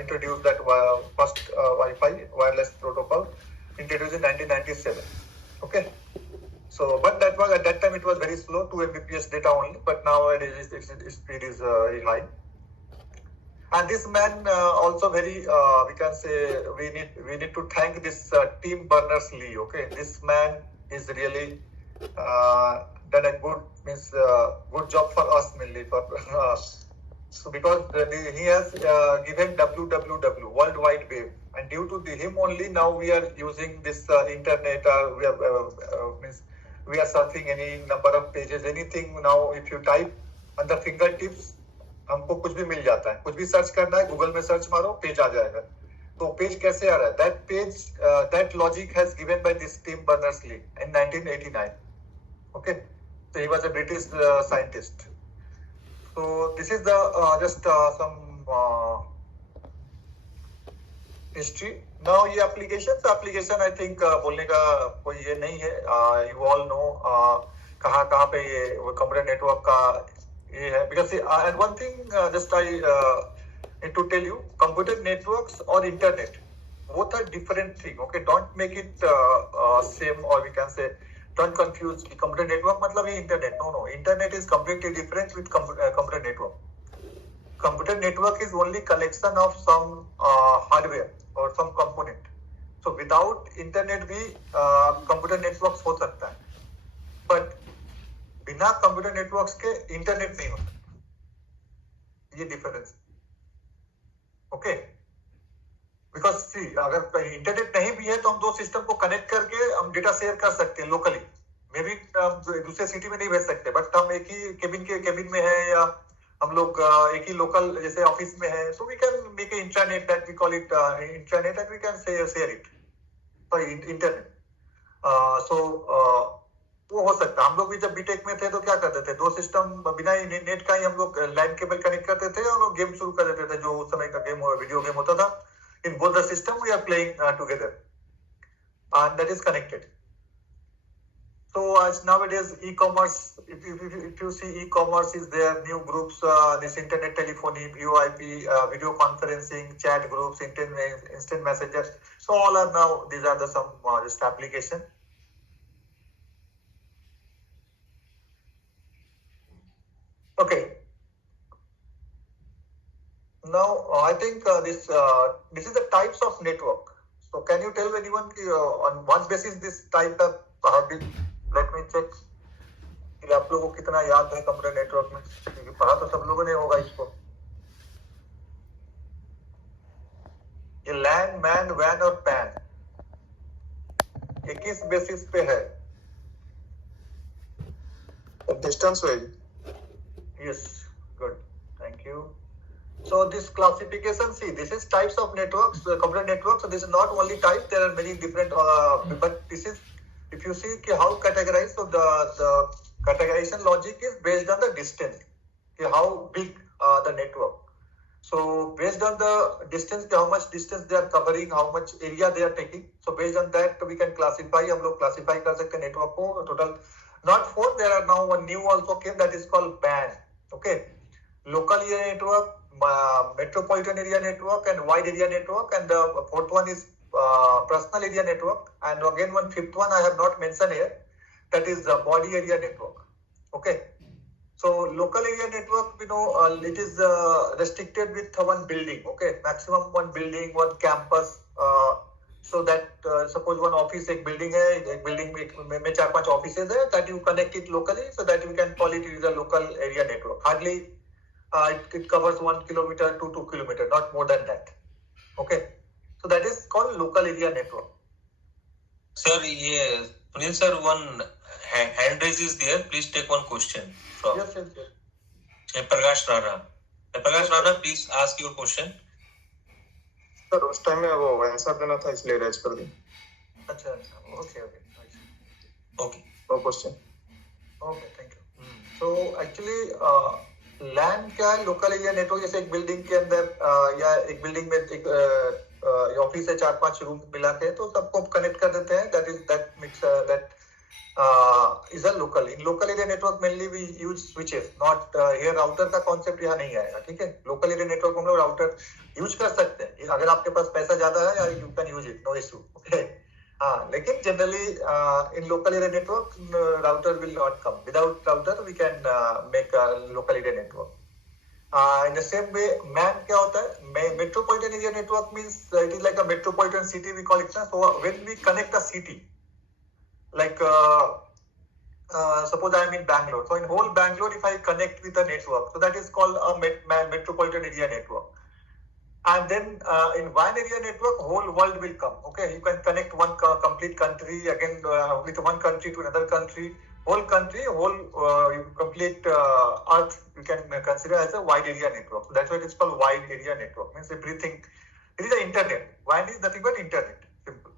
introduced that first Wi-Fi wireless protocol introduced in 1997. Okay. So, but that was at that time it was very slow, 2 Mbps data only. But nowadays its speed is very high. And this man also very we can say we need to thank this Tim Berners-Lee. Okay, this man is really done a good job for us mainly for so because he has given WWW World Wide Web, and due to him only now we are using this internet. We are surfing any number of pages, anything now. If you type on the fingertips, हमको कुछ भी मिल जाता है, कुछ भी search करना है Google में सर्च मारो पेज आ जाएगा. तो पेज कैसे आ रहा है? That page, that logic has given by this Tim Berners-Lee in 1989. Okay, so he was a British scientist. So this is the just some history. Now ये application I think बोलने का कोई ये नहीं है. You all know कहाँ पे ये कंप्यूटर नेटवर्क का ये है, because and one thing just I need to tell you, computer networks or internet both are different thing. Okay, don't make it same, or we can say don't confuse computer network मतलब ये internet. No, internet is completely different with computer network. Computer network is only collection of some hardware or some component. So without internet भी computer networks हो सकता है, but बिना computer networks के internet नहीं होता. ये डिफरेंस. ओके, बिकॉज सी अगर इंटरनेट नहीं भी है तो हम दो सिस्टम को कनेक्ट करके हम डेटा शेयर कर सकते हैं लोकली. मे बी दूसरे सिटी में नहीं भेज सकते, बट हम एक ही केबिन में है, या हम लोग एक ही लोकल जैसे ऑफिस में है, so we can make a intranet, that we call it intranet, and we can share it for internet. So वो हो सकता है. हम लोग भी जब बीटेक में थे तो क्या करते थे, दो सिस्टम बिना नेट का ही हम लोग लाइन केबल कनेक्ट करते थे और गेम शुरू कर देते थे. जो उस समय का गेम वीडियो गेम होता था, in both the system we are playing together and that is connected. So as nowadays e-commerce, if you see e-commerce is there, new groups, this internet telephony, VoIP, video conferencing, chat groups, instant messages, so all are now, these are the some just application. Okay. Now I think this is the types of network. So can you tell anyone on what basis this type of have been? Let me check. कि आप लोगों को कितना याद है computer network में, क्योंकि पढ़ा तो सब लोगों ने होगा इसको. ये लैन, मैन, वैन और पैन ये किस बेसिस पे है? Distance wise. Yes, good. Thank you. So this classification, see, this is types of networks, computer networks. So this is not only type, there are many different, but this is, if you see how categorized, so the categorization logic is based on the distance, how big the network. So based on the distance, how much distance they are covering, how much area they are taking. So based on that, we can classify, हम लोग classify कर सकते हैं network को. Total, not 4, there are now one new also came, that is called band. Okay, local area network, metropolitan area network, and wide area network, and the fourth one is personal area network, and again one fifth one I have not mentioned here, that is the body area network. Okay, so local area network, we know it is restricted with one building. Okay, maximum one building, one campus. So that suppose one office, एक building है, एक building में 4-5 offices है, that you connect it locally, so that you can call it is a local area network. Hardly it covers 1 kilometer to 2 kilometer, not more than that. Okay, so that is called local area network. Sir, yes, Sunil sir, one hand raise is there. Please take one question from. Yes. Prakash Rana. Prakash Rana, please ask your question. Sir उस time में वो answer देना था इसलिए raise कर दी. अच्छा, okay. No question. Okay, thank you. तो एक्चुअली लैन क्या है, लोकल एरिया नेटवर्क. जैसे एक बिल्डिंग के अंदर या एक बिल्डिंग में एक ऑफिस है, 4-5 रूम मिला के, तो सबको कनेक्ट कर देते हैं. That is a local. In local area network mainly we use switches, not here router का concept यहाँ नहीं आएगा, ठीक है? Local area network में हम लोग router use कर सकते हैं, अगर आपके पास पैसा ज्यादा है, you can use it, no issue, okay? हाँ, लेकिन generally in local area network router will not come. Without router we can make a local area network. In the same way, MAN क्या होता है? Metropolitan area network means it is like a metropolitan city we call it. So when we connect a city, like suppose I am in Bangalore. So in whole Bangalore, if I connect with a network, so that is called a metropolitan area network. And then in WAN area network, whole world will come. Okay, you can connect one complete country again with one country to another country. Whole country, whole complete earth, you can consider as a wide area network. So that's why it is called wide area network. Means everything. It is the internet. WAN is nothing but internet. Simple.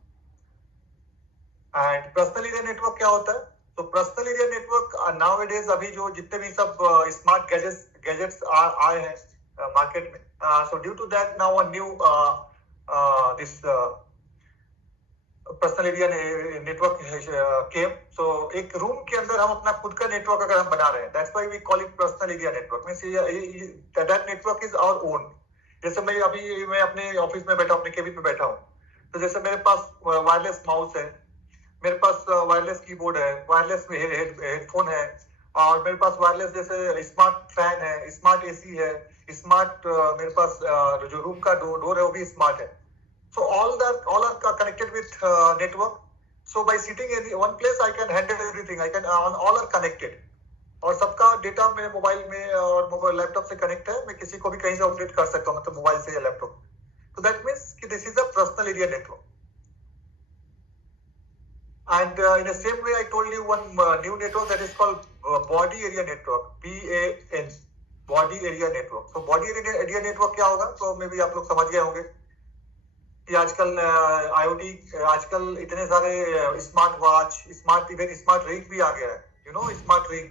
And personal area network क्या होता है? तो personal area network nowadays अभी जो जितने भी सब smart gadgets आए हैं मार्केट में, so due to that now a new this personal area network came. So एक रूम के अंदर हम अपना खुद का नेटवर्क अगर हम बना रहे हैं, that's why we call it personal area network. Means that network is our own. जैसे मैं अपने ऑफिस में बैठा हूं, अपने केबिन में बैठा हूं, तो जैसे मेरे पास वायरलेस माउस है, मेरे पास वायरलेस कीबोर्ड है, वायरलेस हेडफोन है, और मेरे पास वायरलेस जैसे स्मार्ट फैन है, स्मार्ट एसी है, स्मार्ट मेरे पास जो रूम का डोर है वो भी स्मार्ट है. So all are connected with network. So by sitting in one place I can handle everything. I can all are connected, और सबका डेटा मेरे मोबाइल में और मोबाइल लैपटॉप से कनेक्ट है. मैं किसी को भी कहीं से ऑपरेट कर सकता हूँ, मतलब मोबाइल से या लैपटॉप. तो दैट मीन्स कि this is a personal area network. And in the same way, I told you one new network that is called body area network, BAN, body area network. So body area network क्या होगा? तो मे भी आप लोग समझ गए होंगे कि आजकल IoT, आजकल इतने सारे स्मार्ट वॉच, स्मार्ट रिंग भी आ गया है. You know smart ring.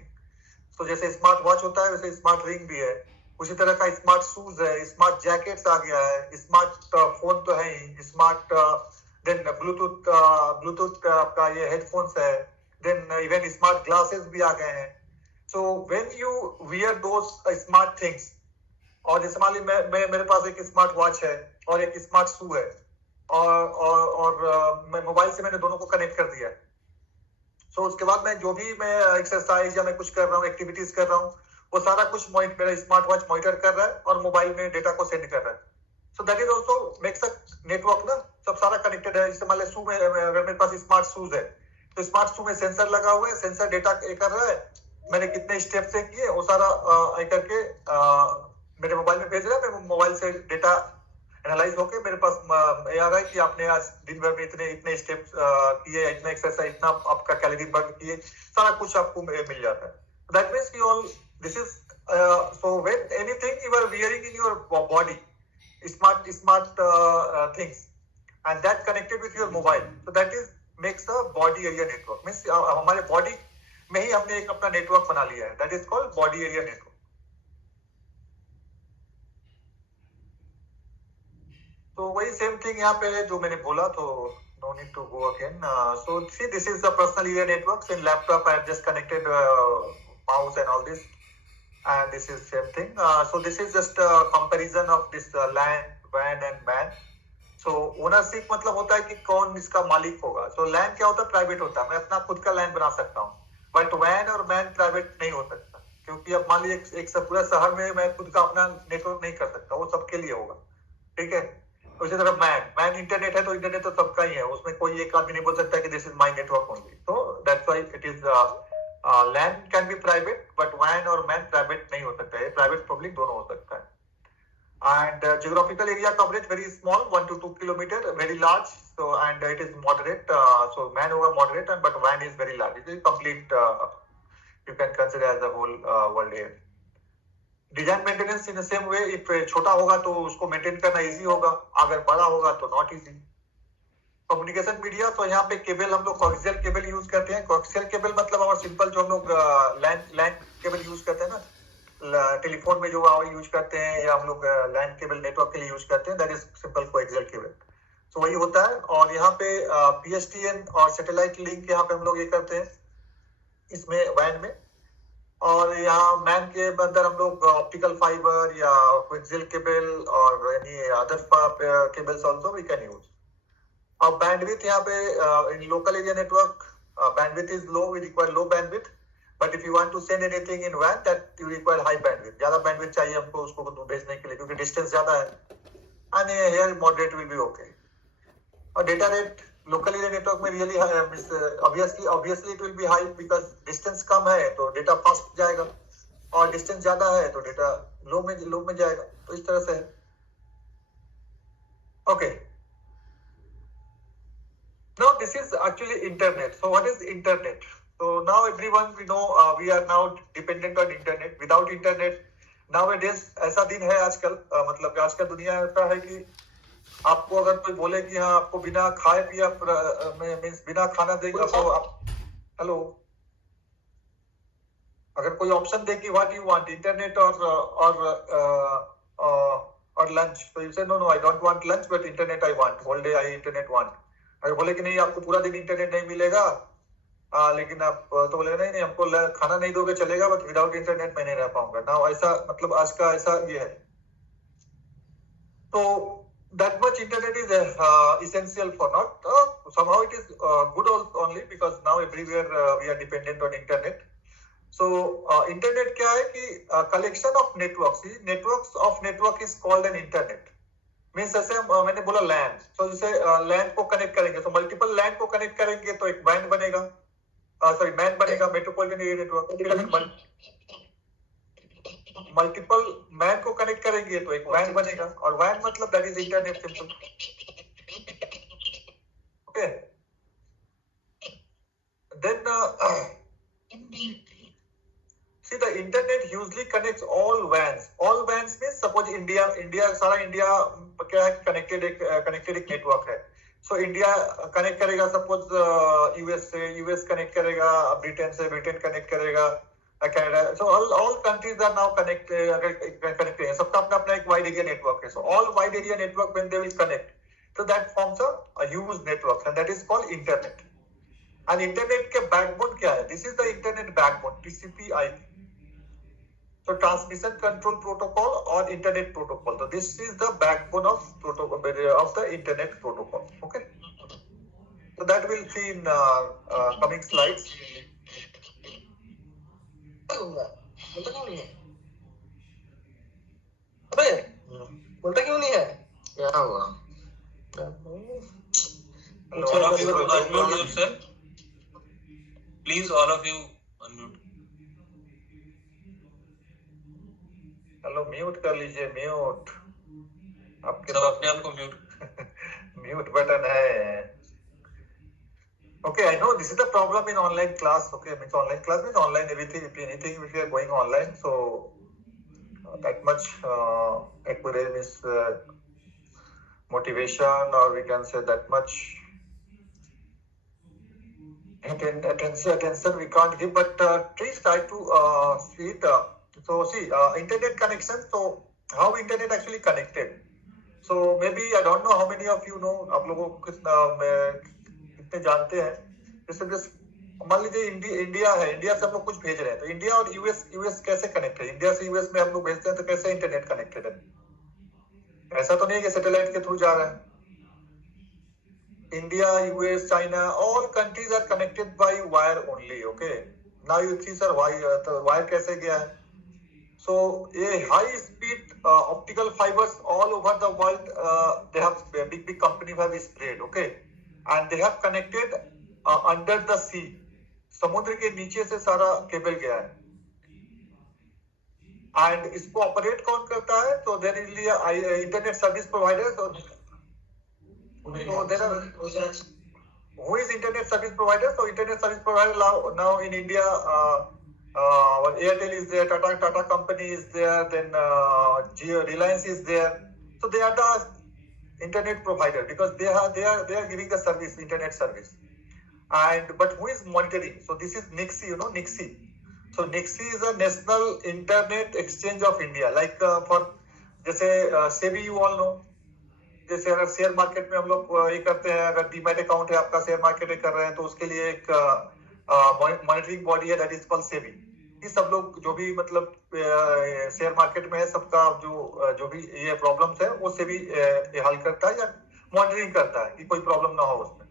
तो जैसे स्मार्ट वॉच होता है वैसे स्मार्ट रिंग भी है. उसी तरह का स्मार्ट शूज है, स्मार्ट जैकेट्स आ गया है, स्मार्ट फोन तो है ही, स्मार्ट देन ब्लूटूथ का ये हेडफोन्स है, देन इवन स्मार्ट ग्लासेस भी आ गए हैं. So when you wear those smart things, और जैसे मान ली मेरे पास एक स्मार्ट वॉच है और एक स्मार्ट शू है, और मैं मोबाइल से मैंने दोनों को कनेक्ट कर दिया है. सो उसके बाद मैं एक्सरसाइज या मैं कुछ कर रहा हूँ, एक्टिविटीज कर रहा हूँ, वो सारा कुछ मेरा स्मार्ट वॉच मॉनिटर कर रहा है और मोबाइल में डेटा को सेंड कर रहा है. So that is also makes a network ना. सब सारा कनेक्टेड है. जैसे मान लो शू में, अगर मेरे पास स्मार्ट शूज है तो स्मार्ट शू में सेंसर लगा हुआ है, सेंसर डेटा कर रहा है, मैंने कितने स्टेप से किए वो सारा करके मेरे मोबाइल में भेज रहा है. मैं मोबाइल से डेटा एनालाइज होके मेरे पास ये आ रहा है कि आपने आज दिन भर में इतने स्टेप्स किए, इतना एक्सरसाइज, इतना आपका कैलोरी बर्न किए, सारा कुछ आपको मिल जाता है. दैट मीन्स कि all this is so when anything you are wearing in your body, smart things, and that connected with your mobile, so that is makes a body area network. Means हमारे body में ही हमने एक अपना network बना लिया है. that is called body area network. तो वही सेम थिंग यहाँ पे है जो मैंने बोला, तो no need to go again. So see, this is the personal area networks. In laptop I have just connected mouse and all this, and this is same thing. So this is just a comparison of this LAN, WAN and MAN. So ownership मतलब होता है कि कौन इसका मालिक होगा. So LAN क्या होता है? प्राइवेट होता है. मैं अपना खुद का LAN बना सकता हूँ, बट WAN और MAN प्राइवेट नहीं हो सकता, क्योंकि अब मान लीजिए एक पूरा शहर में मैं खुद का अपना नेटवर्क नहीं कर सकता, वो सबके लिए होगा. ठीक है. उसी तरह मैन इंटरनेट है तो इंटरनेट तो सबका ही है, उसमें कोई एक आदमी नहीं बोल सकता कि this is my network only. तो that's why it is LAN can be private, but WAN और MAN प्राइवेट नहीं हो सकता है. प्राइवेट पब्लिक दोनों हो सकता है. And geographical area coverage very small, 1 to 2 kilometer, very large. So and it is moderate. So MAN होगा moderate, but WAN is very large. It is complete. You can consider as the whole world area. Design maintenance in the same way. If छोटा होगा तो उसको maintain करना easy होगा, अगर बड़ा होगा तो not easy. कम्युनिकेशन मीडिया, तो यहाँ पे केबल हम लोग कोएक्सियल केबल यूज करते हैं. कोएक्सियल केबल मतलब और सिंपल जो हम लोग लैन केबल यूज करते हैं ना, टेलीफोन में जो यूज करते हैं, या हम लोग लैन केबल नेटवर्क के लिए यूज करते हैं, that is simple coaxial cable. तो वही होता है. और यहाँ पे PSTN और सैटेलाइट लिंक यहाँ पे हम लोग ये करते हैं. इसमें वैन में, और यहाँ मैन के अंदर हम लोग ऑप्टिकल फाइबर या कोएक्सियल केबल और any other cables also we can use. और बैंडविड्थ यहाँ पे in local area network bandwidth is low, we require low bandwidth, but if you want to send anything in WAN that you require high bandwidth. ज्यादा bandwidth चाहिए हमको उसको भेजने के लिए क्योंकि distance ज्यादा है, and here moderate will be okay. और data rate local area network में really high, obviously it will be high because distance कम है तो data fast जाएगा, और distance ज्यादा है तो data low में जाएगा. तो इस तरह से है. Okay. Now this is actually internet. So what is internet? So now everyone we know we are now dependent on internet. Without internet nowadays ऐसा दिन है आजकल, मतलब कि आजकल दुनिया ऐसा है कि आपको अगर कोई बोले कि हाँ आपको बिना खाए पिया मीन्स बिना खाना देगा तो आप हेलो अगर कोई ऑप्शन दे कि व्हाट यू वांट इंटरनेट और लंच, तो you say no I don't want lunch but internet I want, whole day I internet want. अगर बोले कि नहीं आपको पूरा दिन इंटरनेट नहीं मिलेगा लेकिन आप तो बोले नहीं हमको खाना नहीं दोगे चलेगा बट विदाउट इंटरनेट मैं नहीं रह पाऊंगा ना. ऐसा मतलब आज का ऐसा ये है. तो that much internet is essential for not somehow it is good only because now everywhere we are dependent on internet. So internet क्या है कि collection of networks. Networks of network is called an internet. Means जैसे मैंने बोला land, तो जैसे land को connect करेंगे तो मल्टीपल लैंड को कनेक्ट करेंगे तो एक बैंड बनेगा, सॉरी मैन बनेगा, metropolitan area network. Multiple MAN को कनेक्ट करेंगे तो एक वैन बनेगा, और वैन मतलब that is internet simple. Okay, then see the internet usually connects all WANs. All WANs means suppose India सारा इंडिया क्या है कनेक्टेड एक नेटवर्क है. सो इंडिया कनेक्ट करेगा सपोज यूएस से, यूएस कनेक्ट करेगा ब्रिटेन से, ब्रिटेन कनेक्ट करेगा Canada. So all countries are now connected. अगर कनेक्ट है सबका अपना अपना एक वाइड एरिया नेटवर्क है. So all wide area network when they will connect so that forms a huge network and that is called internet. And internet के backbone क्या है? This is the internet backbone, TCP/IP. So transmission control protocol or internet protocol. So this is the backbone of the internet protocol. Okay. So that we'll see in coming slides. बोलता क्यों नहीं है? अबे बोलता क्यों नहीं है? क्या हुआ? All of you unmute yourself. Please, all of you unmute. Hello mute कर लीजिए, म्यूट आपके सब अपने आप को म्यूट म्यूट बटन है. Okay, I know this is the problem in online class. Okay, means online class means online anything which we are going online. So that much accurate is motivation, or we can say that much attention we can't give. But please try to see it. So see internet connection. So how internet actually connected? So maybe I don't know how many of you know. आप लोगों को कितने जानते हैं? जैसे मान लीजिए India है, इंडिया से हम लोग कुछ भेज रहे हैं तो इंडिया और यूएस कैसे कनेक्ट है? इंडिया से यूएस में हम लोग भेजते हैं तो कैसे इंटरनेट कनेक्टेड है? ऐसा तो नहीं है कि सैटेलाइट के थ्रू जा रहा है. India, US, China, all countries are connected by wire only. Okay. Now you see sir wire कैसे गया है? So a high speed optical fibers all over the world. They have big companies have spread. Okay, and they have connected under the sea. समुद्र के नीचे से सारा cable गया है. And इसको ऑपरेट कौन करता है? तो there is internet service providers. So there are who is internet service provider? So internet service provider now in India. Airtel is there, Tata company is there, then Jio, Reliance is there. So they are the internet provider because they are giving the service, internet service. And but who is monitoring? So this is NIXI, you know NIXI. So NIXI is a National Internet Exchange of India. Like for जैसे SEBI you all know. जैसे अगर share market में हम लोग ये करते हैं, अगर डीमैट अकाउंट है आपका, शेयर मार्केट कर रहे हैं तो उसके लिए एक मॉनिटरिंग बॉडी है, दैट इज कॉल्ड सेबी। ये सब लोग जो भी मतलब शेयर मार्केट में है, सबका जो भी ये प्रॉब्लम्स है वो सेबी ये हल करता है या मॉनिटरिंग करता है कि कोई प्रॉब्लम ना हो उसमें।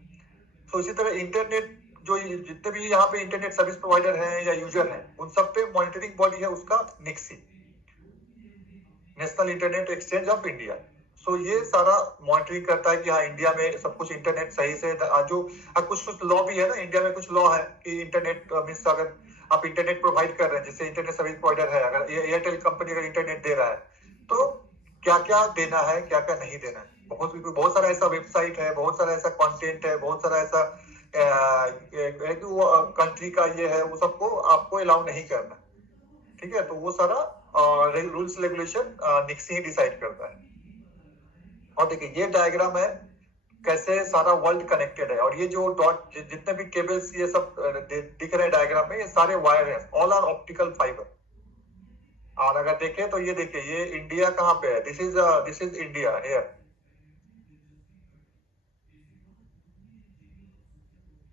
तो इसी तरह इंटरनेट जो जितने भी यहाँ पे इंटरनेट सर्विस प्रोवाइडर हैं या यूजर हैं, उन सब पे मॉनिटरिंग बॉडी है उसका NIXI, national internet exchange of India. So ये सारा मॉनिटरिंग करता है कि हाँ इंडिया में सब कुछ इंटरनेट सही से जो कुछ लॉ भी है ना, इंडिया में कुछ लॉ है कि इंटरनेट मीन्स अगर आप इंटरनेट प्रोवाइड कर रहे हैं, जैसे इंटरनेट सर्विस प्रोवाइडर है, अगर एयरटेल कंपनी अगर इंटरनेट दे रहा है तो क्या क्या देना है, क्या क्या नहीं देना है। बहुत सारा ऐसा वेबसाइट है, बहुत सारा ऐसा कंटेंट है, बहुत सारा ऐसा कंट्री का ये है, वो सबको आपको अलाउ नहीं करना, ठीक है। तो वो सारा रूल्स रेगुलेशन निक्सी ही डिसाइड करता है। और देखिए ये डायग्राम है कैसे सारा वर्ल्ड कनेक्टेड है, और ये जो डॉट जितने भी केबल्स ये सब दिख रहे हैं डायग्राम में, ये सारे वायर हैं, ऑल आर ऑप्टिकल फाइबर। और अगर देखें तो ये देखिए ये इंडिया कहाँ पे है, this is India here,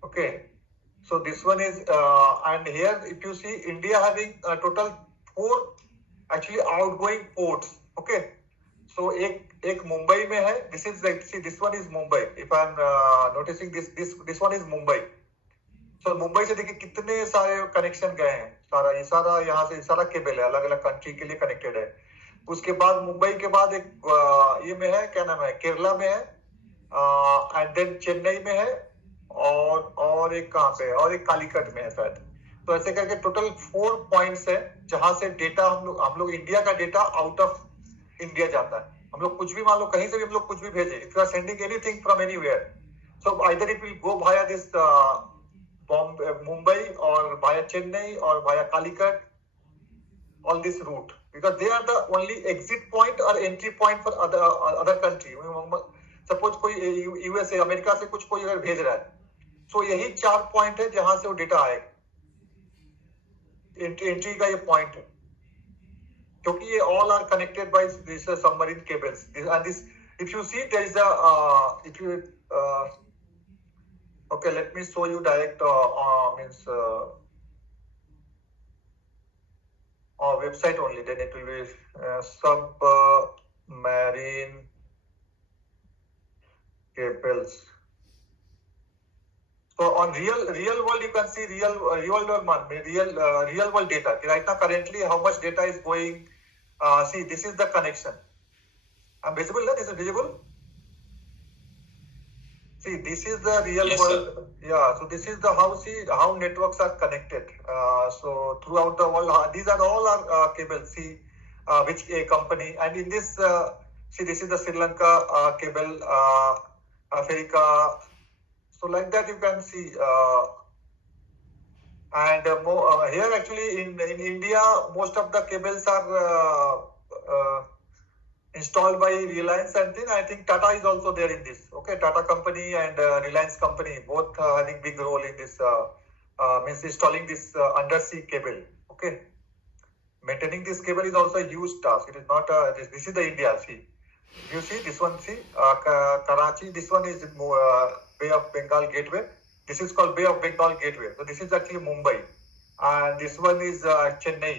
okay. So this one is and here if you see India having total 4 actually outgoing ports, okay. So एक मुंबई में है, this one is Mumbai, if I am noticing this one is Mumbai. So Mumbai से देखिए कितने सारे connection गए हैं, ये सारा यहाँ से सारा केबल है, अलग अलग कंट्री के लिए कनेक्टेड है। उसके बाद मुंबई के बाद एक ये में है, क्या नाम है, केरला में है, एंड देन चेन्नई में है, और एक कहाँ पे है, और एक कालीकट में है शायद। तो ऐसे करके टोटल 4 पॉइंट्स है जहां से डेटा हम लोग इंडिया का डेटा आउट ऑफ इंडिया जाता है। हम लोग कुछ भी मान लो कहीं से भी हम लोग कुछ भी भेजे, if you are sending anything from anywhere, so either it will go भाया दिस मुंबई और भाया चेन्नई और भाया Calicut, all this route, because they are the only exit point or entry point for other country. Suppose कोई यूएसए अमेरिका से कुछ कोई अगर भेज रहा है, सो यही 4 पॉइंट है जहां से वो डेटा आएगा, एंट्री का ये पॉइंट है, क्योंकि ये all are connected by this submarine cables. And this if you see there is if you okay, let me show you direct means website only, then it will be submarine cables. So on real world you can see real world data. Right now currently how much data is going, see this is the connection. I'm visible, no? This is visible. See, this is the real Yes, world. sir. Yeah, so this is the how networks are connected. So throughout the world, these are all our cables. See, which a company, and in this, see, this is the Sri Lanka cable, Africa. So like that you can see, and here actually in India, most of the cables are installed by Reliance, and then I think Tata is also there in this. Okay, Tata company and Reliance company both having big role in this, means installing this undersea cable. Okay, maintaining this cable is also a huge task. It is not this is the India. See, you see this one. See, Karachi. This one is Bay of Bengal Gateway. This is called Bay of Bengal Gateway. So this is actually Mumbai, and this one is Chennai.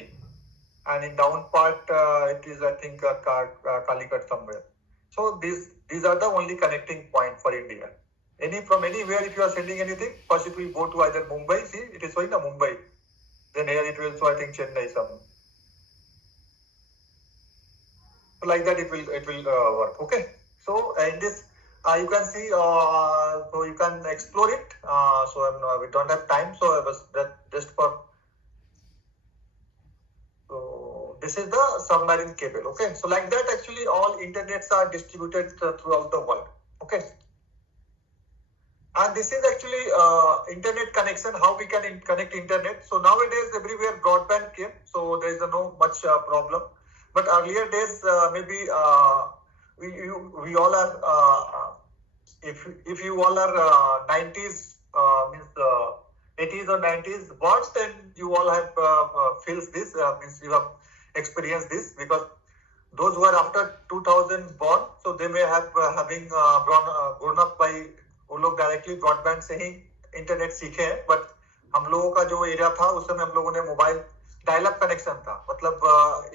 And in down part it is I think Calicut somewhere. So these are the only connecting point for India. From anywhere if you are sending anything, first it will go to either Mumbai. See, it is showing Mumbai. Then here it will show I think Chennai somewhere. So like that it will work. Okay. So in this you can see, so you can explore it. So we don't have time. So I was just for. So this is the submarine cable. Okay, so like that actually all internets are distributed throughout the world. Okay, and this is actually internet connection, how we can connect internet. So nowadays everywhere broadband came, so there is no much problem. But earlier days maybe we all are if you all are 90s means 80s or 90s born, then you all have feels this, means you have experienced this, because those who are after 2000 born, so they may have having grown up by वो लोग directly broadband से ही internet सीखे हैं, but हम लोगों का जो area था उस समय हम लोगों ने मोबाइल डायल अप कनेक्शन था, मतलब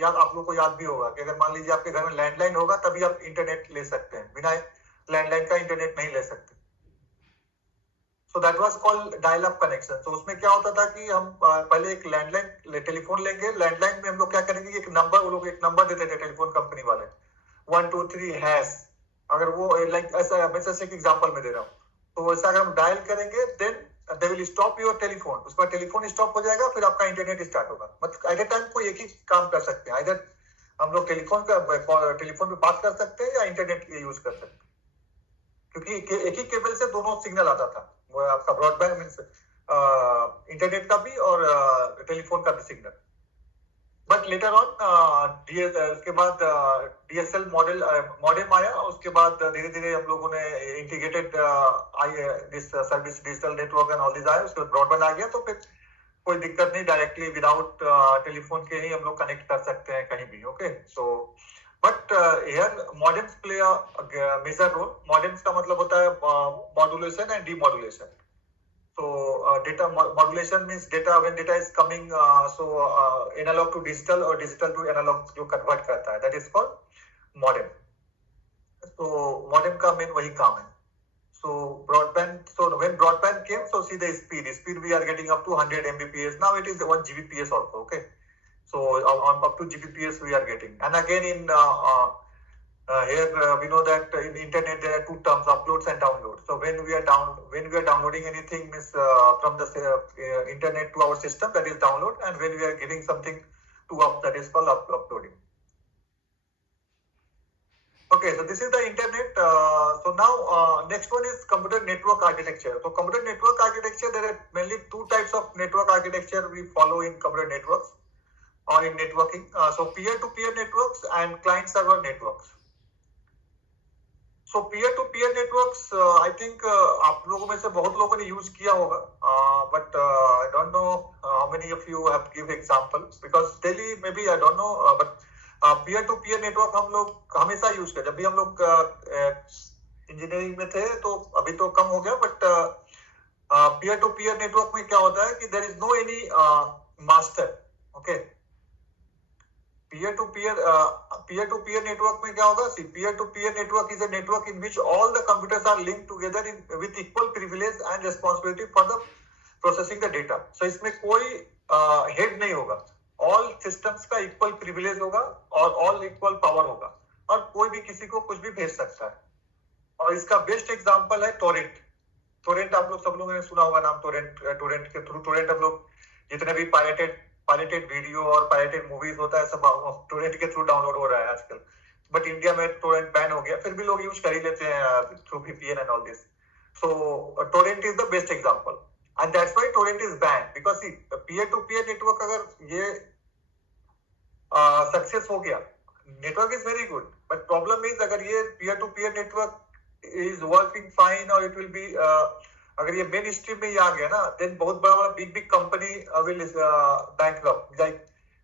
याद आप लोगों को याद भी होगा कि अगर मान लीजिए आपके घर में लैंडलाइन होगा तभी आप इंटरनेट ले सकते हैं, बिना लैंडलाइन का इंटरनेट नहीं ले सकते। So that was called dial up connection. तो उसमें क्या होता था कि हम पहले एक लैंडलाइन टेलीफोन लेंगे, लैंडलाइन में हम लोग क्या करेंगे कि एक नंबर, वो लोग एक नंबर देते थे टेलीफोन कंपनी वाले, 123#। अगर वो लाइक ऐसा, मैं जैसे एक एग्जांपल में दे रहा हूँ, तो वैसा अगर हम डायल करेंगे then they will stop your telephone, उसके बाद टेलीफोन स्टॉप हो जाएगा, फिर आपका इंटरनेट स्टार्ट होगा। मतलब एट ए टाइम कोई एक ही काम कर सकते हैं, इधर हम लोग टेलीफोन पे बात कर सकते हैं या इंटरनेट यूज कर सकते हैं, क्योंकि एक ही केबल से दोनों सिग्नल आता था, वो आपका ब्रॉडबैंड मींस इंटरनेट का भी और टेलीफोन का भी सिग्नल। बट लेटर ऑन उसके बाद DSL मॉडेम आया, उसके बाद धीरे धीरे हम लोगों ने integrated this service digital network and all this आया, उसके बाद ब्रॉडबैंड आ गया, तो फिर कोई दिक्कत नहीं, डायरेक्टली विदाउट टेलीफोन के ही हम लोग कनेक्ट कर सकते हैं कहीं भी। Okay, so but here modems play a major role. Modems का मतलब होता है modulation and demodulation. So data modulation means data, when data is coming analog to digital or digital to analog जो convert करता है, that is called modem. So modem का main वही काम है। So broadband, so when broadband came, so see the speed we are getting up to 100 Mbps. Now it is 1 Gbps also. Okay, so up to Gbps we are getting. And again in here we know that in internet there are two terms, uploads and downloads. So when we are downloading anything means from the internet to our system, that is download, and when we are giving something to up, that is called uploading. Okay, so this is the internet. So now next one is computer network architecture. So computer network architecture, there are mainly two types of network architecture we follow in computer networks or in networking. So peer-to-peer networks and client-server networks. So peer-to-peer networks, I think आप लोगों में से बहुत लोगों ने use किया होगा, but I don't know how many of you have give example, because daily maybe I don't know, but peer-to-peer network हम लोग हमेशा यूज करते, जब भी हम लोग इंजीनियरिंग में थे, तो अभी तो कम हो गया, बट peer-to-peer network में क्या होता है कि there is no any master. Okay, peer-to-peer network में क्या होगा? See, peer-to-peer network is a network in which all the computers are linked together with equal privilege and responsibility for the processing the data. So इसमें कोई head नहीं होगा, all systems का equal privilege होगा और all equal power होगा, और कोई भी किसी को कुछ भी भेज सकता है। और इसका बेस्ट एग्जांपल है टोरेंट। टोरेंट आप लोग सब लोगों ने सुना होगा नाम, टोरेंट के थ्रू टोरेंट हम लोग जितने भी पायरेटेड वीडियो और पायरेटेड मूवीज होता है सब टोरेंट के थ्रू डाउनलोड हो रहा है आजकल। बट इंडिया में टोरेंट बैन हो गया, फिर भी लोग यूज कर ही लेते हैं through VPN and all this. So torrent is the best example, and that's why torrent is ban, because see peer to peer network अगर ये सक्सेस हो गया, network is very good, but problem is अगर ये peer to peer network is working fine और it will be, अगर ये main stream में ही आ गया ना, देन बहुत बड़ा बिग कंपनी विल बैंकरप्ट,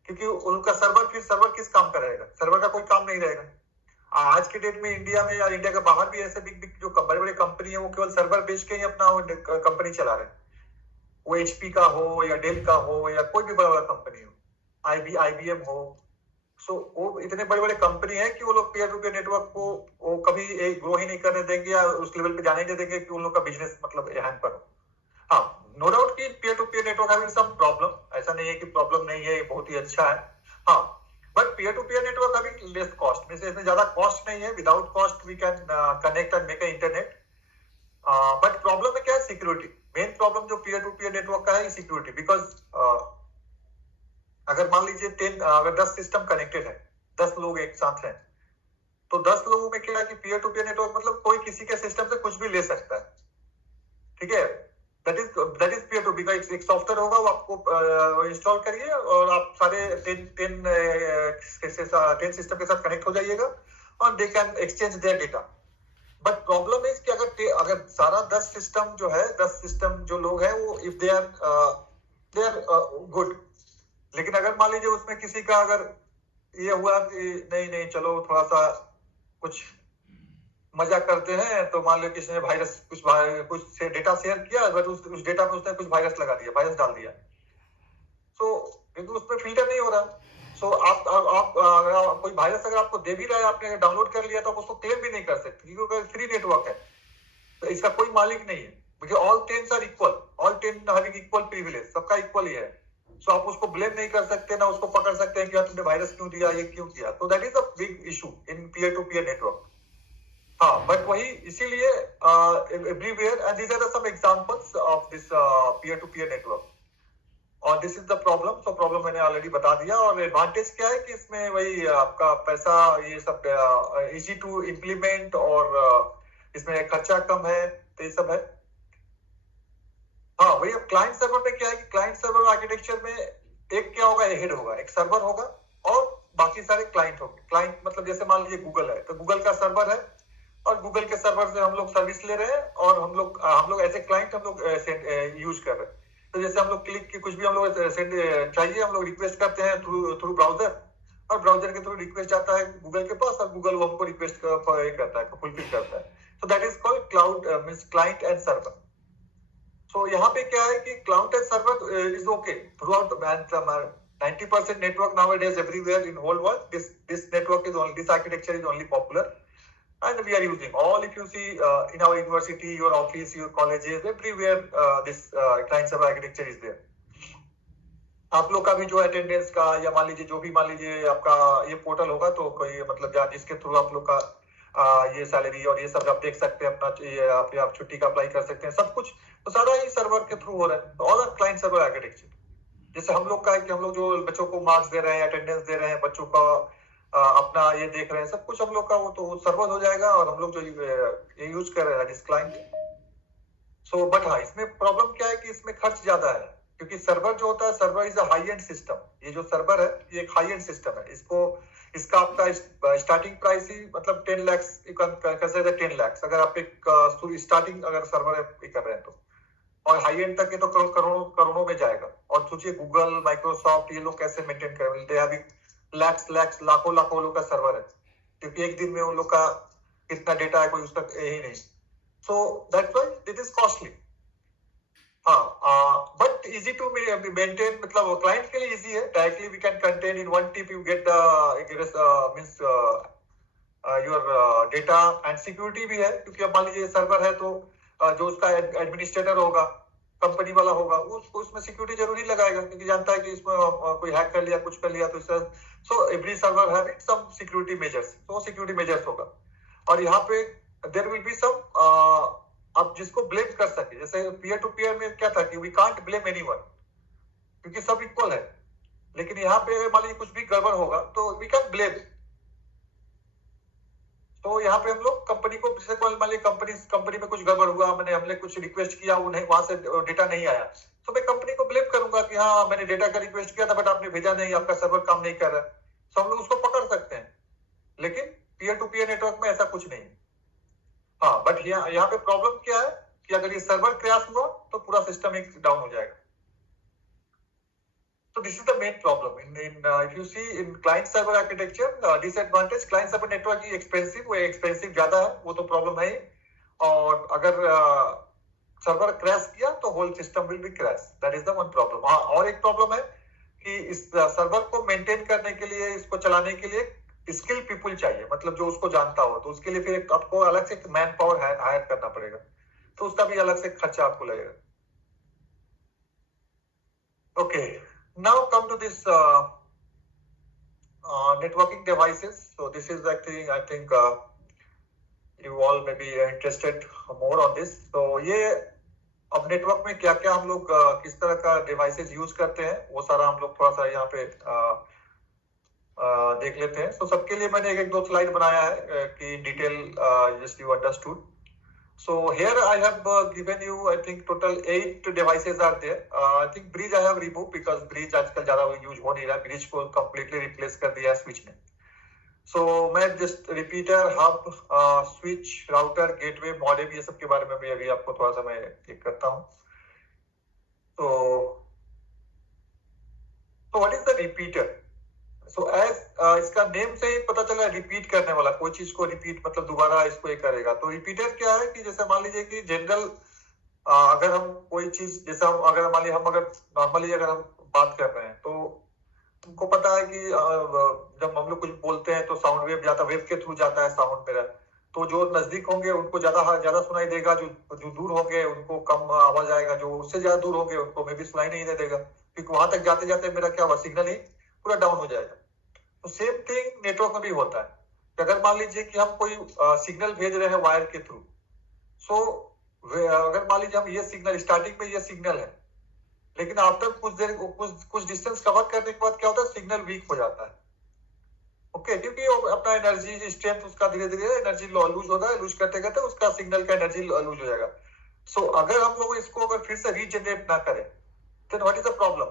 क्योंकि उनका सर्वर किस काम का रहेगा? सर्वर का कोई काम नहीं रहेगा। आज के डेट में इंडिया में या इंडिया के बाहर भी ऐसे बिग जो बड़े बड़े कंपनी है, वो केवल सर्वर बेच के ही अपना कंपनी चला रहे हैं, वो HP का हो या डेल का हो या कोई भी बड़ा बड़ा कंपनी हो, IBM हो। सो वो इतने बड़े बड़े कंपनी है कि वो लोग पीयर टू पीयर नेटवर्क को वो कभी ग्रो ही नहीं करने देंगे या उस लेवल पे जाने नहीं देंगे कि उन लोग का बिजनेस मतलब हैम्पर हो। हाँ, नो डाउट कि peer to peer network having some problem, ऐसा नहीं है कि प्रॉब्लम नहीं है, बहुत ही अच्छा है। हाँ, but peer to peer network having less cost, में से इसमें ज्यादा कॉस्ट नहीं है, without cost we can connect and make a internet. But problem है क्या है? सिक्योरिटी। मेन प्रॉब्लम जो पीयर टू पीयर नेटवर्क का है सिक्योरिटी, बिकॉज अगर मान लीजिए अगर 10 सिस्टम कनेक्टेड है, 10 लोग एक साथ हैं, तो 10 लोगों में क्या है कि पीयर टू पीयर नेटवर्क मतलब कोई किसी के सिस्टम से कुछ भी ले सकता है, ठीक है? That is peer to peer. एक सॉफ्टवेयर होगा, वो आपको इंस्टॉल करिए और आप सारे 10 सिस्टम के साथ कनेक्ट हो जाइएगा और they can exchange there data. But problem is कि अगर सारा 10 सिस्टम जो है, 10 सिस्टम जो लोग हैं, वो इफ दे आर गुड, लेकिन अगर मान लीजिए उसमें किसी का अगर ये हुआ कि नहीं चलो थोड़ा सा कुछ मजाक करते हैं तो मान लो किसी ने कुछ डेटा शेयर किया, बट उस डेटा में उसने कुछ वायरस लगा दिया, वायरस डाल दिया, तो किंतु उसमें फिल्टर नहीं हो रहा। सो आप कोई वायरस अगर आपको दे भी रहा है, आपने डाउनलोड कर लिया, तो आप उसको क्लेम भी नहीं कर सकते, क्योंकि फ्री नेटवर्क है, तो इसका कोई मालिक नहीं है, क्योंकि all tens are equal, all ten having equal privilege, सबका इक्वल ही है। सो आप उसको ब्लेम नहीं कर सकते, ना उसको पकड़ सकते हैं कि तुमने वायरस क्यों दिया, ये क्यों किया। तो that is a big issue in peer to peer network. हाँ, बट वही इसीलिए everywhere, and these are some examples of this peer to peer network, और this is the problem. So problem मैंने ऑलरेडी बता दिया, और एडवांटेज क्या है कि इसमें वही आपका पैसा, ये सब इजी टू इम्प्लीमेंट, और इसमें खर्चा कम है, तो ये सब है। हाँ, वही अब क्लाइंट सर्वर में क्या है कि क्लाइंट सर्वर आर्किटेक्चर में एक क्या होगा, हेड होगा, एक सर्वर होगा, और बाकी सारे क्लाइंट होंगे। क्लाइंट मतलब जैसे मान लीजिए गूगल है, तो गूगल का सर्वर है, और गूगल के सर्वर से हम लोग सर्विस ले रहे हैं, और हम लोग एज ए क्लाइंट हम लोग यूज कर रहे हैं। तो जैसे हम लोग क्लिक की कुछ भी हम लोग चाहिए, हम लोग रिक्वेस्ट करते हैं थ्रू ब्राउजर, और ब्राउजर के थ्रू रिक्वेस्ट जाता है गूगल के पास, और गूगल वो हमको रिक्वेस्ट करता है, फुलफिल करता है। So that is called cloud means client and server. So यहाँ पे क्या है कि cloud and server is okay throughout 90% network nowadays everywhere in whole world. This network is only, this architecture is only popular, and we are using all. If you see in our university, your office, your colleges, everywhere this client server architecture is there. आप लोग का भी जो attendance का, या मान लीजिए जो भी, मान लीजिए आपका ये पोर्टल होगा, तो कोई मतलब जहाँ जिसके थ्रू आप लोग का ये सैलरी और ये सब आप देख सकते हैं, अपना ये आप छुट्टी का अप्लाई कर सकते हैं, सब कुछ तो सारा ही सर्वर के थ्रू हो रहा है। तो all are client server architecture. जैसे हम लोग का है कि हम लोग जो बच्चों को मार्क्स दे रहे हैं, अटेंडेंस दे रहे हैं, बच्चों का अपना ये देख रहे हैं, सब कुछ हम लोग का वो तो सर्वर हो जाएगा, और हम लोग जो ये यूज कर रहे हैं इस क्लाइंट। सो बट हाँ, इसमें प्रॉब्लम क्या है कि इसमें खर्च ज्यादा है, क्योंकि सर्वर जो होता है, server is a high and system. ये जो सर्वर है, ये एक हाई एंड सिस्टम है। इसका आपका स्टार्टिंग प्राइस ही मतलब 10 लाख, कंसिडर 10 लाख अगर आप एक स्टार्टिंग अगर सर्वर कर रहे हैं तो, और हाई एंड तक ये तो करोड़ों में जाएगा। और सोचिए गूगल, माइक्रोसॉफ्ट, ये लोग कैसे मेंटेन करेंगे, दे हैव लाखों लाखों लोग का सर्वर है, क्योंकि एक दिन में उन लोग का कितना डेटा है कोई उसका यही नहीं। So that's why it is costly. हाँ, बट इजी टू मेंटेन, मतलब क्लाइंट के लिए इजी है, directly we can contain in one tip, you get the means your data, and security भी है, क्योंकि अब मान लीजिए सर्वर है, तो जो उसका एडमिनिस्ट्रेटर होगा, कंपनी वाला होगा, उसको उसमें सिक्योरिटी जरूरी लगाएगा, क्योंकि जानता है कि इसमें कोई हैक कर लिया, कुछ कर लिया, तो इससे so every server have some security measures, तो सिक्योरिटी मेजर्स होगा। और यहाँ पे देयर विल बी सम आप जिसको ब्लेम कर सके, जैसे पीयर टू पीयर में क्या था कि वी कांट ब्लेम एनीवन, क्योंकि सब इक्वल है। लेकिन यहाँ पे मान लीजिए कुछ भी गड़बड़ होगा, तो वी कैन ब्लेम। तो यहाँ पे हम लोग कंपनी को, जैसे मान लीजिए कंपनी में कुछ गड़बड़ हुआ, हमने कुछ रिक्वेस्ट किया, वो नहीं, वहां से डेटा नहीं आया, तो मैं कंपनी को ब्लेम करूंगा कि हाँ मैंने डेटा का रिक्वेस्ट किया था, बट आपने भेजा नहीं, आपका सर्वर काम नहीं कर रहा है। तो हम लोग उसको पकड़ सकते हैं। लेकिन पीयर टू पीयर नेटवर्क में ऐसा कुछ नहीं है। हाँ, बट यहाँ पे प्रॉब्लम क्या है कि अगर ये सर्वर क्रैश हुआ, तो पूरा सिस्टम एक डाउन हो जाएगा। So this is the main problem in if you see in client server architecture, disadvantage client server network is expensive, वो expensive ज्यादा है, वो तो प्रॉब्लम है ही। और अगर सर्वर क्रैश किया, तो whole system will be crash, that is the one problem. हाँ, और एक प्रॉब्लम है कि इस सर्वर को मेंटेन करने के लिए, इसको चलाने के लिए स्किल पीपल चाहिए, मतलब जो उसको जानता हो, तो उसके लिए फिर आपको अलग से मैन पावर हायर करना पड़ेगा, तो उसका भी अलग से खर्चा आपको लगेगा। Okay, now come to this networking devices. So this is actually, I think you all may be interested more on this. So ये अब नेटवर्क में क्या क्या हम लोग किस तरह का डिवाइसेस यूज करते हैं, वो सारा हम लोग थोड़ा सा यहाँ पे देख लेते हैं। तो सबके लिए मैंने एक दो स्लाइड बनाया है कि detail just you understood. So here I have given you, I think total 8 devices are there. I think Bridge I have removed because Bridge आजकल ज़्यादा यूज हो नहीं रहा, Bridge को completely replace कर दिया स्विच ने। So मैं just repeater, hub, switch, router, gateway, modem, ये सब के बारे में भी अभी आपको थोड़ा सा मैं एक करता हूँ। So what is the repeater? So as इसका नेम से ही पता चला रिपीट करने वाला, कोई चीज को रिपीट मतलब दोबारा इसको ये करेगा। तो रिपीटर क्या है कि जैसे मान लीजिए कि जनरल अगर हम कोई चीज जैसे हम अगर मान लीजिए हम अगर नॉर्मली अगर हम बात कर रहे हैं तो तुमको पता है कि जब हम लोग कुछ बोलते हैं तो साउंड वेव जाता है, वेव के थ्रू जाता है साउंड मेरा। तो जो नजदीक होंगे उनको ज्यादा सुनाई देगा, जो दूर होंगे उनको कम आवाज आएगा, जो उससे ज्यादा दूर होंगे उनको मे भी सुनाई नहीं देगा, क्योंकि वहां तक जाते जाते मेरा क्या हुआ, सिग्नल ही पूरा डाउन हो जाएगा। तो सेम थिंग नेटवर्क में भी होता है कि अगर मान लीजिए कि हम कोई सिग्नल भेज रहे हैं वायर के थ्रू, सो अगर मान लीजिए हम ये सिग्नल स्टार्टिंग में ये सिग्नल है, लेकिन आफ्टर कुछ देर कुछ डिस्टेंस कवर करने के बाद क्या होता है, सिग्नल वीक हो जाता है। ओके, क्योंकि वो अपना एनर्जी स्ट्रेंथ उसका धीरे धीरे एनर्जी लूज होता है, लूज करते करते उसका सिग्नल का एनर्जी लूज हो जाएगा। सो अगर हम लोग इसको अगर फिर से रीजनरेट ना करें then what is the problem.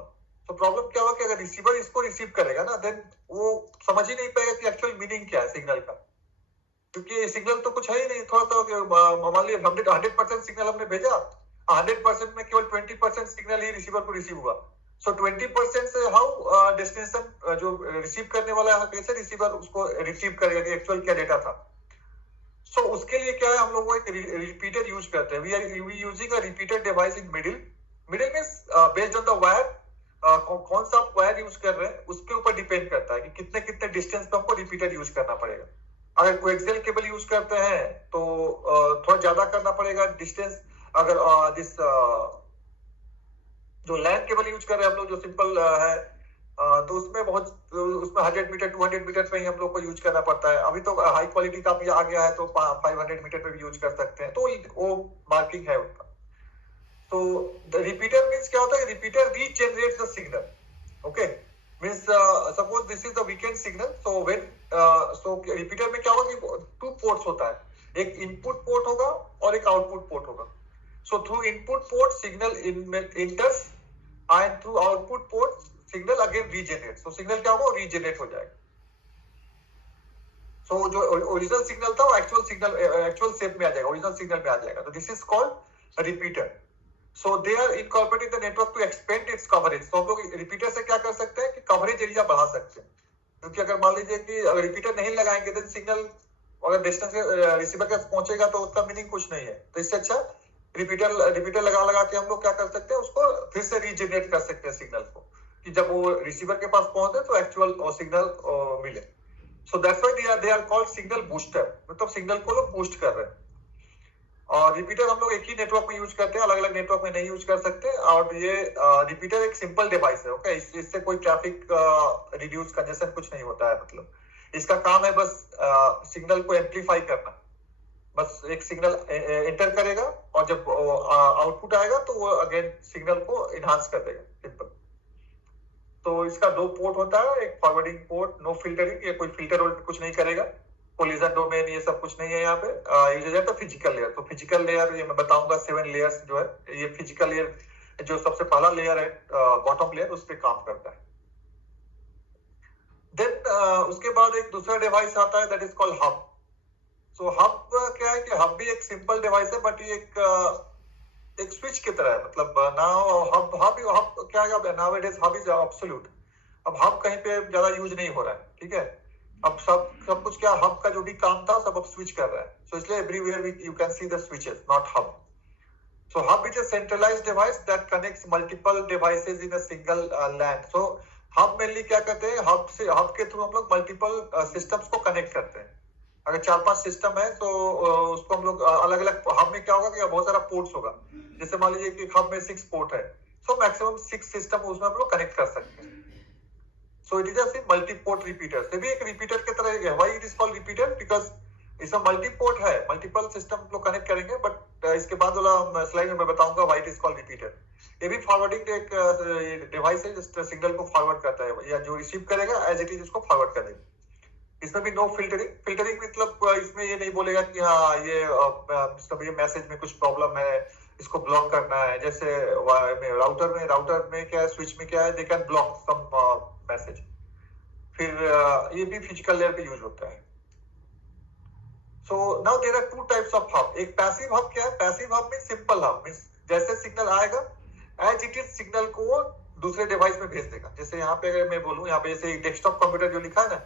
तो प्रॉब्लम क्या होगा कि अगर रिसीवर इसको रिसीव करेगा ना, देन वो समझ ही नहीं पाएगा कि एक्चुअल मीनिंग क्या है सिग्नल का, क्योंकि सिग्नल तो कुछ है ही नहीं। थोड़ा सा मान लीजिए 100% सिग्नल हमने भेजा, 100% में केवल 20% सिग्नल ही रिसीवर को रिसीव हुआ। सो 20% से हाउ डेस्टिनेशन जो रिसीव करने वाला है कैसे रिसीवर उसको रिसीव करेगा कि एक्चुअल क्या डेटा था। सो उसके लिए क्या है, हम लोग एक रिपीटर यूज करते हैं। We are using a repeater device in middle means based on the wire, कौन सा आप वायर यूज कर रहे हैं उसके ऊपर डिपेंड करता है कि कितने कितने डिस्टेंस पे हमको रिपीटर यूज करना पड़ेगा। अगर कोएक्सियल केबल यूज करते हैं तो थोड़ा ज्यादा करना पड़ेगा डिस्टेंस। अगर जिस जो लैन केबल यूज कर रहे हैं हम लोग, जो सिंपल है, तो उसमें 100 मीटर 200 मीटर पे ही हम लोग को यूज करना पड़ता है। अभी तो हाई क्वालिटी का भी आ गया है तो 500 मीटर पे भी यूज कर सकते हैं, तो वो मार्किंग है उनका। तो द रिपीटर मीन्स क्या होता है, repeater regenerates the signal. Okay, means suppose this is the weekend signal, so when so repeater में क्या होगा कि 2 पोर्ट्स होता है, एक इनपुट पोर्ट होगा और एक आउटपुट पोर्ट होगा। So through input port signal enters and through output port signal again regenerates. So signal क्या होगा, regenerate हो जाएगा। So जो ओरिजिनल सिग्नल था वो एक्चुअल सिग्नल एक्चुअल शेप में आ जाएगा, ओरिजिनल सिग्नल में आ जाएगा। तो this is called repeater. So they are incorporating the network to expand its coverage. तो हम लोग रिपीटर से क्या कर सकते हैं कि कवरेज एरिया बढ़ा सकते हैं, क्योंकि अगर मान लीजिए कि अगर रिपीटर नहीं लगाएंगे तो सिग्नल अगर डिस्टेंस रिसीवर के पहुंचेगा तो उसका मीनिंग कुछ नहीं है। तो इससे अच्छा रिपीटर लगा के हम लोग क्या कर सकते हैं, उसको फिर से रीजनरेट कर सकते हैं सिग्नल को, कि जब वो रिसीवर के पास पहुंचे तो एक्चुअल सिग्नल मिले। So that's why they are called signal booster, मतलब सिग्नल को लोग बूस्ट कर रहे हैं। और रिपीटर हम लोग एक ही नेटवर्क में यूज करते हैं, अलग अलग नेटवर्क में नहीं यूज कर सकते। और ये रिपीटर एक सिंपल डिवाइस है। ओके, इससे कोई ट्रैफिक रिड्यूस कंजेशन कुछ नहीं होता है। मतलब इसका काम है बस सिग्नल को एम्पलीफाई करना, बस एक सिग्नल एंटर करेगा और जब आउटपुट आएगा तो वो अगेन सिग्नल को इनहांस कर देगा, सिंपल। तो इसका 2 पोर्ट होता है, एक फॉरवर्डिंग पोर्ट, नो फिल्टरिंग, ये कोई फिल्टर कुछ नहीं करेगा, कोलिजन डोमेन ये सब कुछ नहीं है यहाँ पे। यूज हो जाता है फिजिकल लेयर। तो फिजिकल लेयर ये मैं बताऊंगा 7 लेयर्स जो है, ये फिजिकल लेयर जो सबसे पहला लेयर है बॉटम लेयर, उस पर काम करता है। देन उसके बाद एक दूसरा डिवाइस आता है that is called hub. So hub क्या है कि हब भी एक सिंपल डिवाइस है, बट ये एक स्विच की तरह है। मतलब नाउ हब क्या है, नाउअडेज हब इज एब्सोल्यूट। अब हब कहीं पे ज्यादा यूज नहीं हो रहा है, ठीक है। अब सब कुछ क्या, हब का जो भी काम था सब अब स्विच कर रहा है। सो इसलिए everywhere you can see the switches, not hub. So hub is a centralized device that connects multiple devices in a single LAN. So hub mainly क्या करते हैं, हब के थ्रू हम लोग मल्टीपल सिस्टम्स को कनेक्ट करते हैं। अगर 4-5 सिस्टम है तो उसको हम लोग अलग अलग, हब में क्या होगा कि बहुत सारा पोर्ट्स होगा। जैसे मान लीजिए कि हब में 6 पोर्ट है, सो मैक्सिमम 6 सिस्टम उसमें हम लोग कनेक्ट कर सकते हैं। So it is a multi port repeater. से भी एक रिपीटर की तरह है। Why it is called repeater, because इसमें मल्टी पोर्ट है, मल्टीपल सिस्टम लोग कनेक्ट करेंगे। बट इसके बाद वाला स्लाइड में मैं बताऊंगा why it is called repeater. ये भी फॉरवर्डिंग एक डिवाइस है जिस सिग्नल को फॉरवर्ड करता है, या जो रिसीव करेगा एज इट इज उसको फॉरवर्ड करेगा। इसमें भी नो फिल्टरिंग मतलब इसमें ये नहीं बोलेगा कि हाँ ये सब ये मैसेज में कुछ प्रॉब्लम है, इसको ब्लॉक करना है। जैसे राउटर में क्या है, स्विच में क्या है, they can block some message. फिर ये भी फिजिकल लेयर पे यूज होता है। So now there are 2 types of hub. एक पैसिव हब क्या है, पैसिव हब में सिंपल हब मींस जैसे सिग्नल आएगा एज इट इज सिग्नल को दूसरे डिवाइस में भेज देगा। जैसे यहाँ पे अगर मैं बोलूँ, यहाँ पे जैसे डेस्कटॉप कंप्यूटर जो लिखा है ना,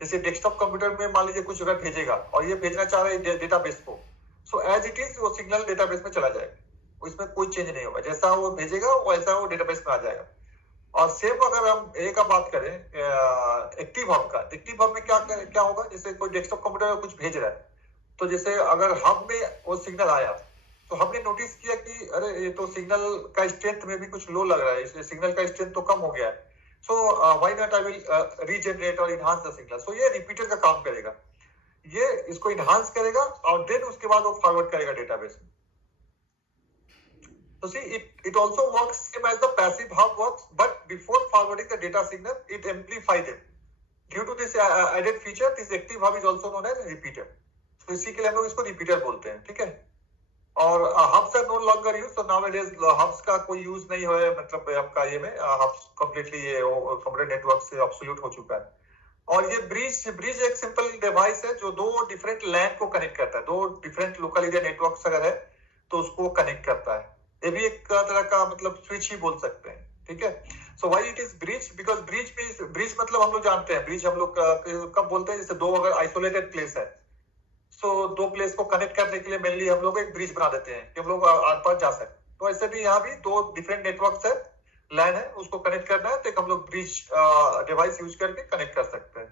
जैसे डेस्कटॉप कंप्यूटर में मान लीजिए कुछ अगर भेजेगा और ये भेजना चाह रहा है डेटाबेस को, सो एज इट इज वो सिग्नल डेटाबेस में चला जाएगा, इसमें कोई चेंज नहीं होगा, जैसा वो भेजेगा वैसा वो डेटाबेस में आ जाएगा। और सेम अगर हम ए का बात करें एक्टिव हब का, एक्टिव हब में क्या होगा, जैसे कोई डेस्कटॉप कंप्यूटर में कुछ भेज रहा है, तो जैसे अगर हब में वो सिग्नल आया तो हमने नोटिस किया कि अरे ये तो सिग्नल का स्ट्रेंथ में भी कुछ लो लग रहा है, इसलिए सिग्नल का स्ट्रेंथ तो कम हो गया है, so why not I will regenerate और इनहांस द सिग्नल। सो ये रिपीटर का काम करेगा, ये इसको इनहांस करेगा और देन उसके बाद वो फॉरवर्ड करेगा डेटाबेस में। So see, it also works same as the passive hub works, but before forwarding the data signal, it amplifies them. Due to this added feature, this active hub is also known as repeater. So इसी के लिए हम लोग इसको repeater बोलते हैं, ठीक है। और hubs are no longer used, so nowadays hubs का कोई यूज नहीं हो, मतलब आपका ये में hubs completely ये कंप्यूटर नेटवर्क से ऑब्सोल्यूट हो चुका है। और ये ब्रिज एक सिंपल डिवाइस है जो दो डिफरेंट लैन को कनेक्ट करता है, दो डिफरेंट लोकल एरिया नेटवर्क अगर है तो उसको कनेक्ट करता है। ये भी एक तरह का मतलब स्विच ही बोल सकते हैं, ठीक है। So why it is bridge, because bridge मतलब हम लोग जानते हैं, ब्रिज हम लोग कब बोलते हैं, जैसे दो अगर आइसोलेटेड प्लेस है, सो दो प्लेस को कनेक्ट करने के लिए मेनली हम लोग एक ब्रिज बना देते हैं कि हम लोग आर पार जा सकें। तो ऐसे भी यहाँ भी दो डिफरेंट नेटवर्क है, लैन है, उसको कनेक्ट करना है तो हम लोग ब्रिज डिवाइस यूज करके कनेक्ट कर सकते हैं।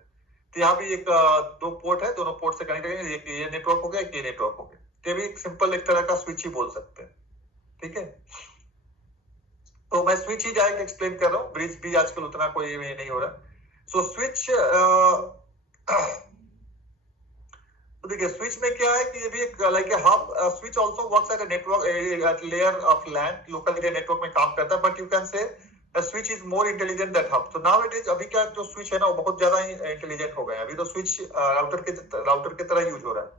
तो यहाँ भी एक दो पोर्ट है, दोनों पोर्ट से कनेक्ट करेंगे, ये नेटवर्क हो गया, ये नेटवर्क हो गया, तो भी एक सिंपल एक तरह का स्विच ही बोल सकते हैं, ठीक है। तो मैं स्विच ही डायरेक्ट एक्सप्लेन कर रहा हूँ, ब्रिज भी आजकल उतना कोई नहीं हो रहा। सो स्विच तो देखिए स्विच में क्या है कि ये भी एक like a hub, switch also works at a network at layer of LAN, local area network में काम करता है, but you can say switch is more intelligent that hub. तो नाउ इट इज, अभी क्या जो स्विच है ना वो बहुत ज्यादा ही इंटेलिजेंट हो गए हैं, अभी तो स्विच राउटर के तरह यूज हो रहा है।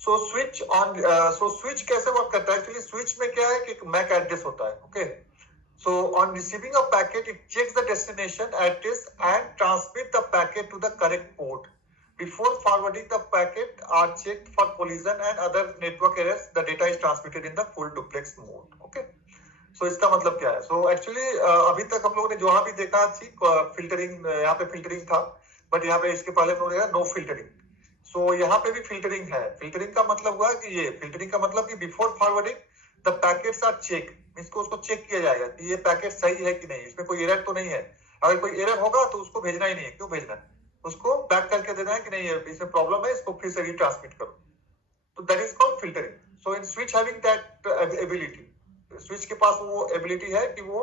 सो स्विच कैसे वर्क करता है, एक्चुअली स्विच में क्या है कि एक मैक एड्रेस होता है, okay. So on receiving a packet it checks the destination address and transmit the packet to the correct port. Before forwarding the packet are checked for collision and other network errors, the data is transmitted in the full duplex mode, okay. So इसका मतलब क्या है, so actually अभी तक हम लोगों ने जो भी देखा थी फिल्टरिंग, यहाँ पे फिल्टरिंग था, बट यहाँ पे इसके पहले हम लोग नो फिल्टरिंग। सो यहाँ पे भी फिल्टरिंग है। फिल्टरिंग का मतलब हुआ कि ये फिल्टरिंग का मतलब कि before forwarding the packets are check, इसको उसको चेक किया जाएगा कि ये पैकेट सही है कि नहीं, इसमें कोई एरर तो नहीं है। अगर कोई एरर होगा तो उसको भेजना ही नहीं है, क्यों भेजना है, उसको बैक करके देना है कि नहीं इसमें प्रॉब्लम है, इसको फिर से रीट्रांसमिट करो। तो that is called filtering. So in switch having that ability, switch के पास वो एबिलिटी है कि वो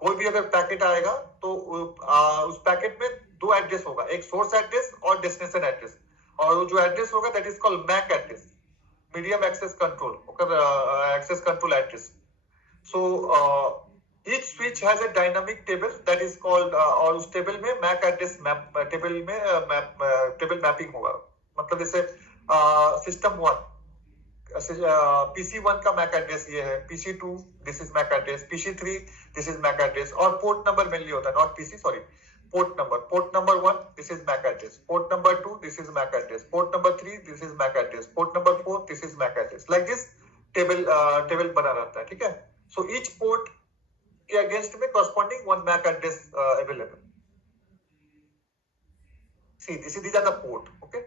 कोई भी अगर पैकेट आएगा तो उस पैकेट में दो एड्रेस होगा, एक सोर्स एड्रेस और डेस्टिनेशन एड्रेस, और जो एड्रेस होगा that is called MAC address, medium access control, access control address. So each switch has a dynamic table that is called और उस टेबल में मैक एड्रेस मैप टेबल में table mapping होगा। मतलब जैसे सिस्टम 1 PC1 का Mac address ये है, PC2 this is MAC address, PC3 this is MAC address, और पोर्ट नंबर मेनली होता है, not PC sorry, port number 1 this is MAC address, port number 2 this is MAC address, port number 3 this is MAC address, port number 4 this is MAC address, like this table बना रहता है, ठीक है। So each port के against में corresponding one MAC address available. See, these are the port, okay?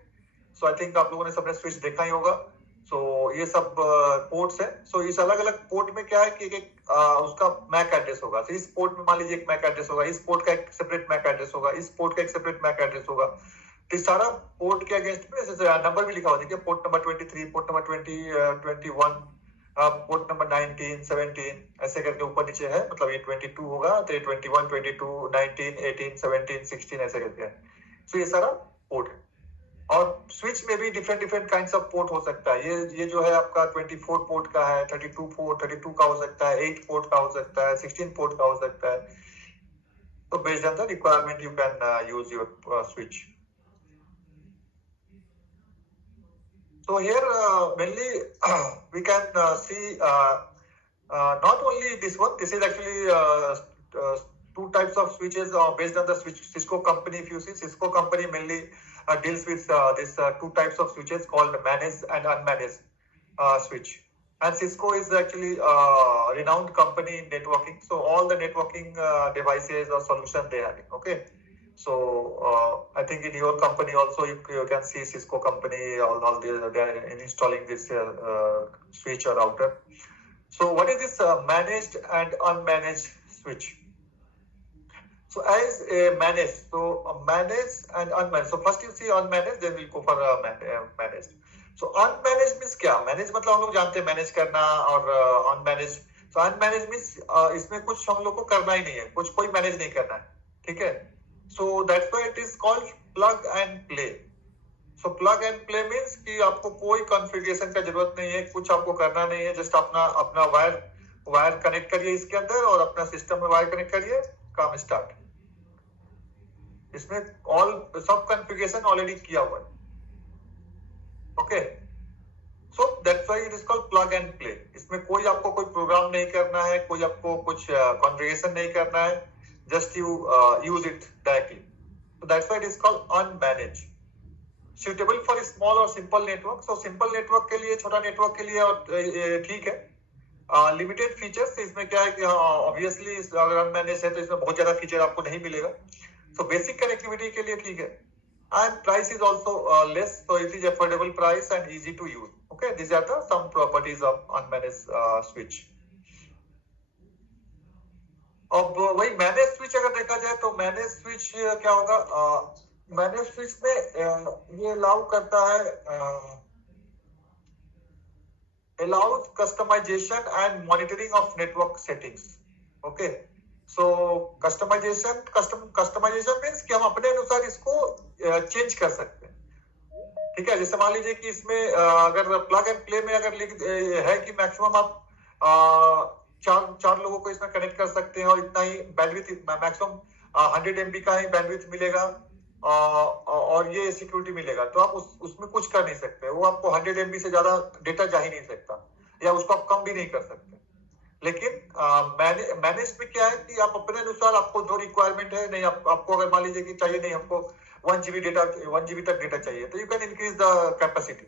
So I think आप लोगों ने सबने स्विच देखा ही होगा। So ये सब पोर्ट्स है। So इस अलग-अलग पोर्ट में क्या है कि एक उसका मैक एड्रेस होगा। So इस पोर्ट में मान लीजिए एक मैक एड्रेस होगा, इस पोर्ट का एक सेपरेट मैक एड्रेस होगा, इस पोर्ट का एक सेपरेट मैक एड्रेस होगा। तो सारा पोर्ट के अगेंस्ट में जैसे नंबर भी लिखा हुआ देखिए, port number 23, port number 20, 21, port number 19, 17 ऐसे करके ऊपर नीचे है, मतलब ये 22 होगा तो ये 21, 22, 19, 18, 17, 16 ऐसे करके है। तो ये सारा पोर्ट है। और स्विच में भी डिफरेंट काइंड्स ऑफ पोर्ट हो सकता है। ये जो है आपका 24 पोर्ट का है, 32 का हो सकता है, 8 पोर्ट का हो सकता है, 16 पोर्ट का हो सकता है। तो based on the requirement you can use your switch. So here mainly we can see not only this one. This is actually two types of switches based on the Cisco company. If you see, Cisco company mainly deals with this two types of switches called managed and unmanaged switch. And Cisco is actually a renowned company in networking. So all the networking devices or solutions they have. Okay. So I think in your company also you can see Cisco company all they are installing this switch or router. So what is this managed and unmanaged switch? So as a managed, so managed and unmanaged. So first you see unmanaged, then we'll go for managed. So unmanaged means क्या? Managed मतलब हम लोग जानते हैं manage करना और unmanaged. So unmanaged means इसमें कुछ हम लोग को करना ही नहीं है, कुछ कोई manage नहीं करना है, ठीक है? So that's why it is called plug and play. So plug and play means कि आपको कोई configuration का जरूरत नहीं है, कुछ आपको करना नहीं है, just अपना वायर कनेक्ट करिए इसके अंदर और अपना सिस्टम में वायर कनेक्ट करिए, काम स्टार्ट. इसमें सब कॉन्फ़िगरेशन ऑलरेडी किया हुआ है. Okay, so that's why it is called plug and play. इसमें कोई आपको कोई प्रोग्राम नहीं करना है, कोई आपको कुछ कॉन्फ़िगरेशन नहीं करना है, just you use it directly. So that's why it is called unmanaged. Suitable for small और simple network. So simple network के लिए, छोटा नेटवर्क के लिए और ठीक है. Limited features. इसमें क्या है कि ऑब्वियसली अगर अनमैनेज है तो इसमें बहुत ज्यादा फीचर आपको नहीं मिलेगा. सो बेसिक कनेक्टिविटी के लिए ठीक है. And price is also less, so it is affordable price and easy to use. Okay, these are the some properties of unmanaged switch. अब वही मैनेज स्विच अगर देखा जाए तो मैनेज स्विच क्या होगा? मैनेज स्विच में ये अलाउ करता है allows customization and monitoring of network settings. Okay, so customization means कि हम अपने अनुसार इसको चेंज कर सकते हैं. ठीक है, जैसे मान लीजिए कि इसमें अगर प्लग एंड प्ले में अगर है कि मैक्सिमम आप चार लोगों को इसमें कनेक्ट कर सकते हैं और इतना ही बैंडविड्थ, मैक्सिमम 100 MB का ही बैंडविड्थ मिलेगा और ये सिक्योरिटी मिलेगा, तो आप उसमें कुछ कर नहीं सकते. वो आपको 100 MB से ज्यादा डेटा जा ही नहीं सकता, या उसको आप कम भी नहीं कर सकते. लेकिन मैनेज में क्या है कि आप अपने अनुसार आपको जो रिक्वायरमेंट है, नहीं आपको अगर मान लीजिए कि चाहिए नहीं हमको 1 GB तक डेटा चाहिए, तो you can increase the capacity.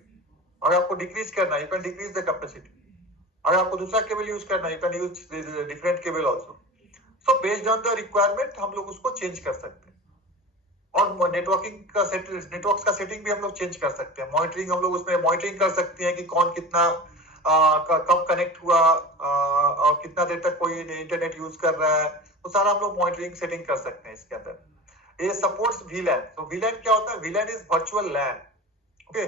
अगर आपको डिक्रीज करना है, you can decrease the capacity. अगर आपको दूसरा केबल यूज करना है, you can use different cable also. So based on the requirement हम लोग उसको चेंज कर सकते हैं. और नेटवर्क्स का सेटिंग भी हम लोग चेंज कर सकते हैं. मॉनिटरिंग हम लोग उसमें मॉनिटरिंग कर सकते हैं कि कौन कितना कब कनेक्ट हुआ और कितना देर तक कोई इंटरनेट यूज कर रहा है, तो सारा हम लोग मॉनिटरिंग सेटिंग कर सकते हैं इसके अंदर. ये सपोर्ट्स VLAN. तो VLAN क्या होता है? VLAN is virtual LAN. Okay,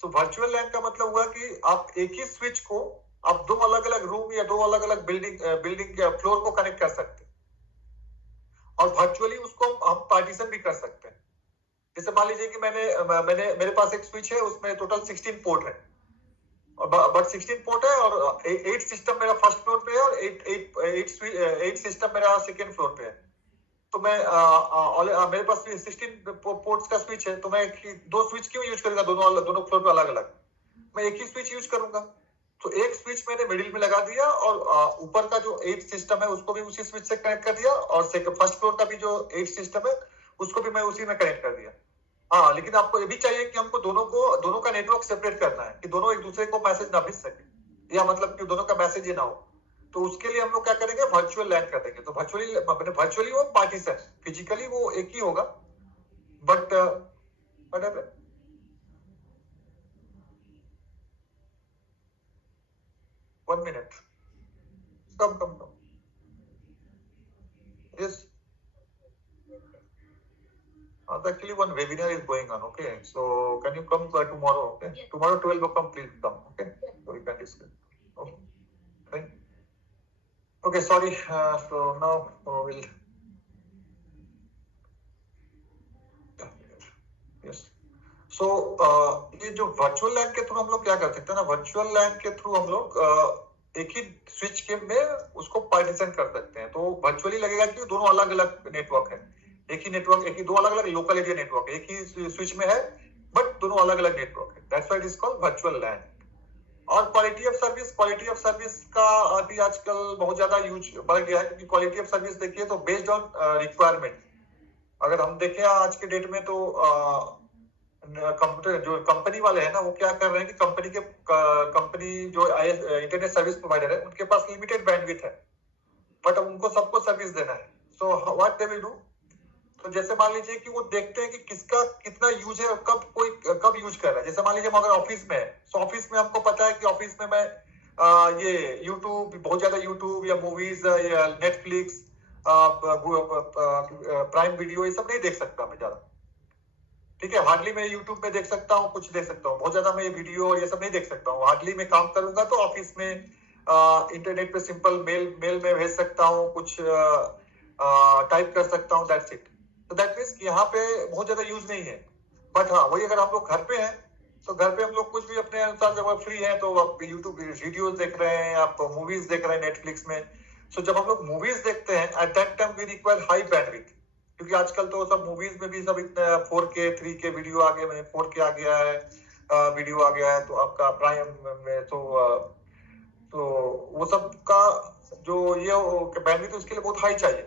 so virtual LAN का मतलब हुआ कि आप एक ही स्विच को आप दो अलग अलग रूम या दो अलग अलग बिल्डिंग फ्लोर को कनेक्ट कर सकते हैं और वर्चुअली उसको हम पार्टीशन भी कर सकते हैं. जैसे मान लीजिए कि मेरे पास एक स्विच है, उसमें टोटल 16 पोर्ट है, बट 16 पोर्ट है और 8 सिस्टम मेरा फर्स्ट फ्लोर पे है और 8 सिस्टम मेरा सेकेंड फ्लोर पे है. तो मैं मेरे पास 16 पोर्ट्स का स्विच है, तो मैं दो स्विच क्यों यूज करूंगा? दोनों फ्लोर पे अलग अलग मैं एक ही स्विच यूज करूंगा. तो एक स्विच मैंने मिडिल में लगा दिया और ऊपर का जो 8 सिस्टम है उसको भी उसी स्विच से कनेक्ट कर दिया और फर्स्ट फ्लोर का भी जो 8 सिस्टम है उसको भी मैं उसी में कनेक्ट कर दिया. हाँ, लेकिन आपको ये भी चाहिए कि हमको दोनों का नेटवर्क सेपरेट करना है कि दोनों एक दूसरे को मैसेज ना भेज सके, या मतलब कि दोनों का मैसेज ही ना हो. तो उसके लिए हम लोग क्या करेंगे? वर्चुअल लैन कर देंगे. तो वर्चुअली वो पार्टीशन, फिजिकली वो एक ही होगा, but whatever. One minute. Come. Yes. Actually, one webinar is going on. Okay, so can you come tomorrow? Okay, yes. Tomorrow 12 o'clock, please come. Okay, so we can discuss. Okay. Fine. Okay, sorry. So now we'll. Yes. So ये जो virtual लैन के through हम लोग क्या कर सकते हैं ना, वर्चुअल लैन के थ्रू हम लोग एक ही स्विच के में उसको पार्टीशन कर सकते हैं. तो वर्चुअली लगेगा कि दोनों अलग अलग नेटवर्क है, एक ही दो अलग अलग लोकल एरिया नेटवर्क है, एक ही स्विच में है बट दोनों अलग अलग नेटवर्क है. That's why it is called virtual LAN. और क्वालिटी ऑफ सर्विस का अभी आजकल बहुत ज्यादा यूज बढ़ गया है, क्योंकि क्वालिटी ऑफ सर्विस देखिए तो बेस्ड ऑन रिक्वायरमेंट। अगर हम देखें आज के डेट में तो कंप्यूटर जो कंपनी वाले हैं ना, वो क्या कर रहे हैं कि कंपनी जो इंटरनेट सर्विस प्रोवाइडर है, उनके पास लिमिटेड बैंडविड्थ है, बट उनको सबको सर्विस देना है। So what they will do, तो जैसे मान लीजिए कि वो देखते हैं कि किसका कितना यूज है और कब यूज कर रहा है। जैसे मान लीजिए अगर ऑफिस में है, तो ऑफिस में हमको पता है कि ऑफिस में मैं ये यूट्यूब, बहुत ज्यादा यूट्यूब या मूवीज या नेटफ्लिक्स, प्राइम वीडियो, ये सब नहीं देख सकता मैं ज्यादा, ठीक है। हार्डली मैं यूट्यूब में देख सकता हूँ, कुछ देख सकता हूँ, बहुत ज्यादा मैं ये वीडियो और ये सब नहीं देख सकता हूँ। हार्डली मैं काम करूंगा तो ऑफिस में इंटरनेट पे सिंपल मेल में भेज सकता हूँ, कुछ टाइप कर सकता हूँ, दैट्स इट। तो दैट मीन्स यहाँ पे बहुत ज्यादा यूज नहीं है। बट हाँ, वही अगर हम लोग घर पे हैं, तो घर पे हम लोग कुछ भी अपने अनुसार, जब आप फ्री हैं तो आप यूट्यूब वीडियोस देख रहे हैं, आप मूवीज देख रहे हैं नेटफ्लिक्स में। सो जब हम लोग मूवीज देखते हैं, at that time we require high bandwidth, क्योंकि आजकल तो सब मूवीज में भी सब इतना 4K 3K वीडियो आ गया है, 4K आ गया है, वीडियो आ गया है, तो आपका प्राइम में तो वो सब का जो ये बैंडविड्थ उसके लिए बहुत हाई चाहिए।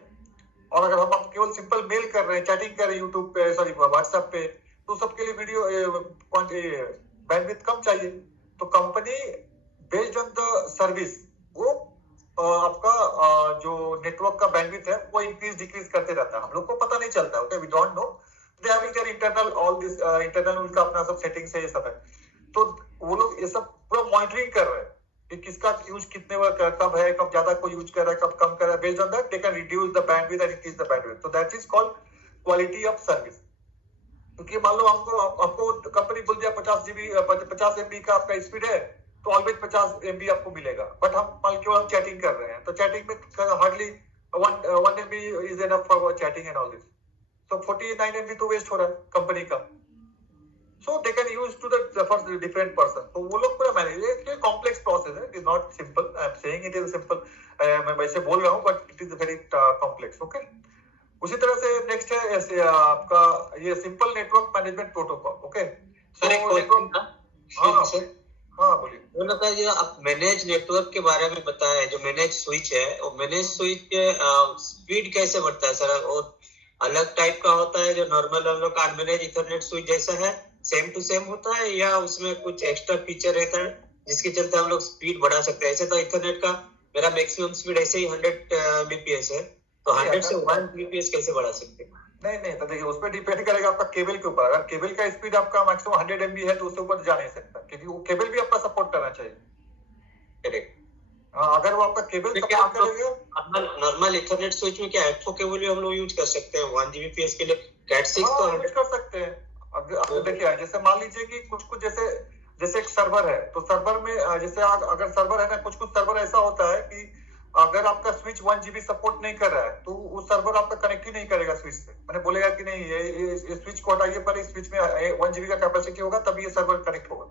और अगर हम केवल सिंपल मेल कर रहे हैं, चैटिंग कर रहे हैं यूट्यूब पे, सॉरी व्हाट्सएप पे, तो सबके लिए वीडियो बैंडविड्थ कम चाहिए। तो company based on the service वो आपका जो नेटवर्क का बैंडविड्थ है वो इंक्रीज डिक्रीज करते रहता है। हम लोग को पता नहीं चलता, okay, we don't know, they having their internal all this internal उनका अपना सब सेटिंग्स है, ये सब है। तो वो लोग ये सब पूरा मॉनिटरिंग कर रहे हैं कि किसका यूज कितने कब है, कब ज्यादा कोई यूज कर रहा है, कब कम कर रहा है। Based on that they can reduce the bandwidth and increase the bandwidth. तो that is called quality of service. क्योंकि मान लो आपको कंपनी बोल दिया 50 MB का आपका स्पीड है, तो ऑलवेज 50 MB आपको मिलेगा। बट हम मान लो हम चैटिंग कर रहे हैं, तो चैटिंग में hardly 1 MB is enough for chatting and all this. So 49 MB तो वेस्ट हो रहा है कंपनी का। So they can use to the for the different person. तो वो लोग पूरा मैनेज, ये कॉम्प्लेक्स प्रोसेस है, it is not simple. I am saying it is simple, मैं वैसे बोल रहा हूँ, but it is very complex, okay. उसी तरह से नेक्स्ट है ऐसे आपका ये simple network management protocol, okay. Sir एक क्वेश्चन था। हाँ सर हाँ बोलिए। वो लोग का जो आप मैनेज नेटवर्क के बारे में बताया है, जो मैनेज स्विच है, वो मैनेज स्विच के स्पीड कैसे बढ़ता है सर? और अलग टाइप का होता है जो नॉर्मल हम लोग का अनमैनेज इथरनेट स्विच जैसा है, सेम टू सेम होता है, या उसमें कुछ एक्स्ट्रा फीचर रहता है जिसके चलते हम लोग स्पीड बढ़ा सकते हैं? ऐसे तो इथरनेट का मेरा मैक्सिमम स्पीड ऐसे ही 100 Mbps है, तो 100 से 1 Mbps कैसे बढ़ा सकते हैं? नहीं, तो देखिए उस पर डिपेंड करेगा आपका केबल के ऊपर। अगर केबल का स्पीड आपका मैक्सिमम 100 MB है, तो उससे ऊपर जा नहीं सकता, क्योंकि वो केबल भी आपका सपोर्ट करना चाहिए। करेक्ट। अगर वो आपका केबल सपोर्ट करेगा। नॉर्मल इथरनेट स्विच में क्या H4 केबल भी हम लोग यूज कर सकते हैं 1 Gbps के लिए? Cat6 तो यूज कर सकते हैं। अब देखिए, जैसे मान लीजिए कि कुछ जैसे एक सर्वर है, तो सर्वर में जैसे अगर सर्वर है ना, कुछ सर्वर ऐसा होता है कि अगर आपका स्विच 1 GB सपोर्ट नहीं कर रहा है, तो वो सर्वर आपका कनेक्ट ही नहीं करेगा स्विच से। मैंने बोलेगा कि नहीं, ये स्विच को हटाइए, पर इस स्विच में 1 GB का कैपेसिटी होगा, तभी ये सर्वर कनेक्ट होगा।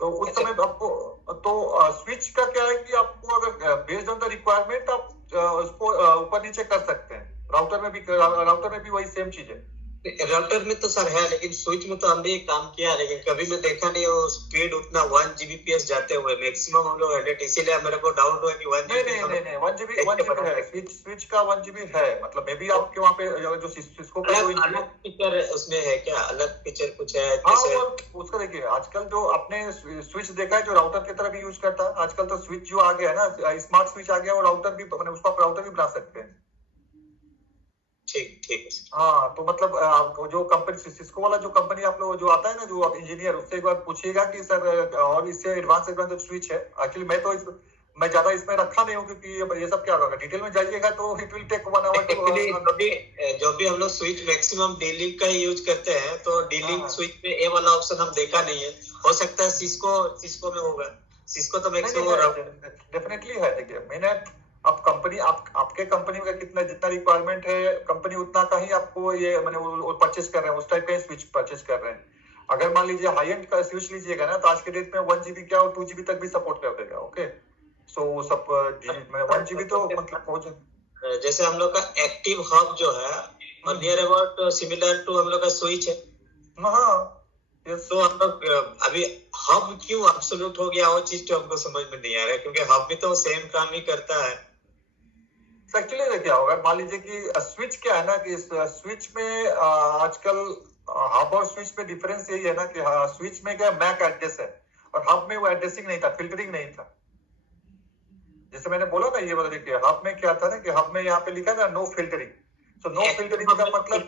तो उस समय आपको तो स्विच का क्या है कि आपको अगर बेस्ड ऑन द रिक्वायरमेंट आप उसको ऊपर नीचे कर सकते हैं। राउटर में भी वही सेम चीज है। राउटर में तो सर है, लेकिन स्विच में तो हमने ये काम किया, लेकिन कभी मैं देखा नहीं वो स्पीड उतना 1 Gbps जाते हुए। मैक्सिमम हम लोग 100, इसीलिए मेरे को डाउट हुआ कि 1 GB नहीं 1 GB है। स्विच का 1 GB है, मतलब मे बी आपके वहाँ पे जो सिस्को का अलग फीचर उसमें है क्या? अलग फीचर कुछ है हाँ, जैसे उसका देखिए, आजकल जो आपने स्विच देखा है जो राउटर की तरह भी यूज करता है, आजकल तो स्विच जो आ गया है ना, स्मार्ट स्विच आ गया, और राउटर भी, मैंने उसको आप राउटर भी बना सकते हैं। ठीक है। हाँ, तो मतलब जो कंपनी सिस्को वाला जो कंपनी आप लोग जो आता है ना, जो आप इंजीनियर, उससे एक बार पूछिएगा कि सर और इससे एडवांस जो स्विच है। एक्चुअली मैं ज्यादा इसमें रखा नहीं हूँ, क्योंकि ये सब क्या होगा, डिटेल में जाइएगा तो इट विल टेक 1 hour। जो भी हम लोग स्विच मैक्सिमम डी-लिंक का ही यूज करते हैं, तो डी-लिंक स्विच में ए वाला ऑप्शन हम देखा नहीं है। हो सकता है सिस्को में होगा। सिस्को तो मैक्सिमम डेफिनेटली है। देखिए, मैंने अब कंपनी आपके कंपनी में जितना रिक्वायरमेंट है, कंपनी उतना का ही आपको ये मैंने वो परचेज कर रहे हैं, उस टाइप का स्विच परचेज कर रहे हैं। अगर मान लीजिए हाई एंड का स्विच लीजिएगा ना, तो आज के डेट में 1 GB क्या और 2 GB तक भी सपोर्ट कर देगा, ओके। सो सब 1 GB तो मतलब पहुंच, जैसे हम लोग का एक्टिव हब जो है नियर अबाउट सिमिलर टू हम लोग का स्विच है। हाँ, यस तो हम लोग अभी हब क्यों एब्सोल्यूट हो गया, वो चीज तो हमको समझ में नहीं आ रहा है, क्योंकि हब भी तो सेम काम ही करता है। एक्चुअली क्या होगा, मान लीजिए कि स्विच क्या है ना कि स्विच में आजकल हब और स्विच में डिफरेंस यही है ना कि स्विच में क्या मैक एड्रेस है और हब में वो एड्रेसिंग नहीं था, फिल्टरिंग नहीं था। जैसे मैंने बोला ना, ये बता देखिए हब में क्या था ना कि हब में यहाँ पे लिखा है ना no filtering. So no filtering का मतलब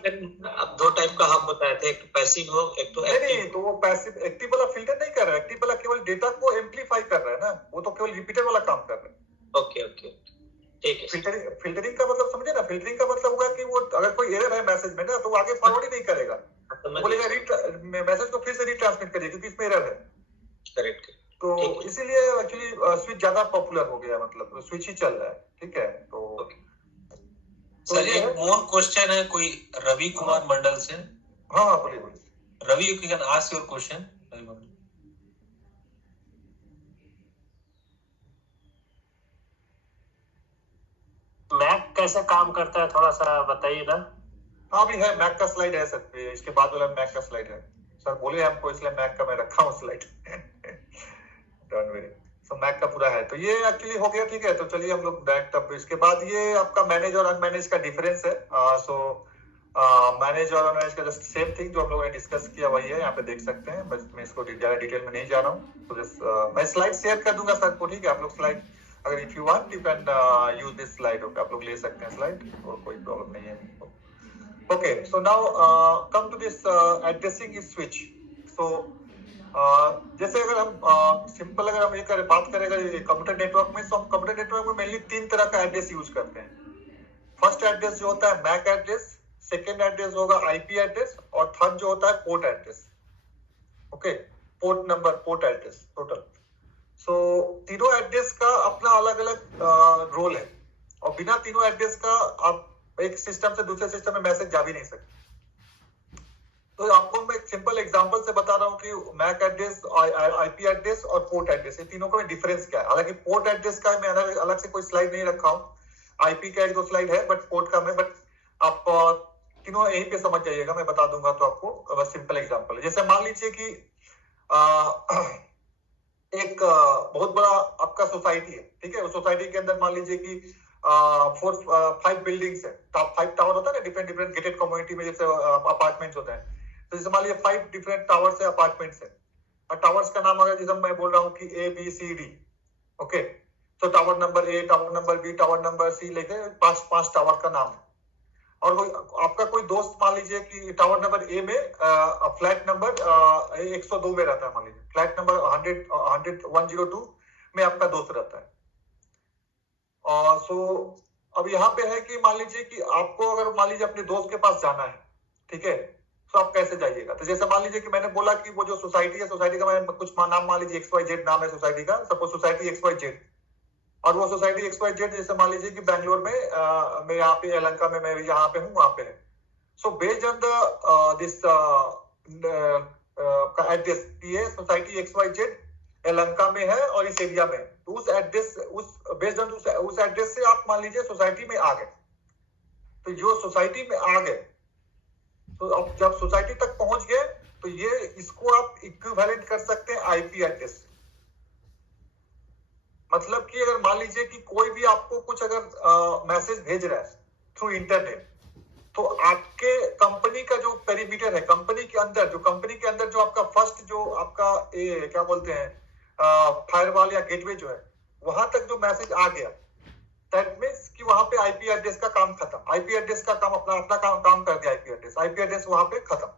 अब दो टाइप का हब बताए थे, एक पैसिव हो, एक तो नहीं एक्टिव। तो वो पैसिव एक्टिव वाला फिल्टर नहीं कर रहा है, एक्टिव वाला केवल डेटा को एम्पलीफाई कर रहा है ना, वो तो केवल रिपीटर वाला काम कर रहा है। ओके ओके, ठीक है। फिल्टरिंग का मतलब समझे ना, फिल्टरिंग का मतलब होगा कि वो अगर कोई एरर है मैसेज में ना तो वो आगे फॉरवर्ड ही नहीं करेगा, वो बोलेगा मैसेज को फिर से रीट्रांसमिट करिए क्योंकि इसमें एरर है। करेक्ट। तो इसीलिए एक्चुअली स्विच ज्यादा पॉपुलर हो गया, मतलब स्विच ही चल रहा है, ठीक है। तो सर ये एक है। मोर क्वेश्चन है कोई रवि कुमार मंडल से। हाँ बोलिए बोलिए। Ravi, you can ask your question. MAC कैसे काम करता है थोड़ा सा बताइए ना। हाँ अभी है, मैक का स्लाइड है सर पे, इसके बाद वाला मैक का स्लाइड है। सर बोले हमको इसलिए मैक का मैं रखा हूँ slide. Don't worry. So MAC का पूरा है, तो ये एक्चुअली हो गया, ठीक है। तो चलिए हम लोग डायरेक्ट अब इसके बाद ये आपका मैनेज और अनमैनेज का डिफरेंस है। सो मैनेज और अनमैनेज का जस्ट सेम थिंग जो हम लोगों ने डिस्कस किया वही है, यहाँ पे देख सकते हैं। बस मैं इसको ज्यादा डिटेल में नहीं जा रहा हूँ, तो जस्ट मैं स्लाइड शेयर कर दूंगा सर को, ठीक है। आप लोग स्लाइड अगर if you want you can use this slide, okay, आप लोग ले सकते हैं स्लाइड, और कोई प्रॉब्लम नहीं है। Okay, so now come to this addressing is switch. So जैसे अगर हम सिंपल अगर हम ये बात करें कंप्यूटर नेटवर्क में, तो हम कंप्यूटर नेटवर्क में मेनली 3 तरह का एड्रेस यूज करते हैं। फर्स्ट एड्रेस जो होता है मैक एड्रेस, सेकेंड एड्रेस होगा आईपी एड्रेस, और थर्ड जो होता है port address. Okay, port number, port address total. So तीनों एड्रेस का अपना अलग अलग रोल है, और बिना तीनों एड्रेस का आप एक सिस्टम से दूसरे सिस्टम में मैसेज जा भी नहीं सकते। तो आपको मैं एक सिंपल एग्जांपल से बता रहा हूँ कि मैक एड्रेस, आईपी एड्रेस और पोर्ट एड्रेस, ये तीनों का डिफरेंस क्या है। हालांकि पोर्ट एड्रेस का मैं अलग से कोई स्लाइड नहीं रखा हूँ, आईपी का एक दो स्लाइड है, बट पोर्ट का मैं, बट आप तीनों यहीं पे समझ जाइएगा, मैं बता दूंगा तो आपको। बस सिंपल एग्जांपल है, जैसे मान लीजिए कि एक बहुत बड़ा आपका सोसाइटी है, ठीक है। उस सोसाइटी के अंदर मान लीजिए कि 5 बिल्डिंग्स है, 5 टावर होता है ना, डिफरेंट डिफरेंट गेटेड कम्युनिटी में जैसे अपार्टमेंट्स होते हैं। तो जैसे मान लीजिए 5 डिफरेंट टावर्स है, अपार्टमेंट्स है, और टावर्स का नाम अगर जैसे मैं बोल रहा हूँ कि ABCD, ओके। तो tower number A, tower number B, tower number C लेके 5 टावर का नाम है। और आपका कोई दोस्त मान लीजिए कि टावर नंबर A में फ्लैट नंबर 102 में रहता है, मान लीजिए फ्लैट नंबर 102 में आपका दोस्त रहता है। सो अब यहाँ पे है कि मान लीजिए कि आपको अगर मान लीजिए अपने दोस्त के पास जाना है, ठीक है, तो आप कैसे जाइएगा। तो जैसे मान लीजिए कि मैंने बोला कि वो जो सोसाइटी है, सोसाइटी का मैं कुछ नाम मान लीजिए XYZ नाम है सोसाइटी का, सपोज सोसाइटी XYZ, और वो सोसाइटी XYZ जैसे मान लीजिए कि बैंगलोर में मैं यहाँ पे यलहंका में मैं यहाँ पे हूँ, वहां पे है। So based on the this address, ये सोसाइटी XYZ यलहंका में है और इस एरिया में, तो उस एड्रेस, उस बेस्ड ऑन उस एड्रेस से आप मान लीजिए सोसाइटी में आ गए। तो जो सोसाइटी में आ गए, तो अब जब सोसाइटी तक पहुंच गए, तो ये इसको आप इक्विवेलेंट कर सकते हैं आईपी एड्रेस। मतलब कि अगर मान लीजिए कि कोई भी आपको कुछ अगर मैसेज भेज रहा है थ्रू इंटरनेट, तो आपके कंपनी का जो पेरीमीटर है, कंपनी के अंदर जो आपका फर्स्ट जो आपका क्या बोलते हैं फायरवॉल या गेटवे जो है, वहां तक जो मैसेज आ गया, दैट मींस कि वहां पे आईपी एड्रेस का काम खत्म। आईपी एड्रेस का काम अपना काम कर दिया, आईपी एड्रेस वहां पे खत्म।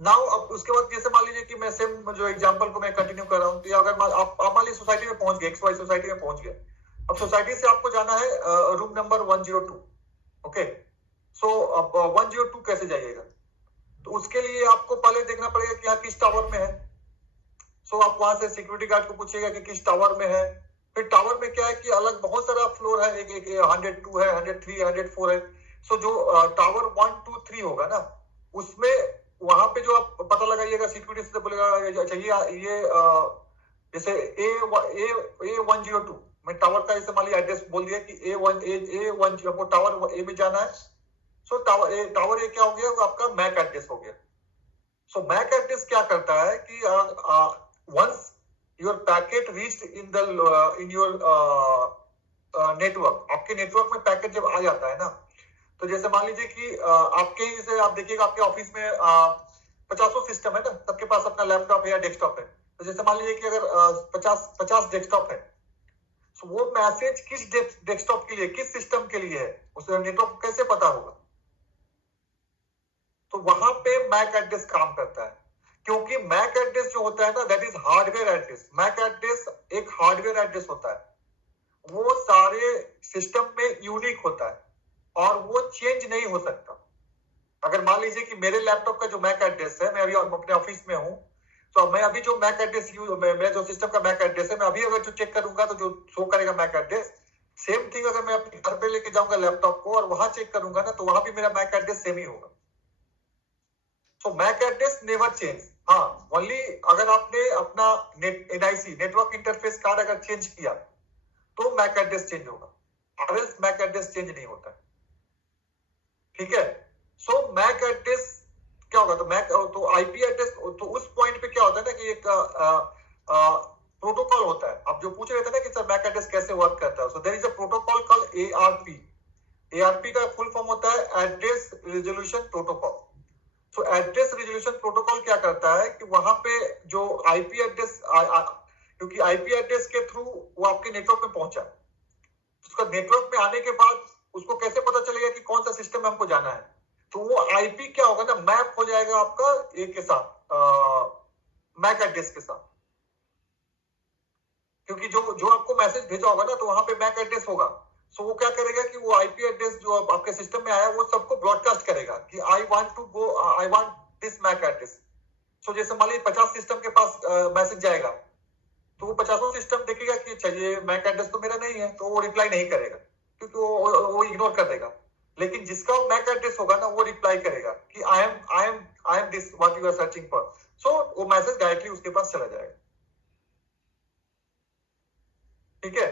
नाउ अब उसके बाद जैसे मान लीजिए कि मैं सेम जो एग्जांपल को मैं कंटिन्यू कर रहा हूँ कि अगर आप मान लीजिए सोसाइटी में पहुंच गए, XY सोसाइटी में पहुंच गए। अब सोसाइटी से आपको जाना है रूम नंबर 102, ओके। सो अब 102 कैसे जाइएगा, तो उसके लिए आपको पहले देखना पड़ेगा कि यहाँ किस टावर में है। सो आप वहां से सिक्योरिटी गार्ड को पूछिएगा कि किस टावर में है। फिर टावर में क्या है कि अलग बहुत सारा फ्लोर है, एक 102 है, 103, 104 है। सो जो टावर 1, 2, 3 होगा ना, उसमें वहां पे जो आप पता लगाइएगा, सिक्योरिटी से बोलेगा चाहिए ये जैसे A102 मैं टावर का जैसे मान लीजिए एड्रेस बोल दिया कि A1 टावर A में जाना है। सो टावर ए क्या हो गया, वो आपका मैक एड्रेस हो गया। सो मैक एड्रेस क्या करता है कि once your packet reached in your network, आपके नेटवर्क में पैकेट जब आ जाता है ना, तो जैसे मान लीजिए कि आपके जैसे आप देखिएगा आपके ऑफिस में 50 सिस्टम है ना, सबके पास अपना लैपटॉप है या डेस्कटॉप है। तो जैसे मान लीजिए कि अगर 50 डेस्कटॉप है, तो वो मैसेज किस डेस्कटॉप के लिए, किस सिस्टम के लिए है, उसे नेटवर्क को कैसे पता होगा? तो वहां पे मैक एड्रेस काम करता है, क्योंकि मैक एड्रेस जो होता है ना, that is hardware address. MAC address एक हार्डवेयर एड्रेस होता है, वो सारे सिस्टम में यूनिक होता है और वो चेंज नहीं हो सकता। अगर मान लीजिए कि मेरे लैपटॉप का जो मैक एड्रेस है, मैं अभी अपने ऑफिस में हूं, तो मैं अभी जो मैक एड्रेस मेरा जो सिस्टम का मैक एड्रेस है, मैं अभी अगर जो चेक करूंगा तो जो शो करेगा मैक एड्रेस, सेम थिंग अगर मैं अपने घर पे लेके जाऊंगा लैपटॉप को और वहां चेक करूंगा ना, तो वहां भी मेरा मैक एड्रेस सेम ही होगा। So MAC address never change. हाँ, ओनली अगर आपने अपना एनआईसी नेटवर्क इंटरफेस कार्ड अगर चेंज किया तो मैक एड्रेस चेंज होगा, अदरवाइज मैक एड्रेस चेंज नहीं होता। ठीक है। सो मैक एड्रेस क्या होगा, तो आईपी एड्रेस, तो उस पॉइंट पे क्या होता है ना कि एक प्रोटोकॉल होता है। आप जो पूछ रहे थे ना कि सर मैक एड्रेस कैसे वर्क करता है, so there is a protocol called ARP. ARP का फुल फॉर्म होता है एड्रेस रिजोल्यूशन प्रोटोकॉल। तो एड्रेस रिजोल्यूशन प्रोटोकॉल क्या करता है कि वहां पे जो आईपी एड्रेस, क्योंकि आईपी एड्रेस के थ्रू वो आपके नेटवर्क में पहुंचा, उसका नेटवर्क में आने के बाद उसको कैसे पता चलेगा कि कौन सा सिस्टम में हमको जाना है? तो वो आईपी क्या होगा ना, मैप हो जाएगा आपका एक के साथ, मैक एड्रेस के साथ। क्योंकि जो आपको मैसेज भेजा होगा ना, तो वहां पे मैक एड्रेस होगा। सो वो क्या करेगा कि वो आईपी एड्रेस जो आपके सिस्टम में आया, वो सबको ब्रॉडकास्ट करेगा कि I want this MAC address. So जैसे मान लीजिए 50 सिस्टम के पास मैसेज जाएगा, तो वो 50 सिस्टम देखेगा कि चलिए मैक एड्रेस तो मेरा नहीं है, तो वो रिप्लाई नहीं करेगा, क्योंकि वो इग्नोर कर देगा। लेकिन जिसका मैक एड्रेस होगा ना, वो रिप्लाई करेगा कि I am this what you are searching for. So वो मैसेज डायरेक्टली उसके पास चला जाएगा। ठीक है।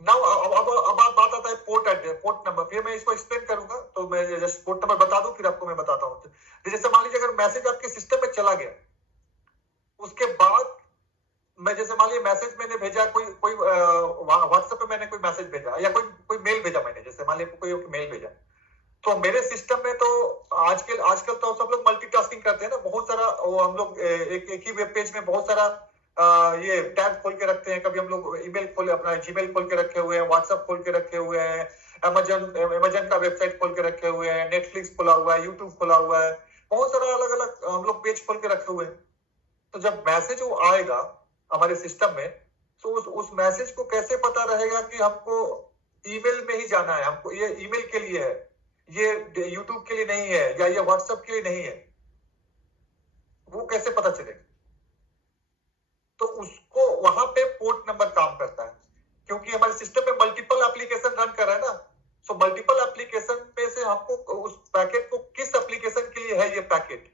नाउ अब बात आता है पोर्ट एड्रेस, पोर्ट नंबर। फिर मैं इसको एक्सप्लेन करूंगा, तो मैं जस्ट पोर्ट नंबर बता दूं, फिर आपको मैं बताता हूं। जैसे मान लीजिए अगर मैसेज आपके सिस्टम में चला गया, उसके बाद मैं जैसे मान लीजिए मैसेज मैंने भेजा, कोई व्हाट्सएप पे मैंने कोई मैसेज भेजा या कोई मेल भेजा मैंने, जैसे मान लीजिए कोई मेल भेजा, तो मेरे सिस्टम में तो आजकल तो सब लोग मल्टीटास्किंग करते हैं ना, बहुत सारा हम लोग एक ही वेब पेज में बहुत सारा ये टैब खोल के रखते हैं। कभी हम लोग ईमेल खोले, अपना जीमेल खोल के रखे हुए हैं, व्हाट्सएप खोल के रखे हुए हैं, अमेजन का वेबसाइट खोल के रखे हुए हैं, नेटफ्लिक्स खोला हुआ है, यूट्यूब खोला हुआ है, बहुत सारा अलग अलग हम लोग पेज खोल के रखे हुए हैं। तो जब मैसेज वो आएगा हमारे सिस्टम में, तो उस मैसेज को कैसे पता रहेगा कि हमको ईमेल में ही जाना है, हमको ये ईमेल के लिए है, ये यूट्यूब के लिए नहीं है, या ये व्हाट्सएप के लिए नहीं है, वो कैसे पता चलेगा? तो उसको वहां पे पोर्ट नंबर काम करता है, क्योंकि हमारे सिस्टम में मल्टीपल एप्लीकेशन रन कर रहा है ना। सो मल्टीपल एप्लीकेशन में से हमको उस पैकेट को, किस एप्लीकेशन के लिए है ये पैकेट,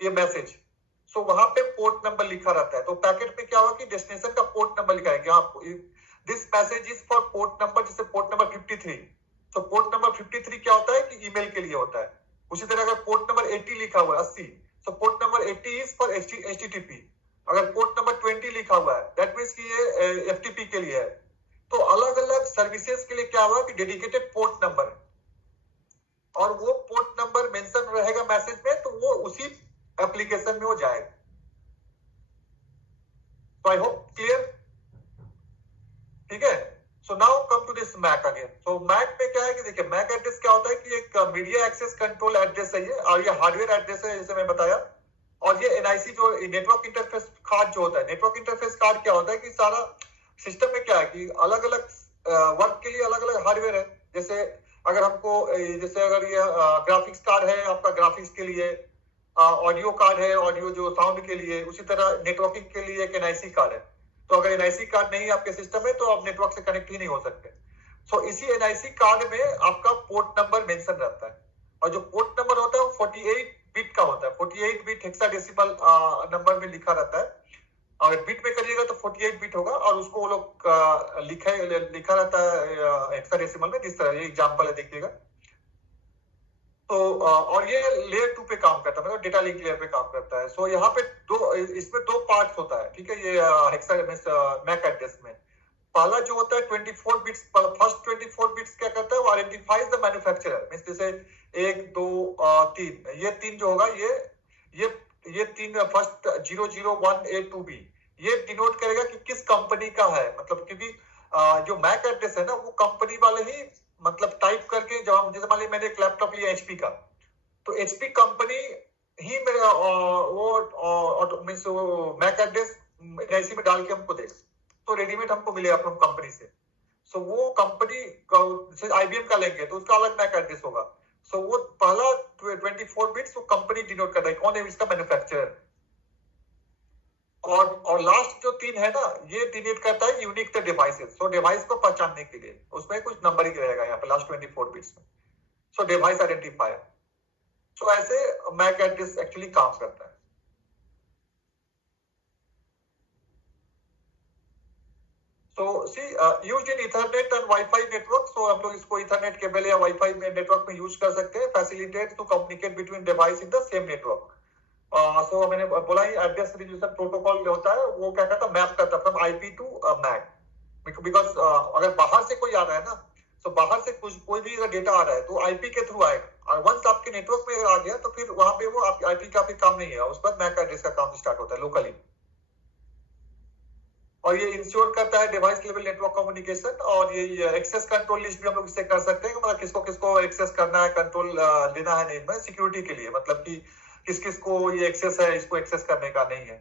ये मैसेज, सो वहां पे पोर्ट नंबर लिखा रहता है। तो पैकेट में क्या होगा कि डेस्टिनेशन का पोर्ट नंबर लिखा है कि आपको this message is for port number, जैसे पोर्ट नंबर 53। तो पोर्ट नंबर 53 क्या होता है कि ईमेल के लिए होता है। उसी तरह अगर पोर्ट नंबर 80 लिखा हुआ है, 80, तो port number 80 is for HTTP। अगर पोर्ट नंबर 20 लिखा हुआ है, दैट मींस कि ये FTP के लिए है। तो अलग अलग सर्विसेज के लिए क्या हुआ कि डेडिकेटेड पोर्ट नंबर है, और वो पोर्ट नंबर मेंशन रहेगा मैसेज में, तो वो उसी एप्लीकेशन में वो जाएगा। तो आई होप क्लियर। ठीक है। So now come to this MAC again. So MAC में क्या है कि देखिए, मैक एड्रेस क्या होता है कि एक मीडिया एक्सेस कंट्रोल एड्रेस है ये, और ये हार्डवेयर एड्रेस है जैसे मैं बताया। और ये एनआईसी जो नेटवर्क इंटरफेस कार्ड जो होता है, नेटवर्क इंटरफेस कार्ड क्या होता है कि सारा सिस्टम में क्या है कि अलग अलग वर्क के लिए अलग अलग हार्डवेयर है। जैसे अगर हमको जैसे अगर ये ग्राफिक्स कार्ड है आपका, ग्राफिक्स के लिए, ऑडियो कार्ड है, ऑडियो जो साउंड के लिए, उसी तरह नेटवर्किंग के लिए एक एनआईसी कार्ड है। तो अगर एनआईसी कार्ड नहीं है आपके सिस्टम में, तो आप नेटवर्क से कनेक्ट ही नहीं हो सकते। सो इसी एनआईसी कार्ड में आपका पोर्ट नंबर मेंशन रहता है, और जो पोर्ट नंबर होता है वो 48 बिट का होता है। 48 बिट हेक्साडेसिमल नंबर में लिखा रहता है। अगर बिट में करिएगा तो 48 बिट होगा, और उसको वो लोग लिखा रहता है हेक्साडेसिमल में। जिस तरह ये एग्जांपल है, देखिएगा तो और ये लेयर 2 पे काम करता है, मतलब डेटा लिंक लेयर पे काम करता है। सो यहाँ पे इसमें दो पार्ट्स होता है, ठीक है। ये मैक एड्रेस में पहला जो होता है 24 बिट्स, फर्स्ट 24 बिट्स क्या करता है, वो आइडेंटिफाइज द मैन्युफैक्चरर, मींस जैसे 1 2 3, ये 3 जो होगा, ये 3 फर्स्ट 001A2B, ये डिनोट करेगा कि किस कंपनी का है। मतलब क्योंकि जो मैक एड्रेस है ना, वो कंपनी वाले ही मतलब टाइप करके, जब हम जैसे मान लीजिए मैंने एक लैपटॉप लिया HP का, तो HP कंपनी ही मेरा वो मींस वो मैक एड्रेस ऐसी में डाल के हमको देगा, तो रेडीमेड हमको मिलेगा फ्रॉम कंपनी से। सो वो कंपनी जैसे IBM का लेंगे तो उसका अलग मैक एड्रेस होगा। सो वो पहला 24 बिट्स वो कंपनी डिनोट करता है, कौन है इसका मैन्युफैक्चरर। और लास्ट जो 3 है ना, ये डिनोट करता है unique the devices. So device को पहचानने के लिए उसमें कुछ नंबर ही रहेगा यहाँ पे लास्ट 24 बिट्स में। सो डिवाइस आइडेंटिफायर। सो ऐसे मैक एड्रेस एक्चुअली काम करता है। So see, used in Ethernet and Wi-Fi network. So हम लोग इसको Ethernet केबल या Wi-Fi में नेटवर्क में यूज कर सकते हैं। Facilitate to communicate between device in the same network. So मैंने बोला ही एड्रेस रिजोल्यूशन प्रोटोकॉल होता है, वो क्या करता है, मैप करता है from IP to MAC। Because अगर बाहर से कोई आ रहा है ना, तो बाहर से कोई भी अगर डेटा आ रहा है तो IP के थ्रू आएगा, और वंस आपके नेटवर्क में आ गया तो फिर वहां पे वो IP का फिर काम नहीं है, उस पर MAC एड्रेस का काम स्टार्ट होता है लोकली। और ये इंश्योर करता है डिवाइस लेवल नेटवर्क कम्युनिकेशन। और ये एक्सेस कंट्रोल लिस्ट भी हम लोग इससे कर सकते हैं, मतलब किसको किसको एक्सेस करना है, कंट्रोल लेना है नहीं में, सिक्योरिटी के लिए, मतलब कि किस किस को ये एक्सेस है, इसको एक्सेस करने का नहीं है।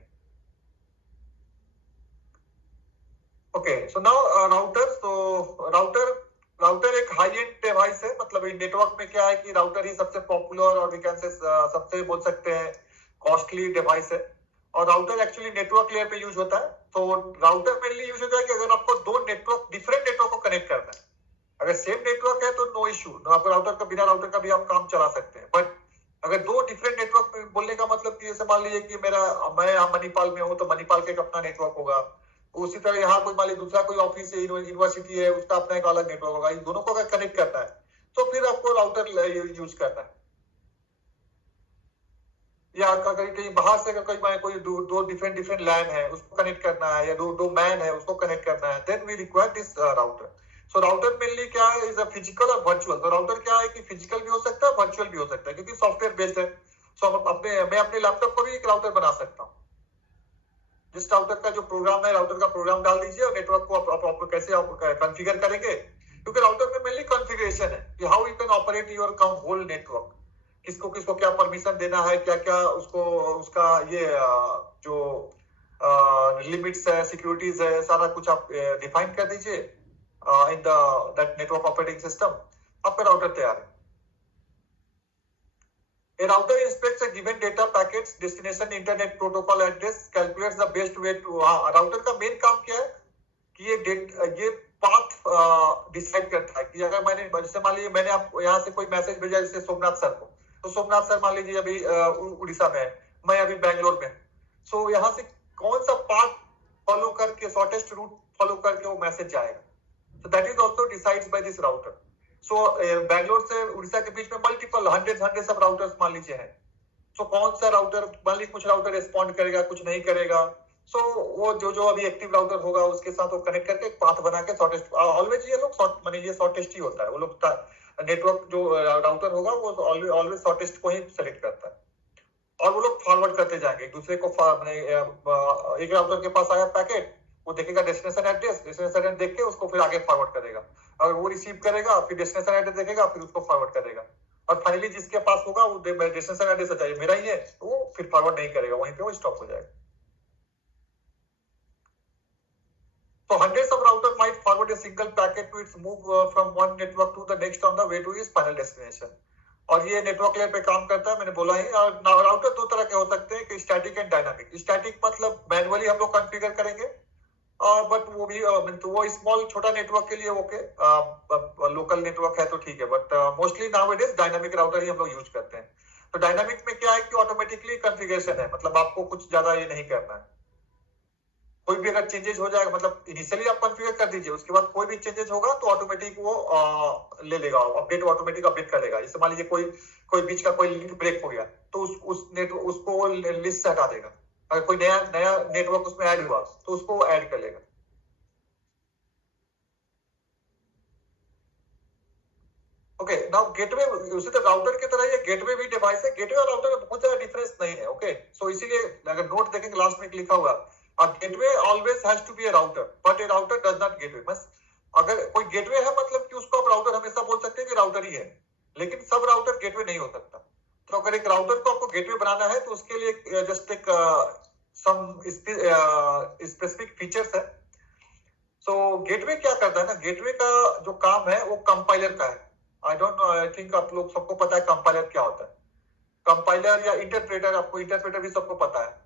Okay, so now router. तो राउटर एक हाई एंड डिवाइस है, मतलब नेटवर्क में क्या है कि राउटर ही सबसे पॉपुलर और वी कैन से सबसे बोल सकते हैं कॉस्टली डिवाइस है। और राउटर एक्चुअली नेटवर्क लेयर पे यूज होता है। तो राउटर मेनली यूज होता है कि अगर आपको दो नेटवर्क, डिफरेंट नेटवर्क को कनेक्ट करना है, अगर सेम नेटवर्क है तो नो इश्यू, आपको राउटर का, बिना राउटर का भी आप काम चला सकते हैं। बट अगर दो डिफरेंट नेटवर्क में, बोलने का मतलब कि जैसे मान लीजिए कि मैं यहाँ मणिपाल में हूँ, तो मणिपाल का एक अपना नेटवर्क होगा, उसी तरह यहाँ कोई मान लीजिए दूसरा कोई ऑफिस है, यूनिवर्सिटी है, उसका अपना एक अलग नेटवर्क होगा। इन दोनों को अगर कनेक्ट करना है तो फिर आपको राउटर यूज करना है। या कहीं बाहर से अगर कोई दो डिफरेंट लैन है, उसको कनेक्ट करना है, या दो मैन है, उसको कनेक्ट करना है, then we require this router. So router mainly क्या है, इज अ फिजिकल और वर्चुअल। तो राउटर क्या है कि फिजिकल भी हो सकता है, वर्चुअल भी हो सकता है, क्योंकि सॉफ्टवेयर बेस्ड है। सो मैं अपने लैपटॉप को भी एक राउटर बना सकता हूँ। जिस राउटर का जो प्रोग्राम है, राउटर का प्रोग्राम डाल दीजिए, और नेटवर्क को आप कैसे कॉन्फ़िगर करेंगे, क्योंकि राउटर में मेनली कॉन्फ़िगरेशन है कि how you can operate your whole network, किसको किसको क्या परमिशन देना है, क्या क्या उसको, उसका ये जो लिमिट्स है, सिक्योरिटीज है, सारा कुछ आप डिफाइन कर दीजिए in that network operating system, आपका राउटर तैयार है। A router inspects a given data packets, destination internet protocol address, calculates the best way to, router का मेन काम क्या है कि ये पाथ डिसाइड करता है कि अगर मैंने, जैसे मान लीजिए मैंने आपको यहाँ से कोई मैसेज भेजा जैसे सोमनाथ सर को, तो सोमनाथ सर मान लीजिए अभी उड़ीसा में है, मैं अभी बैंगलोर में। सो यहाँ से कौन सा पाथ फॉलो करके, शॉर्टेस्ट रूट फॉलो करके वो मैसेज जाएगा, so that is also decides by this router. So Bangalore से उड़ीसा के बीच में मल्टीपल हंड्रेड्स ऑफ राउटर्स मान लीजिए हैं। सो कौन सा राउटर, मान लीजिए कुछ राउटर रिस्पॉन्ड करेगा, कुछ नहीं करेगा। सो वो जो अभी एक्टिव राउटर होगा उसके साथ वो कनेक्ट करके एक पाथ बना के शॉर्टेस्ट, ऑलवेज ये लोग माने ये शॉर्टेस्ट ही होता है, वो लोग नेटवर्क जो राउटर होगा वो ऑलवेज शॉर्टेस्ट को ही सेलेक्ट करता है, और वो लोग फॉरवर्ड करते जाएंगे एक दूसरे को। एक राउटर के पास आया पैकेट, वो देखेगा डेस्टिनेशन एड्रेस देख के उसको फिर आगे फॉरवर्ड करेगा, अगर वो रिसीव करेगा फिर डेस्टिनेशन एड्रेस देखेगा, फिर उसको फॉरवर्ड करेगा, और फाइनली जिसके पास होगा वो डेस्टिनेशन एड्रेस चाहिए मेरा ही है, तो वो फिर फॉरवर्ड नहीं करेगा, वहीं पे वो स्टॉप हो जाएगा। So hundreds of router might forward a single packet to its move from one network to the next on the way to its final destination. और ये नेटवर्क लेयर पे काम करता है, मैंने बोला है। और राउटर दो तरह के हो सकते हैं कि स्टैटिक एंड डायनामिक। स्टैटिक मतलब मैनुअली हम लोग कॉन्फ़िगर करेंगे, बट वो भी तो वो स्मॉल छोटा नेटवर्क के लिए ओके, लोकल नेटवर्क है तो ठीक है, but mostly nowadays dynamic router ही हम लोग यूज करते हैं। तो डायनामिक में क्या है कि ऑटोमेटिकली कॉन्फ़िगरेशन है, मतलब आपको कुछ ज्यादा ये नहीं करना है। कोई भी अगर चेंजेस हो जाएगा, मतलब इनिशियली आप कॉन्फ़िगर कर दीजिए, उसके बाद कोई भी चेंजेस होगा तो ऑटोमेटिक वो ले लेगा, अपडेट ऑटोमेटिक अपडेट कर लेगा। जैसे मान लीजिए कोई बीच का कोई लिंक ब्रेक हो गया तो उसको लिस्ट से हटा देगा। अगर कोई नया नेटवर्क उसमें ऐड हुआ तो उसको ऐड कर लेगा। ओके, नाउ गेटवे उसी तरह राउटर की तरह ये गेटवे भी डिवाइस है। गेटवे और राउटर में बहुत ज्यादा डिफरेंस नहीं है। ओके, सो इसीलिए अगर नोट देखेंगे लास्ट में लिखा हुआ, a gateway always has to be a router but a router does not gateway। बस अगर कोई गेटवे है मतलब कि उसको आप राउटर हमेशा बोल सकते हैं कि राउटर ही है, लेकिन सब राउटर गेटवे नहीं हो सकता। तो अगर एक राउटर को आपको गेटवे बनाना है तो उसके लिए जस्ट एक सम स्पेसिफिक फीचर्स है। सो गेटवे क्या करता है ना, गेटवे का जो काम है वो कंपाइलर का है। I don't know, I think आप लोग सबको पता है कंपाइलर क्या होता है। कंपाइलर या इंटरप्रेटर, आपको इंटरप्रेटर भी सबको पता है।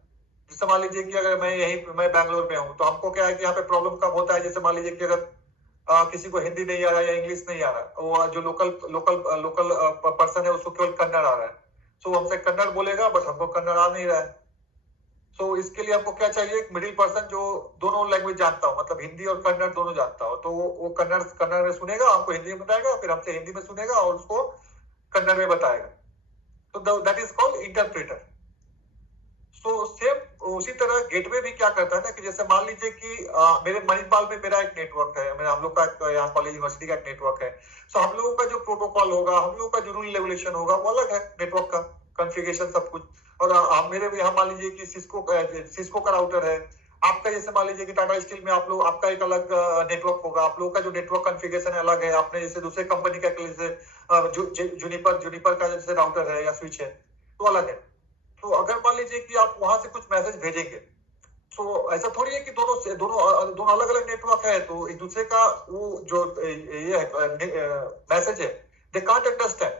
जैसे मान लीजिए कि अगर मैं बैंगलोर में हूँ तो हमको क्या है कि यहाँ पे प्रॉब्लम कब होता है, जैसे मान लीजिए कि अगर किसी को हिंदी नहीं आ रहा या इंग्लिश नहीं आ रहा, वो जो लोकल पर्सन है उसको केवल कन्नड़ आ रहा है, सो हमसे कन्नड़ बोलेगा बट हमको कन्नड़ आ नहीं रहा है। सो इसके लिए आपको क्या चाहिए, एक मिडिल पर्सन जो दोनों लैंग्वेज जानता हो, मतलब हिंदी और कन्नड़ दोनों जानता हो। तो वो कन्नड़ में सुनेगा, हमको हिंदी में बताएगा, फिर हमसे हिंदी में सुनेगा और उसको कन्नड़ में बताएगा। तो that is called interpreter. So same उसी तरह गेटवे भी क्या करता है ना कि जैसे मान लीजिए कि मेरे मणिपाल में मेरा एक नेटवर्क है, मेरा हम लोग का यहाँ कॉलेज यूनिवर्सिटी का एक नेटवर्क है। सो हम लोगों का जो प्रोटोकॉल होगा, हम लोगों का जो रूल रेगुलेशन होगा वो अलग है, नेटवर्क का कॉन्फ़िगरेशन सब कुछ। और मेरे यहाँ मान लीजिए कि सिस्को का राउटर है, आपका जैसे मान लीजिए कि टाटा स्टील में आप लोग आपका एक अलग नेटवर्क होगा, आप लोगों का जो नेटवर्क कॉन्फ़िगरेशन अलग है। आपने जैसे दूसरे कंपनी का जैसे जूनिपर का जैसे राउटर है या स्विच है तो अलग है। तो अगर मान लीजिए कि आप वहां से कुछ मैसेज भेजेंगे तो ऐसा थोड़ी है कि दोनों अलग अलग नेटवर्क है तो एक दूसरे का वो जो ये मैसेज है they can't understand.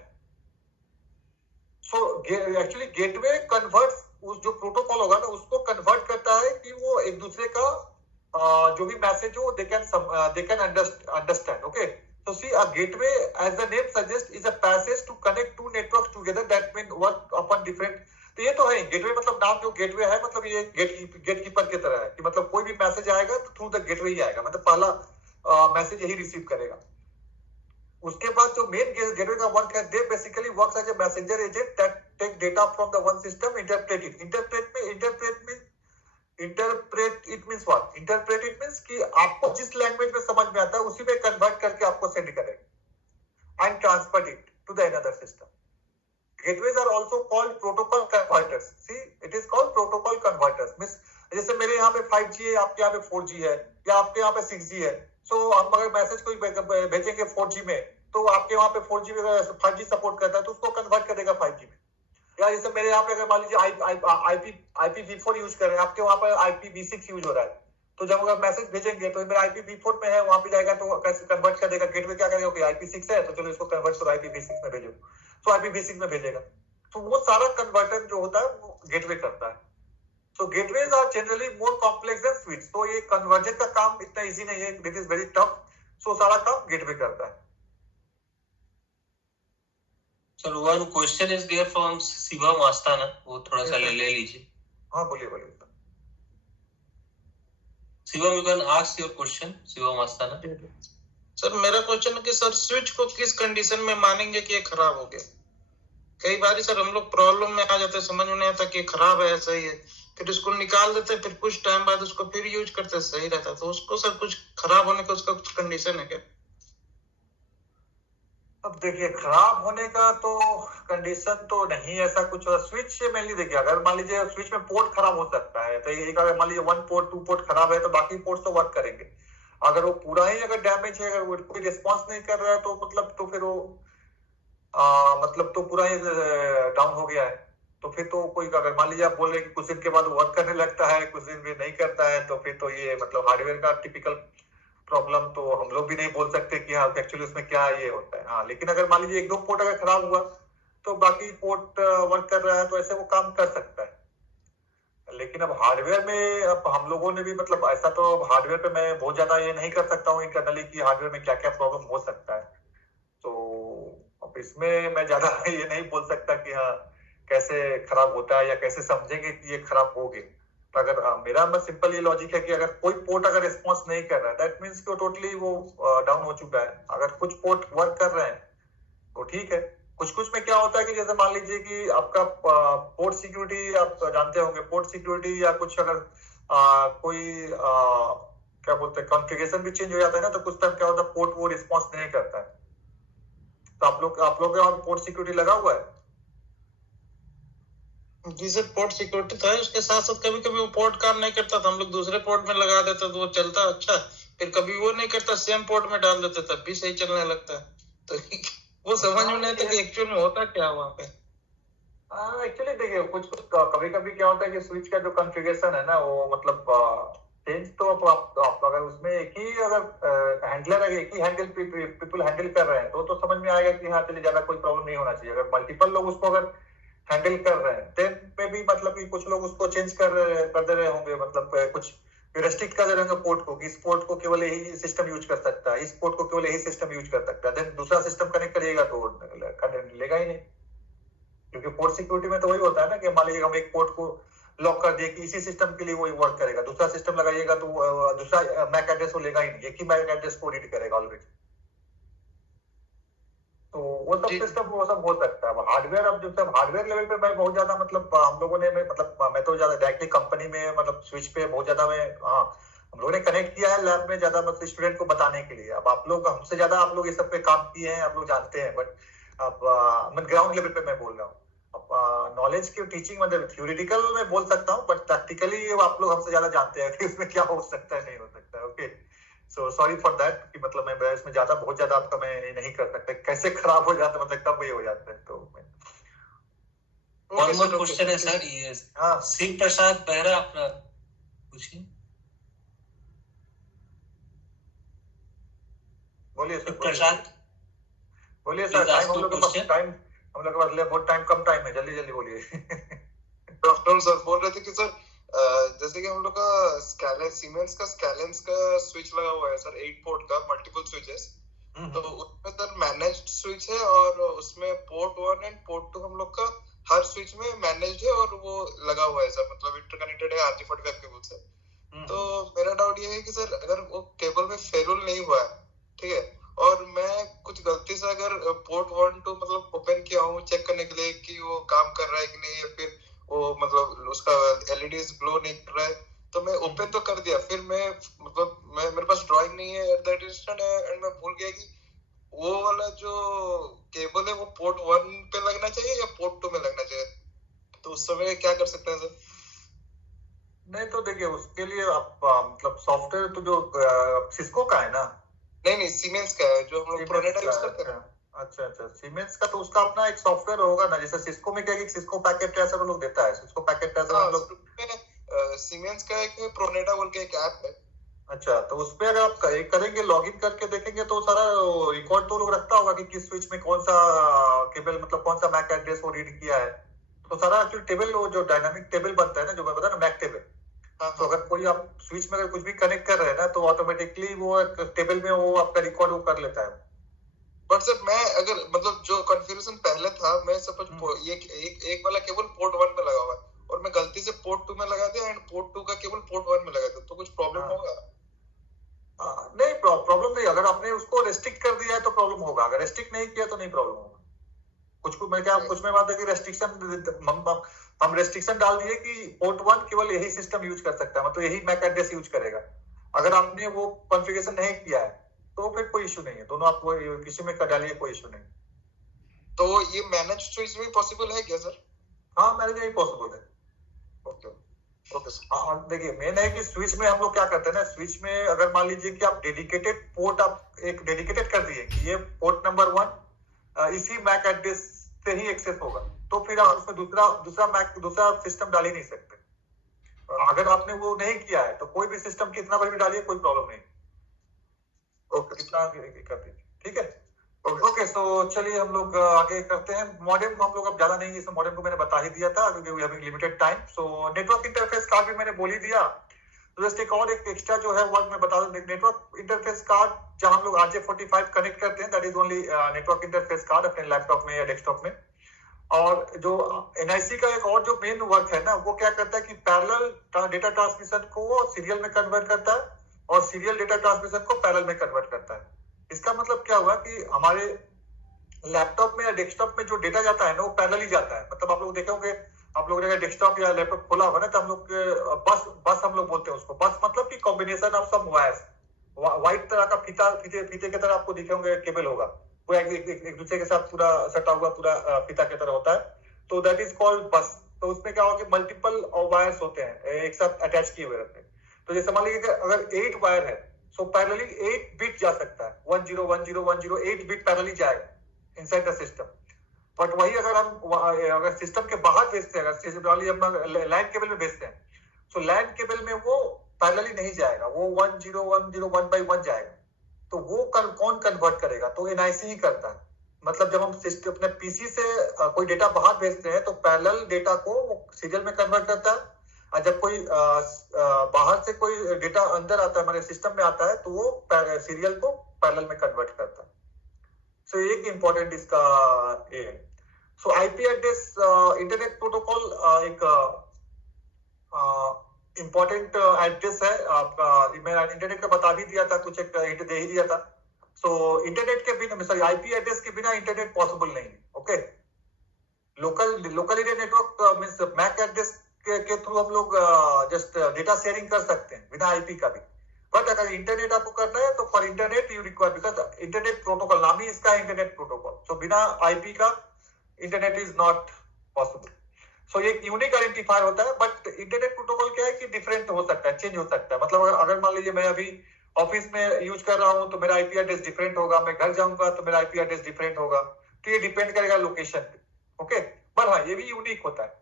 So actually gateway converts, उस जो प्रोटोकॉल होगा ना उसको कन्वर्ट करता है कि वो एक दूसरे का जो भी मैसेज हो they can understand. Okay, so see, a gateway, as the name suggests, is a passage to connect two networks together that mean work upon different। तो ये तो है गेटवे, मतलब नाम जो गेटवे है मतलब ये गेटकीपर की तरह है कि मतलब कोई भी मैसेज आएगा तो थ्रू द गेटवे ही आएगा, मतलब पहला मैसेज यही रिसीव करेगा। उसके बाद जो मेन गेटवे का वर्क है, they basically works as a messenger agent that take data from the one system, interpret it means what, interpret it means कि आपको जिस लैंग्वेज में समझ में आता है उसी में कन्वर्ट करके आपको सेंड करेगा and transfer it to the another system. Gateways are also called protocol converters. See, it is called protocol converters. Means जैसे मेरे यहाँ पे 5G है, आपके यहाँ पे 4G है या आपके यहाँ पे 6G है। So हम अगर मैसेज कोई भेजेंगे 4G में तो आपके वहाँ पे 4G में 5G सपोर्ट करता है तो उसको कन्वर्ट कर देगा 5G में। या जैसे मेरे यहाँ पे अगर मान लीजिए IPv4 यूज कर रहे हैं, आपके वहाँ पे IPv6 यूज हो रहा है, तो जब अगर मैसेज भेजेंगे तो मेरा IPv4 में है, वहाँ पे जाएगा तो कैसे कन्वर्ट कर देगा। गेटवे क्या करेगा, ओके IP6 है तो चलो इसको कन्वर्ट करो IPv6 में भेजो, तो IPv6 में भेजेगा। तो वो सारा कन्वर्टर जो होता है वो गेटवे करता है। So gateways are generally more complex than switch. तो ये कन्वर्जन का काम इतना इजी नहीं है, it is very tough. So सारा काम गेटवे करता है। Sir one question is there from Shivam Asthana, वो थोड़ा सा ले लीजिए। हाँ बोलिए। Shivam, you can ask your question, Shivam Asthana. Sir मेरा क्वेश्चन है कि सर स्विच को किस कंडीशन में मानेंगे कि ये खराब हो गया? कई बार सर हम लोग प्रॉब्लम में आ जाते हैं, समझ में नहीं आता कि खराब है सही है, फिर उसको निकाल देते हैं, फिर कुछ टाइम बाद उसको फिर यूज करते सही रहता है। तो उसको सर कुछ खराब होने का उसका कुछ कंडीशन है क्या? अब देखिए खराब होने का तो कंडीशन तो नहीं ऐसा कुछ। स्विच से मेनली देखिए, अगर मान लीजिए स्विच में पोर्ट खराब हो सकता है तो एक अगर मान लीजिए 1 पोर्ट 2 पोर्ट खराब है तो बाकी पोर्ट तो वर्क करेंगे। अगर वो पूरा ही अगर डैमेज है, अगर वो कोई रिस्पॉन्स नहीं कर रहा है तो मतलब तो फिर वो मतलब तो पूरा ही डाउन हो गया है। तो फिर तो कोई अगर मान लीजिए आप बोल रहे हैं कि कुछ दिन के बाद वर्क करने लगता है, कुछ दिन में नहीं करता है, तो फिर तो ये मतलब हार्डवेयर का टिपिकल प्रॉब्लम तो हम लोग भी नहीं बोल सकते कि हाँ एक्चुअली उसमें क्या ये होता है। हाँ, लेकिन अगर मान लीजिए 1-2 पोर्ट अगर खराब हुआ तो बाकी पोर्ट वर्क कर रहा है तो ऐसे वो काम कर सकता है। लेकिन अब हार्डवेयर में अब हम लोगों ने भी मतलब ऐसा तो अब हार्डवेयर पे मैं बहुत ज्यादा ये नहीं कर सकता हूँ इंटरनली कि हार्डवेयर में क्या क्या प्रॉब्लम हो सकता है। तो अब इसमें मैं ज्यादा ये नहीं बोल सकता कि हाँ कैसे खराब होता है या कैसे समझेंगे कि ये खराब हो गए। तो अगर मेरा बस सिंपल ये लॉजिक है कि अगर कोई पोर्ट अगर रिस्पॉन्स नहीं कर रहा है दैट मीन्स कि वो टोटली वो डाउन हो चुका है। अगर कुछ पोर्ट वर्क कर रहे हैं तो ठीक है। कुछ कुछ में क्या होता है कि जैसे मान लीजिए कि आपका पोर्ट सिक्योरिटी आप जानते होंगे, पोर्ट सिक्योरिटी या कुछ अगर कोई क्या बोलते हैं कॉन्फ़िगरेशन भी चेंज हो जाता है ना, तो कुछ टाइम क्या होता है पोर्ट वो रिस्पॉन्स नहीं करता है। तो आप लोग के वहाँ पोर्ट सिक्योरिटी लगा हुआ है? जी सर, पोर्ट सिक्योरिटी था, उसके साथ साथ कभी कभी वो पोर्ट काम नहीं करता था, हम लोग दूसरे पोर्ट में लगा देते तो वो चलता अच्छा, फिर कभी वो नहीं करता सेम पोर्ट में डाल देते तब भी सही चलने लगता है। तो वो समझ में नहीं आता कि एक्चुअल में होता क्या वहाँ पे। एक्चुअली देखिए कुछ कुछ कभी कभी क्या होता है कि स्विच का जो कॉन्फ़िगरेशन है ना वो मतलब चेंज तो आप अगर उसमें एक ही अगर हैंडलर है, एक ही हैंडल पीपल हैंडल कर रहे हैं तो समझ में आएगा कि हाँ चलिए ज्यादा कोई प्रॉब्लम नहीं होना चाहिए। अगर मल्टीपल लोग उसको अगर हैंडल कर रहे हैं देन पे भी मतलब कि कुछ लोग उसको चेंज कर दे रहे होंगे, मतलब कुछ रेस्ट्रिक्ट कर दे रहे होंगे पोर्ट को कि इस पोर्ट को केवल यही सिस्टम यूज कर सकता है, इस पोर्ट को केवल यही सिस्टम यूज कर सकता है, देन दूसरा सिस्टम कनेक्ट करिएगा तो लेगा ही नहीं। क्योंकि पोर्ट सिक्योरिटी में तो वही होता है ना कि मान लीजिए हम एक पोर्ट को लॉक कर दिए कि इसी सिस्टम के लिए वही वर्क करेगा, दूसरा सिस्टम लगाइएगा तो दूसरा मैक एड्रेस वो लेगा ही नहीं, एक ही मैक एड्रेस को रीड करेगा ऑलरेडी। तो वो सब सिस्टम वो सब हो सकता है। हार्डवेयर अब जो सब हार्डवेयर लेवल पे मैं बहुत ज्यादा मतलब हम लोगों ने मतलब मैं तो ज्यादा डायरेक्टली कंपनी में मतलब स्विच पे बहुत ज्यादा मैं हम लोगों ने कनेक्ट किया है लैब में ज्यादा मतलब स्टूडेंट को बताने के लिए। अब आप लोग हमसे ज्यादा आप लोग ये सब पे काम किए हैं, आप लोग जानते हैं, बट अब मैं ग्राउंड लेवल पे मैं बोल रहा हूँ। अब नॉलेज की टीचिंग मतलब थ्योरेटिकल में बोल सकता हूँ बट प्रैक्टिकली आप लोग हमसे ज्यादा जानते हैं कि इसमें क्या हो सकता है नहीं हो सकता है। Okay, so sorry for that कि मतलब मैं इसमें ज्यादा बहुत ज्यादा आपका मैं नहीं कर सकता कैसे खराब हो जाता है मतलब कब ये हो जाता है। तो वन मोर क्वेश्चन है सर, ये शिव प्रसाद बेहरा अपना पूछिए। बोलिए सर, प्रसाद बोलिए सर। टाइम हम लोग के पास टाइम हम लोग के पास बहुत टाइम कम टाइम है, जल्दी जल्दी बोलिए। डॉक्टर सर बोल रहे थे कि सर जैसे कि हम लोग का सीमेंस का स्कैलेंस का स्विच लगा हुआ है सर 8 पोर्ट का मल्टीपल स्विचेस, तो उसमें सर मैनेज्ड स्विच है और उसमें पोर्ट 1 एंड पोर्ट 2 हम लोग का हर स्विच में मैनेज्ड है और वो लगा हुआ है सर, मतलब इंटरकनेक्टेड है RJ45 केबल से। तो मेरा डाउट ये है कि सर अगर वो केबल में फेरुल नहीं हुआ है, ठीक है, और मैं कुछ गलती से अगर पोर्ट 1 2 मतलब ओपन किया हूँ चेक करने के लिए कि वो काम कर रहा है कि नहीं, या फिर वो मतलब उसका एलईडीज ग्लो नहीं कर रहा है, तो मैं ओपन तो कर दिया, फिर मैं मतलब मैं मेरे पास ड्राइंग नहीं है एट दैट इंस्टेंट एंड मैं भूल गया कि वो वाला जो केबल है वो पोर्ट 1 पे लगना चाहिए या पोर्ट 2 में लगना चाहिए, तो उस समय क्या कर सकते हैं सर? नहीं तो देखिए उसके लिए आप मतलब सॉफ्टवेयर तो जो सिस्को का है ना? नहीं सीमेंस का है जो हम लोग प्रोनेटा यूज करते हैं। अच्छा अच्छा, सीमेंस का तो उसका अपना एक सॉफ्टवेयर होगा ना, जैसे सिस्को में क्या है कि सिस्को पैकेट ट्रेसर लोग देता है, सिस्को पैकेट ट्रेसर हम लोग सीमेंस का एक प्रोनेटा बोल के एक ऐप है। अच्छा, तो उसपे अगर आप करेंगे लॉगिन करके देखेंगे तो सारा रिकॉर्ड तो लोग रखता होगा कि किस स्विच में कौन सा केबल मतलब कौन सा मैक एड्रेस वो रीड किया है, तो सारा एक्चुअली टेबल वो जो डायनामिक टेबल बनता है ना जो मैं बता ना मैक टेबल, तो अगर कोई आप स्विच में अगर कुछ भी कनेक्ट कर रहे हैं ना तो ऑटोमेटिकली वो एक टेबल में वो आपका रिकॉर्ड वो कर लेता है। बट सर मैं अगर मतलब जो कॉन्फ़िगरेशन पहले था मैं सपोज ये एक वाला केबल पोर्ट 1 पे लगा हुआ है और मैं गलती से पोर्ट 2 में लगा दिया एंड पोर्ट 2 का केबल पोर्ट 1 में लगा दिया, तो कुछ प्रॉब्लम होगा? नहीं प्रॉब्लम नहीं, अगर आपने उसको रेस्ट्रिक्ट कर दिया है तो प्रॉब्लम होगा, अगर रेस्ट्रिक्ट नहीं किया तो नहीं प्रॉब्लम होगा। कुछ में बात है कि रेस्ट्रिक्शन हम रेस्ट्रिक्शन डाल दिए कि पोर्ट 1 केवल यही सिस्टम यूज कर सकता है, मतलब यही मैक एड्रेस यूज करेगा। अगर आपने वो कॉन्फ़िगरेशन नहीं किया है तो फिर कोई इशू नहीं है, दोनों आप किसी में कर डालिए, कोई इशू नहीं। तो ये मैनेज स्विच भी पॉसिबल है क्या सर? हाँ मैनेज भी पॉसिबल है। ओके सर, देखिए मेन है कि स्विच में हम लोग क्या करते हैं ना, स्विच में अगर मान लीजिए कि आप डेडिकेटेड पोर्ट आप एक डेडिकेटेड कर दिए कि ये पोर्ट नंबर 1 इसी मैक एड्रेस से ही एक्सेस होगा, तो फिर आप उसमें दूसरा सिस्टम डाल ही नहीं सकते। अगर आपने वो नहीं किया है तो कोई भी सिस्टम कितना बार भी डालिए कोई प्रॉब्लम नहीं। ओके, कितना कर दीजिए, ठीक है। ओके सो चलिए हम लोग आगे करते हैं। मॉडेम हम लोग अब ज्यादा नहीं, इस मॉडेम को मैंने बता ही दिया था क्योंकि we having limited time. So network interface card भी मैंने बोल ही दिया, तो जस्ट एक और एक एक्स्ट्रा जो है वर्ड मैं बता दूं। नेटवर्क इंटरफेस कार्ड जहां हम लोग RJ45 कनेक्ट करते हैं that is only network interface card अपने लैपटॉप में या डेस्कटॉप में। और जो एनआईसी का एक और जो मेन वर्क है ना, वो क्या करता है कि पैरेलल डेटा ट्रांसमिशन को सीरियल में कन्वर्ट करता है और सीरियल डेटा ट्रांसमिशन को पैरेलल में कन्वर्ट करता है। इसका मतलब क्या हुआ कि हमारे लैपटॉप में या डेस्कटॉप में जो डेटा जाता है ना, वो पैरेलल ही जाता है। मतलब आप लोग देखे होंगे, आप लोगों ने डेस्कटॉप या लैपटॉप खोला होगा ना, तो हम लोग बस हम लोग बोलते हैं उसको। बस मतलब कि combination of some wires, white तरह का फीते की तरह आपको दिखे होंगे केबल होगा, वो एक दूसरे के साथ पूरा सटा हुआ पूरा फीता की तरह होता है, तो दैट इज कॉल्ड बस। तो उसमें क्या होगा कि मल्टीपल वायर्स होते हैं एक साथ अटैच किए हुए रहते हैं। तो जैसे मान लीजिए अगर 8 वायर है, सो पैरेलली 8 बिट जा सकता है, 101010 8 बिट पैरेलली जाएगा इनसाइड द सिस्टम। बट वही अगर सिस्टम के बाहर भेजते हैं, अगर लैन केबल में भेजते हैं, सो लैन केबल में वो पैरेलली नहीं जाएगा, वो 1010 1 by 1 जाएगा। तो वो कौन कन्वर्ट करेगा? तो एनआईसी ही करता है। मतलब जब हम सिस्टम अपने पीसी से कोई डेटा बाहर भेजते हैं, तो पैरेलल डेटा को वो सीरियल में कन्वर्ट करता है, और जब कोई बाहर से कोई डेटा अंदर आता है, हमारे सिस्टम में आता है, तो वो सीरियल को पैरेलल में कन्वर्ट करता है। सो एक इंपॉर्टेंट इसका ये है। सो आईपी एड्रेस इंटरनेट प्रोटोकॉल एक इंपॉर्टेंट एड्रेस है आपका। मैं इंटरनेट का बता भी दिया था, कुछ एक हिंट दे ही दिया था। सो इंटरनेट के बिना, सॉरी, आईपी एड्रेस के बिना इंटरनेट पॉसिबल नहीं है। Okay, local area network means MAC address के थ्रू हम लोग जस्ट डेटा शेयरिंग कर सकते हैं बिना आईपी का भी। बट अगर इंटरनेट आपको करना है, तो for internet you require, because internet protocol नाम ही इसका इंटरनेट प्रोटोकॉल, सो बिना आईपी का इंटरनेट इज नॉट पॉसिबल। सो एक यूनिक आइडेंटिफायर होता है, बट इंटरनेट प्रोटोकॉल क्या है कि डिफरेंट हो सकता है, चेंज हो सकता है। मतलब अगर मान लीजिए मैं अभी ऑफिस में यूज कर रहा हूं, तो मेरा आईपी एड्रेस डिफरेंट होगा, मैं घर जाऊंगा तो मेरा आईपी एड्रेस डिफरेंट होगा। तो ये डिपेंड करेगा लोकेशन पे। ओके, पर हाँ, ये भी यूनिक होता है।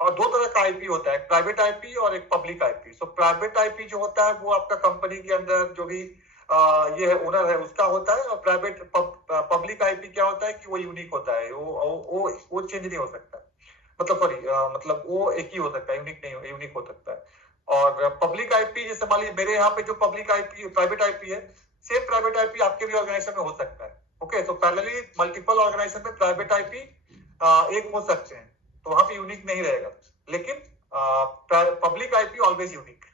और दो तरह का आईपी होता है, प्राइवेट आईपी और एक public IP. So private IP जो होता है वो आपका कंपनी के अंदर जो भी ये है ओनर है उसका होता है, और प्राइवेट पब्लिक आईपी क्या होता है कि वो यूनिक होता है, वो चेंज नहीं हो सकता। मतलब सॉरी, मतलब वो एक ही हो सकता है, यूनिक नहीं, यूनिक हो सकता है। और पब्लिक आईपी, जैसे मान लीजिए मेरे यहाँ पे जो पब्लिक आईपी प्राइवेट आईपी है, सेम प्राइवेट आईपी आपके भी ऑर्गेनाइजेशन में हो सकता है। ओके, तो पैरेलली मल्टीपल ऑर्गेनाइजेशन में प्राइवेट आईपी एक हो सकते हैं, तो वहां पे यूनिक नहीं रहेगा, लेकिन पब्लिक आईपी ऑलवेज यूनिक।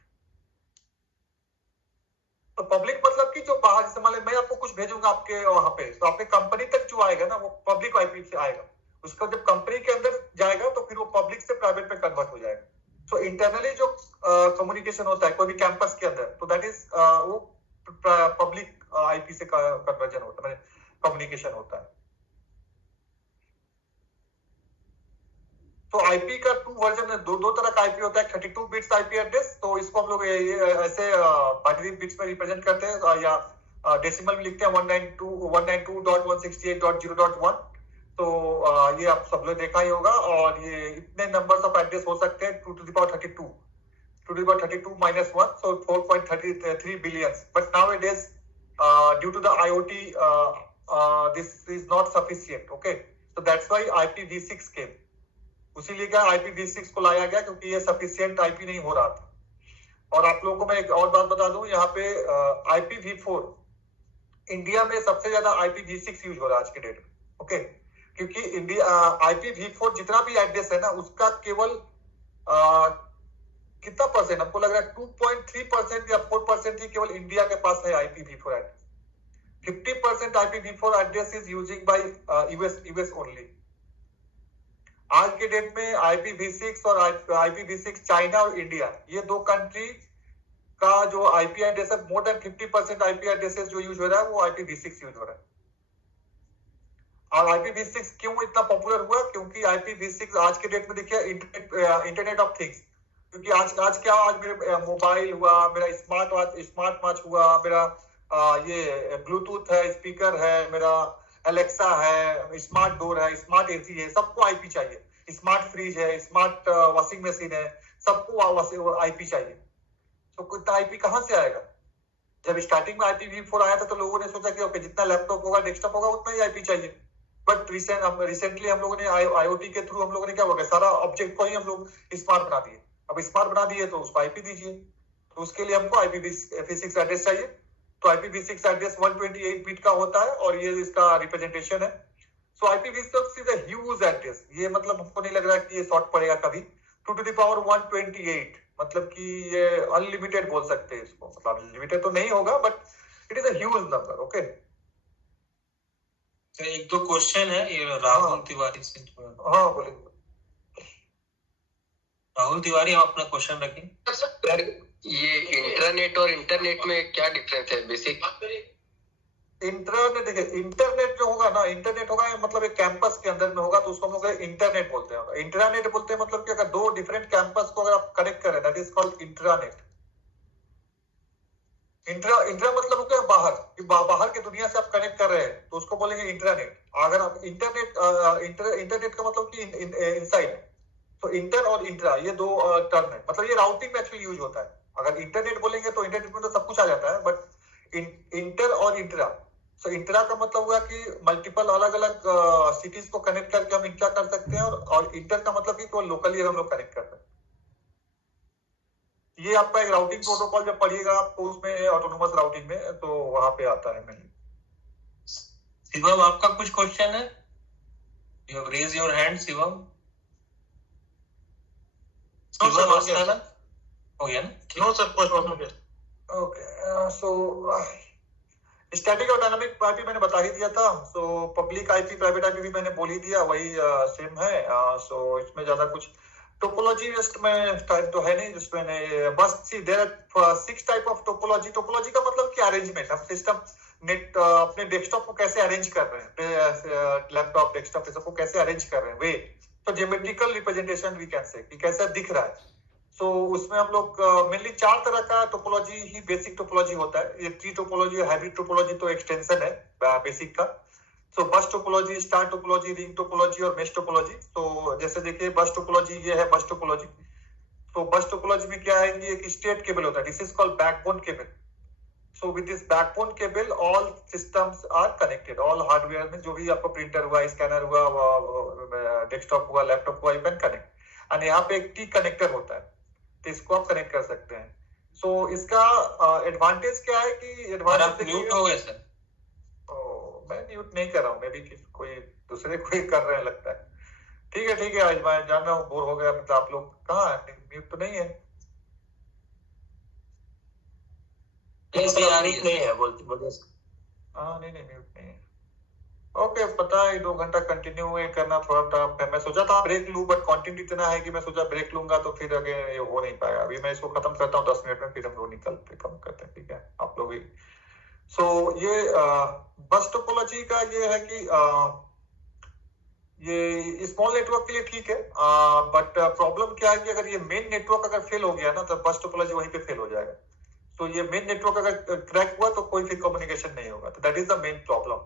तो पब्लिक मतलब कि जो बाहर, जैसे मान लीजिए मैं आपको कुछ भेजूंगा आपके वहां पे, तो आपके कंपनी तक जो आएगा ना, वो पब्लिक आईपी से आएगा। उसका जब कंपनी के अंदर जाएगा, तो फिर वो पब्लिक से प्राइवेट में कन्वर्ट हो जाएगा। सो इंटरनली जो कम्युनिकेशन होता है कोई भी कैंपस के अंदर, तो दैट इज वो पब्लिक आईपी से कन्वर्जन होता है, कम्युनिकेशन होता है। तो आईपी का 2 वर्जन है, दो तरह का आईपी होता है। 32 बिट्स आईपी एड्रेस, तो इसको हम लोग ऐसे बाइनरी बिट्स में रिप्रेजेंट करते हैं, या डेसिमल में लिखते हैं 192.168.0.1। तो ये आप सब लोग देखा ही होगा। और ये इतने नंबर्स ऑफ एड्रेस हो सकते हैं, 2 to the power 32 -1, so 4.33 billion. But nowadays, due to the IoT, this is not sufficient. Okay, so that's why IPv6 came. उसीलिए क्या IPv6 को लाया गया, क्योंकि ये सफिशिएंट आईपी नहीं हो रहा था। और आप लोगों को मैं एक और बात बता दूं, यहाँ पे IPv4 इंडिया में सबसे ज्यादा IPv6 यूज हो रहा है आज के डेट में। ओके, क्योंकि इंडिया IPv4 जितना भी एड्रेस है ना, उसका केवल कितना परसेंट, हमको लग रहा है 2.3% या 4% ही केवल इंडिया के पास है IPv4 address. 50% IPv4 address is using by US only. आज के डेट में IPv6 और IPv6 चाइना और इंडिया, ये दो कंट्री का जो आईपी एड्रेस है, मोर देन 50% आईपी एड्रेसेस जो यूज हो रहा है वो IPv6 यूज हो रहा है। और IPv6 क्यों इतना पॉपुलर हुआ? क्योंकि IPv6 आज के डेट में देखिए इंटरनेट ऑफ थिंग्स, क्योंकि आज क्या, आज मेरे मोबाइल हुआ, मेरा स्मार्ट वॉच हुआ, मेरा ये ब्लूटूथ है, स्पीकर है, मेरा एलेक्सा है, स्मार्ट डोर है, स्मार्ट एसी है, सबको आईपी चाहिए। स्मार्ट फ्रिज है, स्मार्ट वॉशिंग मशीन है, सबको आईपी चाहिए। तो कितना आईपी कहां से आएगा? जब स्टार्टिंग में IPv4 आया था, तो लोगों ने सोचा कि ओके, जितना लैपटॉप होगा, डेस्कटॉप होगा, उतना ही आईपी चाहिए। बट रिसेंटली हम लोगों ने IoT के थ्रू हम लोगों ने क्या हुआ, सारा ऑब्जेक्ट को ही हम लोग स्मार्ट बना दिए। अब स्मार्ट बना दिए तो उसको आईपी दीजिए, तो उसके लिए हमको IPv6 एड्रेस चाहिए। तो IPv6 एड्रेस 128 बिट का होता है, और ये इसका रिप्रेजेंटेशन है। सो IPv6 is a huge address, ये मतलब हमको नहीं लग रहा कि ये शॉर्ट पड़ेगा कभी। 2^128 मतलब कि ये अनलिमिटेड बोल सकते हैं इसको, मतलब अनलिमिटेड तो नहीं होगा but it is a huge number. Okay, तो एक दो क्वेश्चन है ये राहुल तिवारी से। हाँ बोलिए। राहुल तिवारी, आप अपना क्वेश्चन रखें। सर ये इंटरनेट और इंटरनेट में क्या डिफरेंस है बेसिक? इंटरनेट देखिए, इंटरनेट जो होगा ना, इंटरनेट होगा मतलब एक कैंपस के अंदर में होगा तो उसको हम लोग इंटरनेट बोलते हैं। इंट्रानेट बोलते हैं मतलब कि अगर दो डिफरेंट कैंपस को अगर आप कनेक्ट करें, that is called intranet. Intra मतलब हो गया बाहर, कि बाहर की दुनिया से आप कनेक्ट कर रहे हैं तो उसको बोलेंगे इंटरनेट। अगर आप इंटरनेट का मतलब कि इनसाइड। तो इंटर और इंट्रा ये दो टर्म है, मतलब ये राउटिंग में एक्चुअली यूज होता है। अगर इंटरनेट बोलेंगे तो इंटरनेट में तो सब कुछ आ जाता है, बट इंटर और इंट्रा, सो इंट्रा का मतलब हुआ कि मल्टीपल अलग अलग सिटीज को कनेक्ट करके हम इंट्रा कर सकते हैं, और इंटर का मतलब कि केवल लोकली हम लोग कनेक्ट कर सकते हैं। ये आपका एक राउटिंग प्रोटोकॉल जब पढ़िएगा आपको उसमें ऑटोनोमस राउटिंग में, तो वहां पे आता है मेनली। शिवम, आपका कुछ क्वेश्चन है? You have raise your hand Shivam. Shivam Asthana हो गया ना? नो सर, क्वेश्चन हो गया। ओके, सो स्टैटिक और डायनामिक आईपी मैंने बता ही दिया था। So public IP private IP भी मैंने बोल ही दिया, वही सेम है। सो इसमें ज्यादा कुछ टोपोलॉजी जस्ट में टाइप तो है नहीं जिसमें, बस see there are 6 type of topology. Topology का मतलब कि अरेंजमेंट, हम सिस्टम नेट अपने डेस्कटॉप को कैसे अरेंज कर रहे हैं, लैपटॉप डेस्कटॉप सबको कैसे अरेंज कर रहे हैं वे। तो geometrical representation we can say कि कैसा दिख रहा है। सो उसमें हम लोग मेनली 4 तरह का टोपोलॉजी ही बेसिक टोपोलॉजी होता है। ये ट्री टोपोलॉजी, हाइब्रिड टोपोलॉजी तो एक्सटेंशन है बेसिक का। So bus topology, star topology, ring topology और मेश टोपोलॉजी। तो जैसे देखिए बस टोपोलॉजी, ये है बस टोपोलॉजी। तो बस टोपोलॉजी में क्या है कि एक स्टेट केबल होता है, this is called backbone cable. So with this backbone cable all systems are connected, all hardware में जो भी आपको प्रिंटर हुआ, स्कैनर हुआ, डेस्कटॉप हुआ, लैपटॉप हुआ, यू कैन कनेक्ट। और यहाँ पे एक टी कनेक्टर होता है, तो इसको आप कनेक्ट कर सकते हैं। सो इसका एडवांटेज क्या है कि एडवांटेज म्यूट हो गए सर। मैं म्यूट नहीं कर रहा हूँ, मैं भी कोई दूसरे कोई कर रहे हैं लगता है। ठीक है, आज मैं जान रहा हूँ, बोर हो गया। मतलब आप लोग कहाँ है? म्यूट तो नहीं है? नहीं है, बोलिए। हाँ नहीं म्यूट नहीं है। ओके, पता है 2 घंटा कंटिन्यू करना थोड़ा टफ है। मैं सोचा था ब्रेक लूं, बट कंटेंट इतना है कि मैं सोचा ब्रेक लूंगा तो फिर आगे ये हो नहीं पाएगा। अभी मैं इसको खत्म करता हूँ 10 मिनट में, फिर हम लोग निकलते कम करते हैं। ठीक है, आप लोग भी। सो ये बस टोपोलॉजी का ये है कि ये स्मॉल नेटवर्क के लिए ठीक है, बट प्रॉब्लम क्या है कि अगर ये मेन नेटवर्क अगर फेल हो गया ना तो बस टोपोलॉजी वहीं पे फेल हो जाएगा। तो ये मेन नेटवर्क अगर क्रैक हुआ तो कोई फिर कम्युनिकेशन नहीं होगा, तो that is the main problem.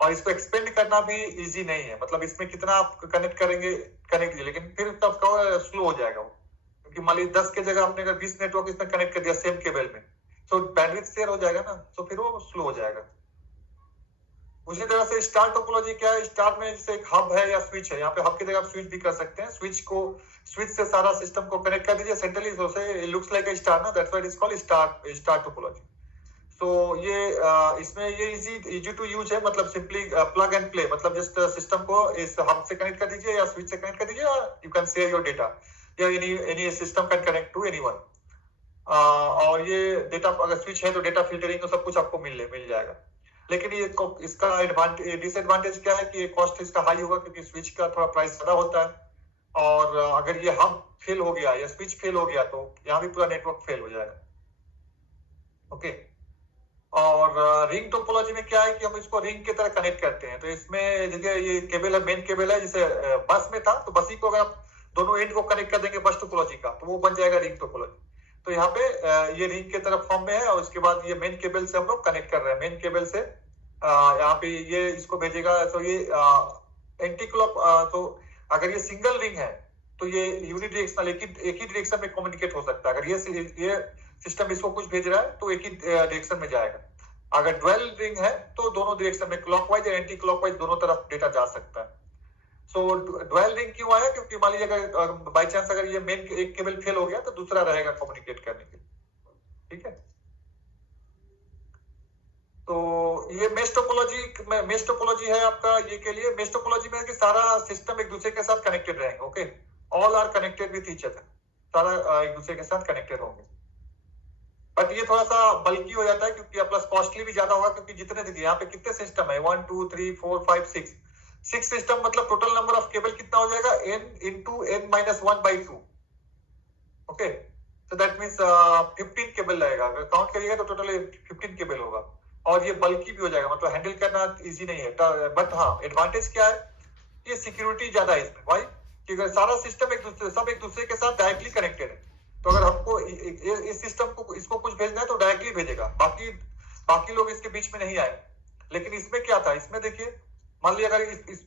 और इसको एक्सपेंड करना भी इजी नहीं है, मतलब इसमें कितना आप कनेक्ट करेंगे, कनेक्ट, लेकिन फिर तब स्लो हो जाएगा वो। क्योंकि मान लीजिए 10 के जगह आपने अगर 20 नेटवर्क इसमें कनेक्ट कर दिया सेम केबल में, तो बैंडविड्थ शेयर हो जाएगा ना, तो फिर वो स्लो हो जाएगा। उसी तरह से स्टार टोपोलॉजी क्या है, स्टार में जैसे एक हब है या स्विच है, यहाँ पे हब की जगह आप स्विच भी कर सकते हैं। स्विच से सारा सिस्टम को कनेक्ट कर दीजिए centrally, so it looks like a star ना, that's why it is called star topology. तो ये इसमें ये इजी टू यूज है, मतलब सिंपली प्लग एंड प्ले, मतलब जस्ट सिस्टम को इस हब से कनेक्ट कर दीजिए या स्विच से कनेक्ट कर दीजिए, you can share your data, या any system can connect to anyone. और ये डेटा अगर स्विच है तो डेटा फिल्टरिंग तो सब कुछ आपको मिल जाएगा। लेकिन ये इसका डिसएडवांटेज क्या है कि ये कॉस्ट इसका हाई होगा, क्योंकि स्विच का थोड़ा प्राइस ज्यादा होता है। और अगर ये हब फेल हो गया या स्विच फेल हो गया तो यहाँ भी पूरा नेटवर्क फेल हो जाएगा। ओके, और रिंग टोपोलॉजी में क्या है कि हम इसको रिंग की तरह कनेक्ट करते हैं। तो इसमें देखिए ये केबल है, मेन केबल है, जैसे बस में था तो बस ही को अगर आप दोनों एंड को कनेक्ट कर देंगे बस टोपोलॉजी का, तो वो बन जाएगा रिंग टोपोलॉजी। तो यहाँ पे ये रिंग के तरफ फॉर्म में है, और उसके बाद ये मेन केबल से हम लोग कनेक्ट कर रहे हैं। मेन केबल से यहाँ पे ये इसको भेजेगा, तो ये एंटी क्लॉक, तो अगर ये सिंगल रिंग है तो ये यूनिडायरेक्शनल एक ही डायरेक्शन में कम्युनिकेट हो सकता है। अगर ये सिस्टम इसको कुछ भेज रहा है तो एक ही डायरेक्शन में जाएगा। अगर ड्वेल रिंग है तो दोनों डायरेक्शन में क्लॉकवाइज या एंटी क्लॉकवाइज दोनों तरफ डेटा जा सकता है। सो ड्वेल रिंग क्यों आया? क्योंकि मान लीजिए अगर बाई चांस अगर ये मेन एक केबल फेल हो गया तो दूसरा रहेगा कम्युनिकेट करने के लिए। ठीक है, तो ये मेश टोपोलॉजी है आपका ये के लिए। मेश टोपोलॉजी में है कि सारा सिस्टम एक दूसरे के साथ कनेक्टेड रहेंगे। Okay, all are connected with each other, सारा एक दूसरे के साथ कनेक्टेड होंगे। बट ये थोड़ा सा बल्की हो जाता है क्योंकि प्लस कॉस्टली भी ज्यादा होगा, क्योंकि जितने देखिए यहाँ पे कितने सिस्टम है, 1 2 3 4 5 6 सिस्टम, मतलब टोटल नंबर ऑफ केबल कितना हो जाएगा, n into n-1/2। Okay, so that means 15 cable लगेगा। अगर काउंट करिएगा तो टोटल 15 केबल होगा, और ये बल्कि भी हो जाएगा, मतलब हैंडल करना इजी नहीं है। बट हाँ, एडवांटेज क्या है, ये सिक्योरिटी ज्यादा है इसमें। भाई कि अगर सारा सिस्टम सब एक दूसरे के साथ डायरेक्टली कनेक्टेड है, तो अगर हमको इस सिस्टम को इसको कुछ भेजना है तो डायरेक्टली भेजेगा, बाकी लोग इसके बीच में नहीं आए। लेकिन इसमें क्या था, इसमें देखिए मान लिया अगर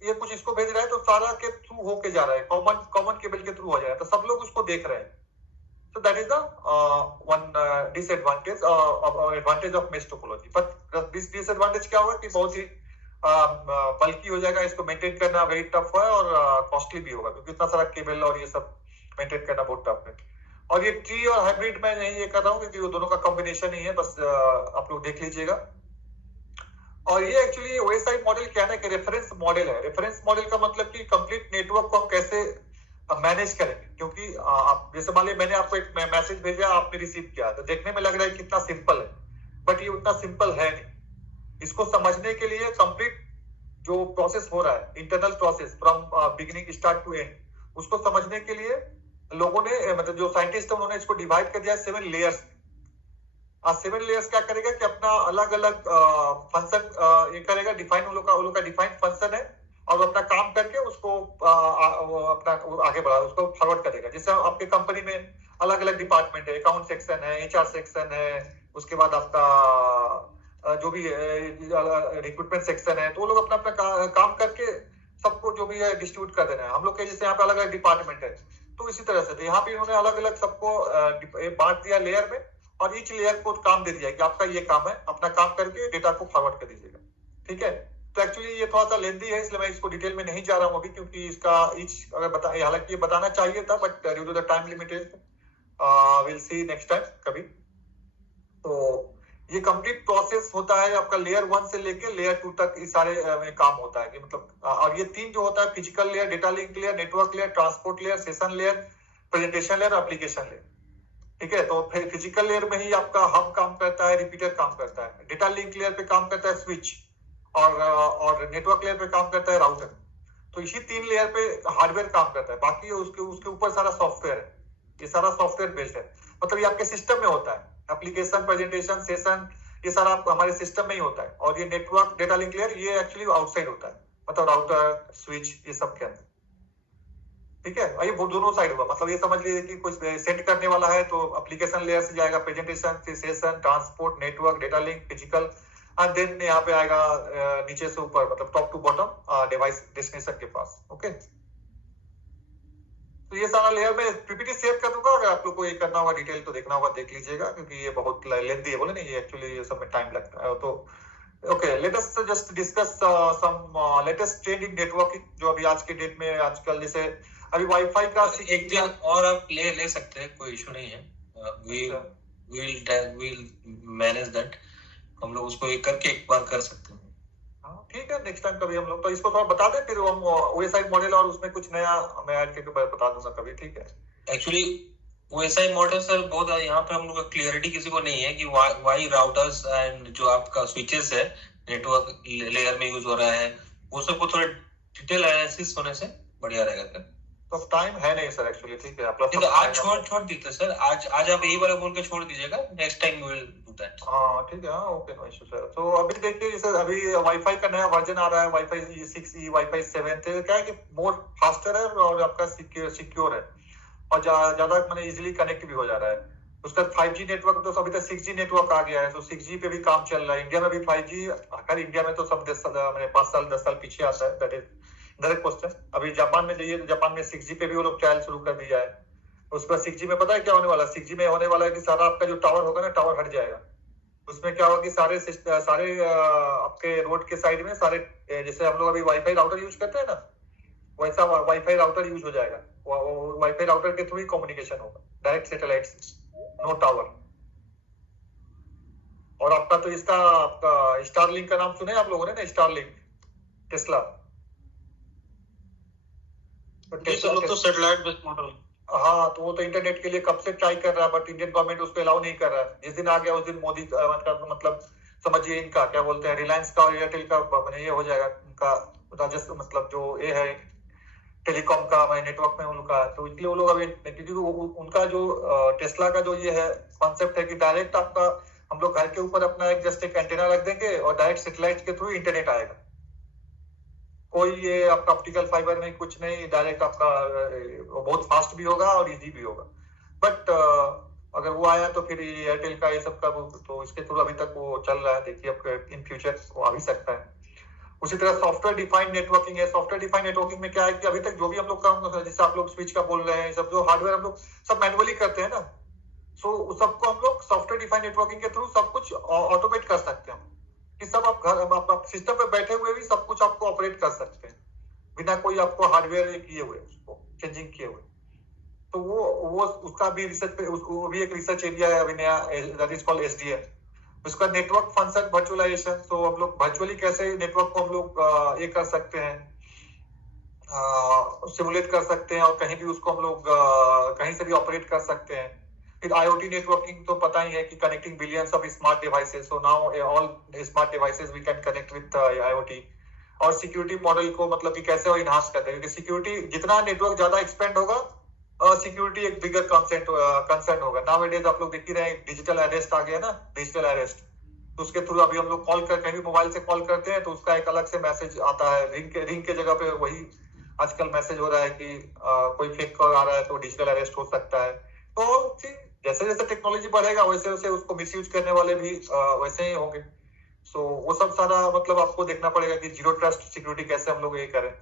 ये कुछ इसको भेज रहा है तो सारा के थ्रू होके जा रहा है, कॉमन केबल के थ्रू हो जाएगा, तो सब लोग उसको देख रहे हैं। So that is the one disadvantage advantage of mesh topology. But this disadvantage क्या होगा कि बहुत ही बल्कि हो जाएगा, इसको मेंटेन करना वेरी टफ है और कॉस्टली भी होगा, क्योंकि इतना सारा केबल और ये सब मेंटेन करना बहुत टफ है। और ये ट्री और हाइब्रिड में नहीं ये कर रहा हूँ क्योंकि वो दोनों का कॉम्बिनेशन ही है, बस आप लोग देख लीजिएगा। और ये एक्चुअली OSI मॉडल क्या है कि रेफरेंस मॉडल है। रेफरेंस मॉडल का मतलब कि कंप्लीट नेटवर्क को हम कैसे मैनेज करेंगे, क्योंकि आप जैसे मान लीजिए मैंने आपको एक मैसेज भेजा, आपने रिसीव किया, तो देखने में लग रहा है कितना सिंपल है, बट ये उतना सिंपल है नहीं। इसको समझने के लिए कंप्लीट जो प्रोसेस हो रहा है, internal process from beginning start to end, उसको समझने के लिए लोगों ने मतलब जो साइंटिस्ट है उन्होंने इसको डिवाइड कर दिया 7 लेयर्स। 7 लेयर्स क्या करेगा कि अपना अलग अलग फंक्शन ये करेगा, डिफाइन उन लोग का डिफाइन फंक्शन है, और अपना काम करके उसको अपना आगे बढ़ा, उसको फॉरवर्ड करेगा। जैसे आपके कंपनी में अलग अलग डिपार्टमेंट है, अकाउंट सेक्शन है, HR सेक्शन है, उसके बाद आपका जो भी रिक्रूटमेंट सेक्शन है, तो वो लोग अपना अपना काम करके सबको जो भी है डिस्ट्रीब्यूट कर देना है। हम लोग के जैसे यहाँ पे अलग अलग डिपार्टमेंट है, तो इसी तरह से तो यहाँ पे इन्होंने अलग अलग सबको बांट दिया लेयर में, और ईच लेयर को काम दे दिया कि आपका ये काम है, अपना काम करके डेटा को फॉरवर्ड कर दीजिएगा। ठीक है, तो एक्चुअली ये थोड़ा सा लेंदी है, इसलिए मैं इसको डिटेल में नहीं जा रहा हूँ अभी, क्योंकि इसका ईच अगर हालांकि ये बताना चाहिए था, but due to the time limited will see next time कभी। तो ये कंप्लीट प्रोसेस होता है आपका लेयर 1 से लेके लेयर 2 तक, इस सारे में काम होता है कि मतलब और ये 3 जो होता है, physical layer, data link layer, network layer, transport layer, session layer, presentation layer, application layer. ठीक है, तो फिर फिजिकल लेयर में ही आपका हब काम करता है, रिपीटर काम करता है, डेटा लिंक लेयर पे काम करता है स्विच, और नेटवर्क लेयर पे काम करता है राउटर। तो इसी 3 लेयर पे हार्डवेयर काम करता है, बाकी उसके ऊपर सारा सॉफ्टवेयर है। ये सारा सॉफ्टवेयर बेस्ड है, मतलब ये आपके सिस्टम में होता है, एप्लीकेशन, प्रेजेंटेशन, सेशन, ये सारा हमारे सिस्टम में ही होता है। और ये नेटवर्क, डेटा लिंक लेयर, ये एक्चुअली आउटसाइड होता है, मतलब राउटर, स्विच, ये सब के अंदर। ठीक है, ये दोनों साइड होगा, मतलब ये समझ लीजिए कि कुछ सेंड करने वाला है तो एप्लीकेशन लेयर से जाएगा, प्रेजेंटेशन से session, transport, network, data link, physical, and then यहाँ पे आएगा नीचे से ऊपर, मतलब top to bottom device destination के पास। ओके, तो ये सारा लेयर में पीपीटी शेयर कर दूंगा, अगर आप लोग को ये करना होगा डिटेल तो देखना होगा, देख लीजिएगा, क्योंकि ये बहुत लेंथी है, बोले नहीं, ये एक्चुअली ये सब में टाइम लगता है। तो okay, let us just discuss some latest trend in networking, जो अभी आज के डेट में आजकल जैसे अभी वाईफाई का एक दिन और आप ले सकते हैं, कोई इशू नहीं है। we'll मैनेज दैट, हम लोग उसको एक करके एक बार कर सकते हैं। ठीक है, नेक्स्ट टाइम कभी हम लोग तो इसको थोड़ा बता दें, फिर हम OSI मॉडल और उसमें कुछ नया मैं ऐड करके बता दूंगा कभी। ठीक है, एक्चुअली OSI मॉडल सर बहुत यहाँ पे हम लोग का क्लियरिटी किसी को नहीं है कि वाई राउटर्स एंड जो आपका स्विचेस है नेटवर्क लेयर में यूज हो रहा है, वो सब को थोड़ा डिटेल एनालिसिस होने से बढ़िया रहेगा सर। तो टाइम है नहीं सर एक्चुअली। ठीक है, आज छोड़ दीजिए सर, आज आप यही वाला बोल के छोड़ दीजिएगा, next time we will do that. हाँ ठीक है, ओके, नो इशू सर। तो अभी देखिए सर, अभी वाईफाई का नया वर्जन आ रहा है, वाईफाई 6E, वाईफाई 7, तो क्या है कि मोर फास्टर है और आपका सिक्योर है, और ज्यादा मैंने इजीली कनेक्ट भी हो जा रहा है। उसका 5G नेटवर्क, तो अभी तक 6G नेटवर्क आ गया है, तो 6G पे भी काम चल रहा है। इंडिया में भी 5G, अगर इंडिया में तो सब 5 साल 10 साल पीछे आता है, दैट इज डायरेक्ट क्वेश्चन। अभी जापान में जाइए तो जापान में 6G पे भी वो लोग ट्रायल शुरू कर दिया है। उसके बाद 6G में पता है क्या होने वाला है? 6G में होने वाला है कि सारा आपका जो टावर होगा ना, टावर हट जाएगा। उसमें क्या होगा कि सारे आपके रोड के साइड में सारे, जैसे हम लोग अभी वाईफाई राउटर यूज करते हैं ना, वैसा वाईफाई राउटर यूज हो जाएगा। वाईफाई राउटर के थ्रू ही कम्युनिकेशन होगा, डायरेक्ट सैटेलाइट से, नो टावर। और आपका तो इसका आपका स्टारलिंक का नाम सुने आप लोगों ने ना, स्टारलिंक टेस्ला। तो सैटेलाइट बेस्ड मॉडल। हाँ, तो वो तो इंटरनेट के लिए कब से ट्राई कर रहा है, बट इंडियन गवर्नमेंट उस पर अलाउ नहीं कर रहा है। जिस दिन आ गया उस दिन मोदी मतलब समझिए इनका क्या बोलते हैं, रिलायंस का और एयरटेल का ये हो जाएगा उनका राजस्व, मतलब जो ये है टेलीकॉम का नेटवर्क में उनका, तो इसलिए वो लोग अभी, क्योंकि उनका जो टेस्ला का जो ये है कॉन्सेप्ट है कि डायरेक्ट आपका हम लोग घर के ऊपर अपना एक जस्ट एक एंटेना रख देंगे और डायरेक्ट सैटेलाइट के थ्रू इंटरनेट आएगा। कोई ये आपका ऑप्टिकल फाइबर में कुछ नहीं, डायरेक्ट आपका बहुत फास्ट भी होगा और इजी भी होगा। बट अगर वो आया तो फिर एयरटेल का ये सब का तो इसके थ्रू अभी तक वो चल रहा है, देखिए अब इन फ्यूचर वो आ भी सकता है। उसी तरह सॉफ्टवेयर डिफाइंड नेटवर्किंग है। सॉफ्टवेयर डिफाइंड नेटवर्किंग में क्या है कि अभी तक जो भी हम लोग काम, जैसे आप लोग स्विच का बोल रहे हैं, सब जो हार्डवेयर हम लोग सब मैनुअली करते हैं ना, सो सबको हम लोग सॉफ्टवेयर डिफाइंड नेटवर्किंग के थ्रू सब कुछ ऑटोमेट कर सकते हैं कि सब आप घर आप सिस्टम पे बैठे हुए भी सब कुछ आपको ऑपरेट कर सकते हैं बिना कोई आपको हार्डवेयर किए हुए उसको चेंजिंग किए हुए। तो वो उसका भी रिसर्च, वो भी एक रिसर्च एरिया है अभी नया, दैट इज कॉल्ड एसडीएन। उसका नेटवर्क फंक्शन वर्चुअलाइजेशन, तो हम लोग वर्चुअली कैसे नेटवर्क को हम लोग ये कर सकते हैं, सिमुलेट कर सकते हैं और कहीं भी उसको हम लोग कहीं से भी ऑपरेट कर सकते हैं। फिर आईओटी नेटवर्किंग तो पता ही है कि connecting billions of smart devices, so now all smart devices we can connect with IoT. और सिक्योरिटी मॉडल को मतलब कि कैसे वो इनहांस करते हैं, क्योंकि सिक्योरिटी जितना नेटवर्क ज्यादा एक्सपेंड होगा सिक्योरिटी एक बिगर कंसर्न होगा। नाउ-ए-डेज आप लोग देख ही रहे हैं, डिजिटल अरेस्ट आ गया ना, डिजिटल अरेस्ट, तो उसके थ्रू अभी हम लोग कॉल कर कहीं भी मोबाइल से कॉल करते हैं तो उसका एक अलग से मैसेज आता है, रिंग के जगह पे वही आजकल मैसेज हो रहा है कि कोई फेक कॉल आ रहा है तो डिजिटल अरेस्ट हो सकता है। तो जैसे जैसे टेक्नोलॉजी बढ़ेगा वैसे वैसे उसको मिसयूज करने वाले भी वैसे ही होंगे। सो वो सब सारा मतलब आपको देखना पड़ेगा कि जीरो ट्रस्ट सिक्योरिटी कैसे हम लोग ये करें।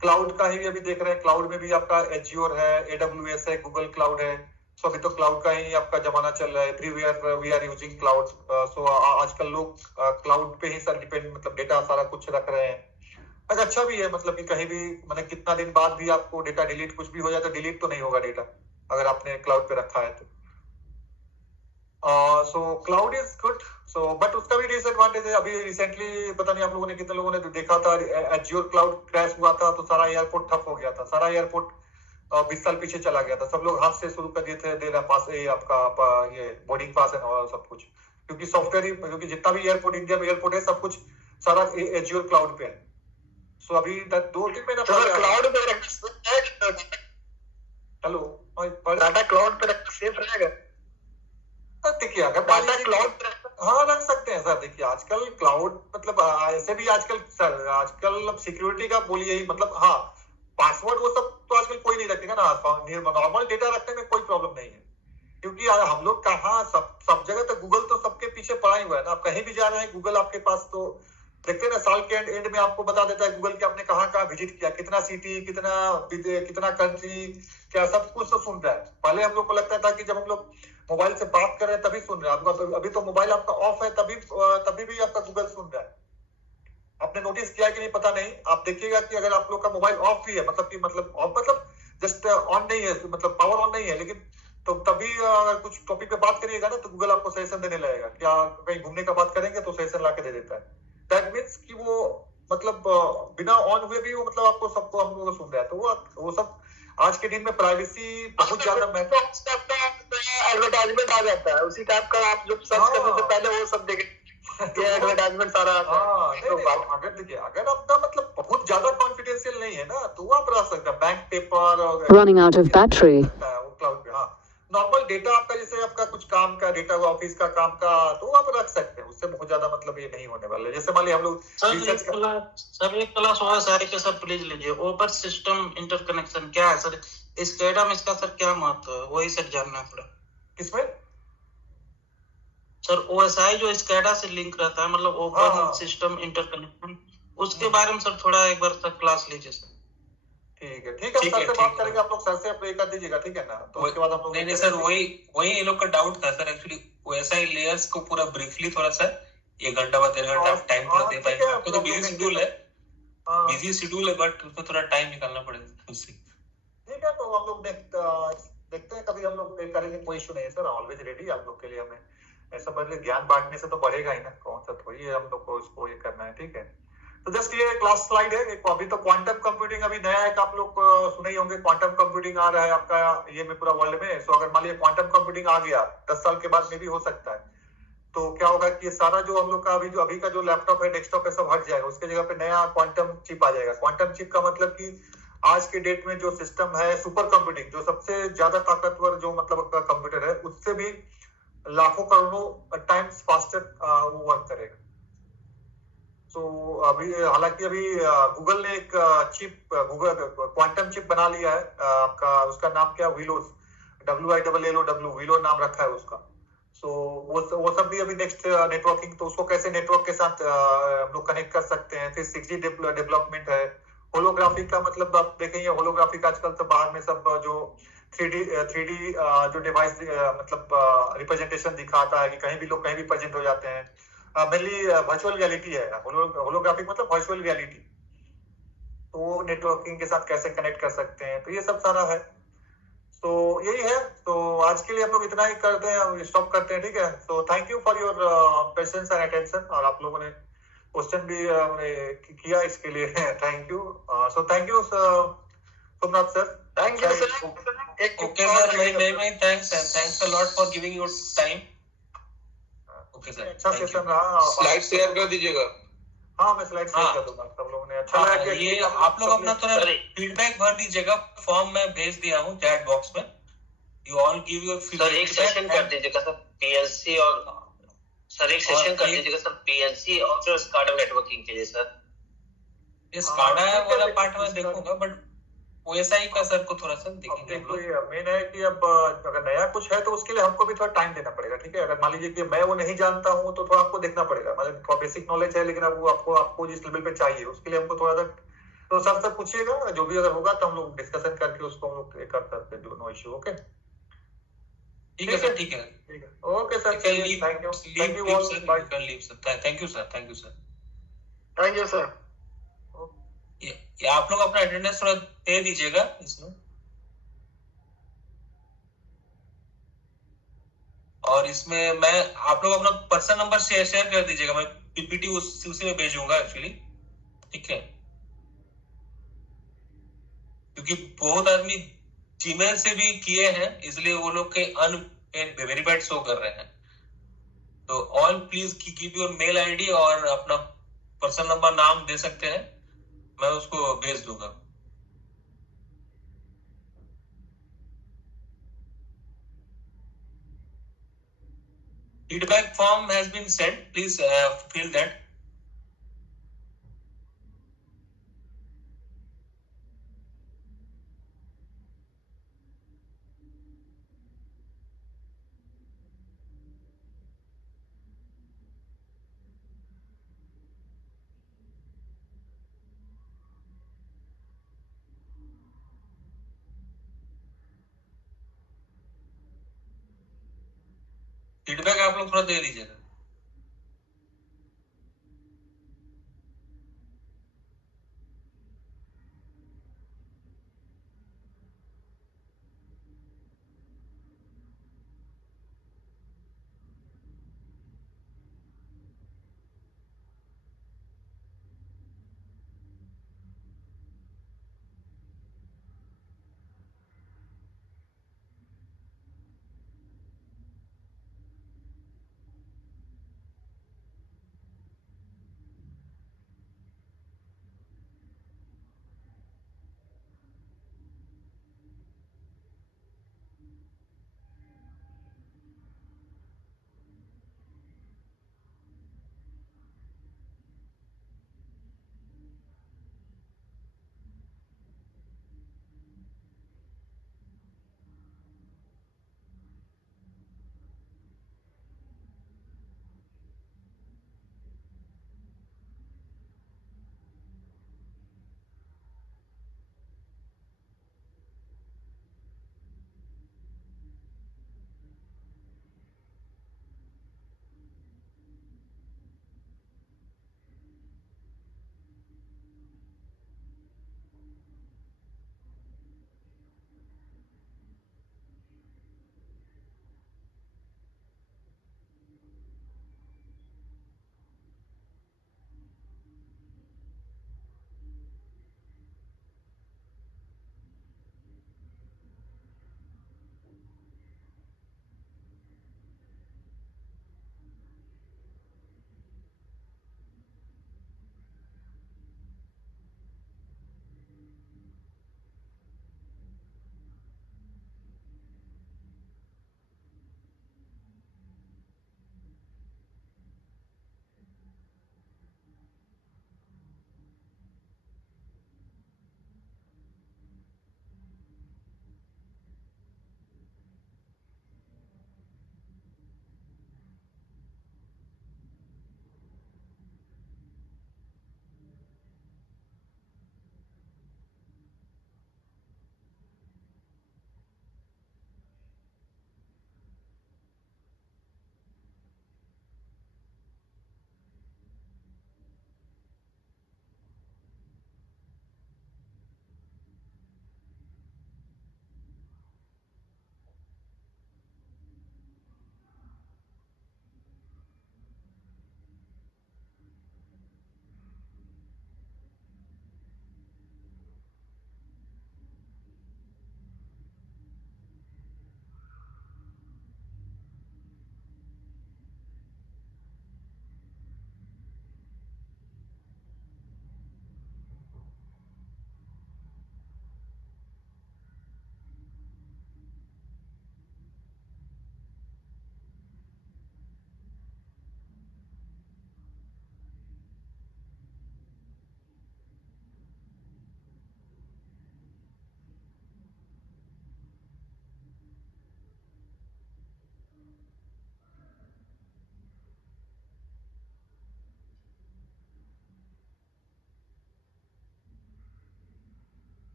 क्लाउड का ही अभी देख रहे हैं, क्लाउड में भी आपका एज्योर है, एडब्ल्यूएस है, गूगल क्लाउड है। सो अभी तो क्लाउड का ही आपका जमाना चल रहा है, everywhere we are using cloud. So आजकल लोग क्लाउड पे ही सर डिपेंड, मतलब डेटा सारा कुछ रख रहे हैं। अच्छा भी है, मतलब कि कहीं भी मतलब कितना दिन बाद भी आपको डेटा डिलीट कुछ भी हो जाए तो डिलीट तो नहीं होगा डेटा अगर आपने क्लाउड पे रखा है तो। So cloud is good, so but उसका भी डिसएडवांटेज है। अभी रिसेंटली पता नहीं आप लोगों ने कितने लोगों ने देखा था, एज्योर क्लाउड क्रैश हुआ था तो सारा एयरपोर्ट ठप हो गया था, सारा एयरपोर्ट 20 साल पीछे चला गया था। सब लोग हाथ से शुरू कर दिए थे देना पास आपका ये बोर्डिंग पास और सब कुछ, क्योंकि सॉफ्टवेयर ही, क्योंकि जितना भी एयरपोर्ट इंडिया में एयरपोर्ट है सब कुछ सारा एज्योर क्लाउड पे है। सो अभी 2-3 महीना क्लाउड पे रखना, हेलो डाटा क्लाउड पे रखना सेफ रहेगा? देखिए अगर डाटा क्लाउड, हाँ रख सकते हैं सर। देखिए आजकल क्लाउड मतलब ऐसे भी आजकल सर, आजकल सिक्योरिटी का बोलिए ही, मतलब हाँ पासवर्ड वो सब तो आजकल कोई नहीं रखेगा ना, नॉर्मल डेटा रखने में कोई प्रॉब्लम नहीं है, क्योंकि हम लोग कहाँ सब जगह तो गूगल तो सबके पीछे पड़ा ही हुआ है ना। आप कहीं भी जा रहे हैं गूगल आपके पास, तो देखते हैं ना साल के एंड में आपको बता देता है गूगल कि आपने कहाँ कहाँ विजिट किया, कितना सिटी, कितना कंट्री, क्या सब कुछ तो सुन रहा है। पहले हम लोग को लगता था कि जब हम लोग मोबाइल से बात कर रहे हैं तभी सुन रहे हैं, अभी तो मोबाइल आपका ऑफ है तभी भी आपका गूगल सुन रहा है। आपने नोटिस किया कि नहीं पता नहीं, आप देखिएगा कि अगर आप लोग का मोबाइल ऑफ भी है, मतलब जस्ट ऑन नहीं है, मतलब पावर ऑन नहीं है, लेकिन तो तभी अगर कुछ टॉपिक पे बात करिएगा ना तो गूगल आपको सजेशन देने लगेगा, क्या कहीं घूमने का बात करेंगे तो सजेशन ला के दे देता है। दैट मीन्स कि वो मतलब बिना ऑन हुए भी वो मतलब आपको सबको हम लोग सुन रहा है। तो वो सब आज के दिन में प्राइवेसी बहुत ज्यादा एडवर्टाइजमेंट आ जाता है उसी टाइप का, आप जो सर्च करने से पहले वो सब देखें एडवर्टाइजमेंट सारा आता है। अगर देखिए अगर आपका मतलब बहुत ज्यादा कॉन्फिडेंशियल नहीं है ना तो आप रख सकते हैं bank paper running out of battery cloud पे। हाँ नॉर्मल डेटा आपका जैसे आपका कुछ काम का डेटा हुआ, ऑफिस का काम का, तो आप रख सकते हैं, उससे बहुत ज्यादा मतलब ये नहीं होने वाला है। जैसे मान लीजिए हम लोग सर एक क्लास हुआ सारे के सर प्लीज लीजिए, ओपन सिस्टम इंटरकनेक्शन क्या है सर, इस SCADA में इसका सर क्या महत्व है, वही सर जानना है थोड़ा। किसमें सर OSI जो SCADA से लिंक रहता है, मतलब ओपन सिस्टम इंटरकनेक्शन, उसके बारे में सर थोड़ा एक बार सर क्लास लीजिए सर। ठीक है हम सर से बात करेंगे, आप लोग सर से अप्लाई कर दीजिएगा, ठीक है ना। तो उसके बाद हम लोग नहीं सर वही ये लोग का डाउट था सर, एक्चुअली OSI लेयर्स को पूरा ब्रीफली थोड़ा सा 1 घंटा व 1.5 घंटा टाइम थोड़ा दे पाएंगे आपको, तो बिजी शेड्यूल है बट उसमें थोड़ा टाइम निकालना पड़ेगा उससे। ठीक है तो हम लोग देखते हैं, कभी हम लोग करेंगे, कोई इशू नहीं है सर, ऑलवेज रेडी आप लोग के लिए हमें ऐसा बदले ज्ञान बांटने से तो बढ़ेगा ही ना, कौन सा थोड़ी है हम लोग को उसको ये करना है, ठीक है। तो जस्ट ये क्लास स्लाइड है एक, अभी तो क्वांटम कंप्यूटिंग अभी नया एक आप लोग सुने ही होंगे, क्वांटम कंप्यूटिंग आ रहा है आपका ये में पूरा वर्ल्ड में। सो अगर मान लीजिए क्वांटम कंप्यूटिंग आ गया 10 साल के बाद में भी हो सकता है, तो क्या होगा कि सारा जो हम लोग का अभी का जो लैपटॉप है, डेस्कटॉप है, सब हट जाएगा, उसके जगह पे नया क्वांटम चिप आ जाएगा। क्वांटम चिप का मतलब कि आज के डेट में जो सिस्टम है सुपर कंप्यूटिंग, जो सबसे ज्यादा ताकतवर जो मतलब कंप्यूटर है, उससे भी लाखों करोड़ों टाइम्स फास्टर वो वर्क करेगा। तो अभी हालांकि अभी गूगल ने एक चिप, गूगल क्वांटम चिप बना लिया है आपका, उसका नाम क्या, विलोस, WILLOW, विलो नाम रखा है उसका। सो वो सब भी अभी नेक्स्ट नेटवर्किंग, तो उसको कैसे नेटवर्क के साथ हम लोग कनेक्ट कर सकते हैं। फिर 6G डेवलपमेंट है। होलोग्राफी का मतलब आप देखेंगे, होलोग्राफी का आजकल तो बाहर में सब जो 3D जो डिवाइस मतलब रिप्रेजेंटेशन दिखाता है कि कहीं भी लोग कहीं भी प्रेजेंट हो जाते हैं। मेनली वर्चुअल रियलिटी है, होलोग्राफी मतलब वर्चुअल रियलिटी। तो वो नेटवर्किंग के साथ कैसे कनेक्ट कर सकते हैं, तो ये सब सारा है। तो यही है। तो आज के लिए हम लोग इतना ही करते हैं, स्टॉप करते हैं, ठीक है। So thank you for your patience and attention, और आप लोगों ने क्वेश्चन भी किया, इसके लिए thank you. So thank you Somnath sir. Thank you sir. Okay sir, मैं thanks a lot for giving your time. Okay sir, अच्छा thank you. सेशन रहा। स्लाइड शेयर कर दीजिएगा। हाँ, मैं स्लाइड शेयर हाँ। कर दूंगा, सब लोगों ने अच्छा हाँ, लगा कि ये आप लोग अपना थोड़ा फीडबैक भर दीजिएगा, फॉर्म में भेज दिया हूँ चैट बॉक्स में। You all give your feedback. Sir एक सेशन कर दीजिएगा सर पीएलसी, और सर एक सेशन कर दीजिएगा सर पीएलसी और फिर स्काडा नेटवर्किंग के लिए सर। ये स्काडा वाला पार्ट में देखूंगा, बट ओएसआई का सर को थोड़ा सा देखेंगे हम लोग। मेन है कि अब अगर नया कुछ है तो उसके लिए हमको भी थोड़ा टाइम देना पड़ेगा, ठीक है। अगर मान लीजिए कि मैं वो नहीं जानता हूँ तो थोड़ा आपको देखना पड़ेगा, मतलब थोड़ा बेसिक नॉलेज है, लेकिन अब वो आपको जिस लेवल पे चाहिए उसके लिए हमको थोड़ा सा, तो सर से पूछिएगा, जो भी अगर होगा तो हम लोग डिस्कशन करके उसको हम लोग कर सकते हैं, नो इश्यू। ओके, ठीक है सर, ठीक है। Okay sir, thank you all, bye. Thank you sir, thank you sir. Thank you sir. ये आप लोग अपना अटेंडेंस थोड़ा दे दीजिएगा इसमें, और इसमें मैं आप लोग अपना पर्सनल नंबर शेयर कर दीजिएगा, मैं पीपीटी उसी में भेजूंगा एक्चुअली, ठीक है। क्योंकि बहुत आदमी जीमेल से भी किए हैं, इसलिए वो लोग के अनवेरिफाइड शो कर रहे हैं। तो all please keep your mail ID और अपना पर्सनल नंबर, नाम दे सकते हैं, मैं उसको भेज दूंगा। Feedback form has been sent. Please fill that. Feedback आप लोग थोड़ा दे दीजिएगा।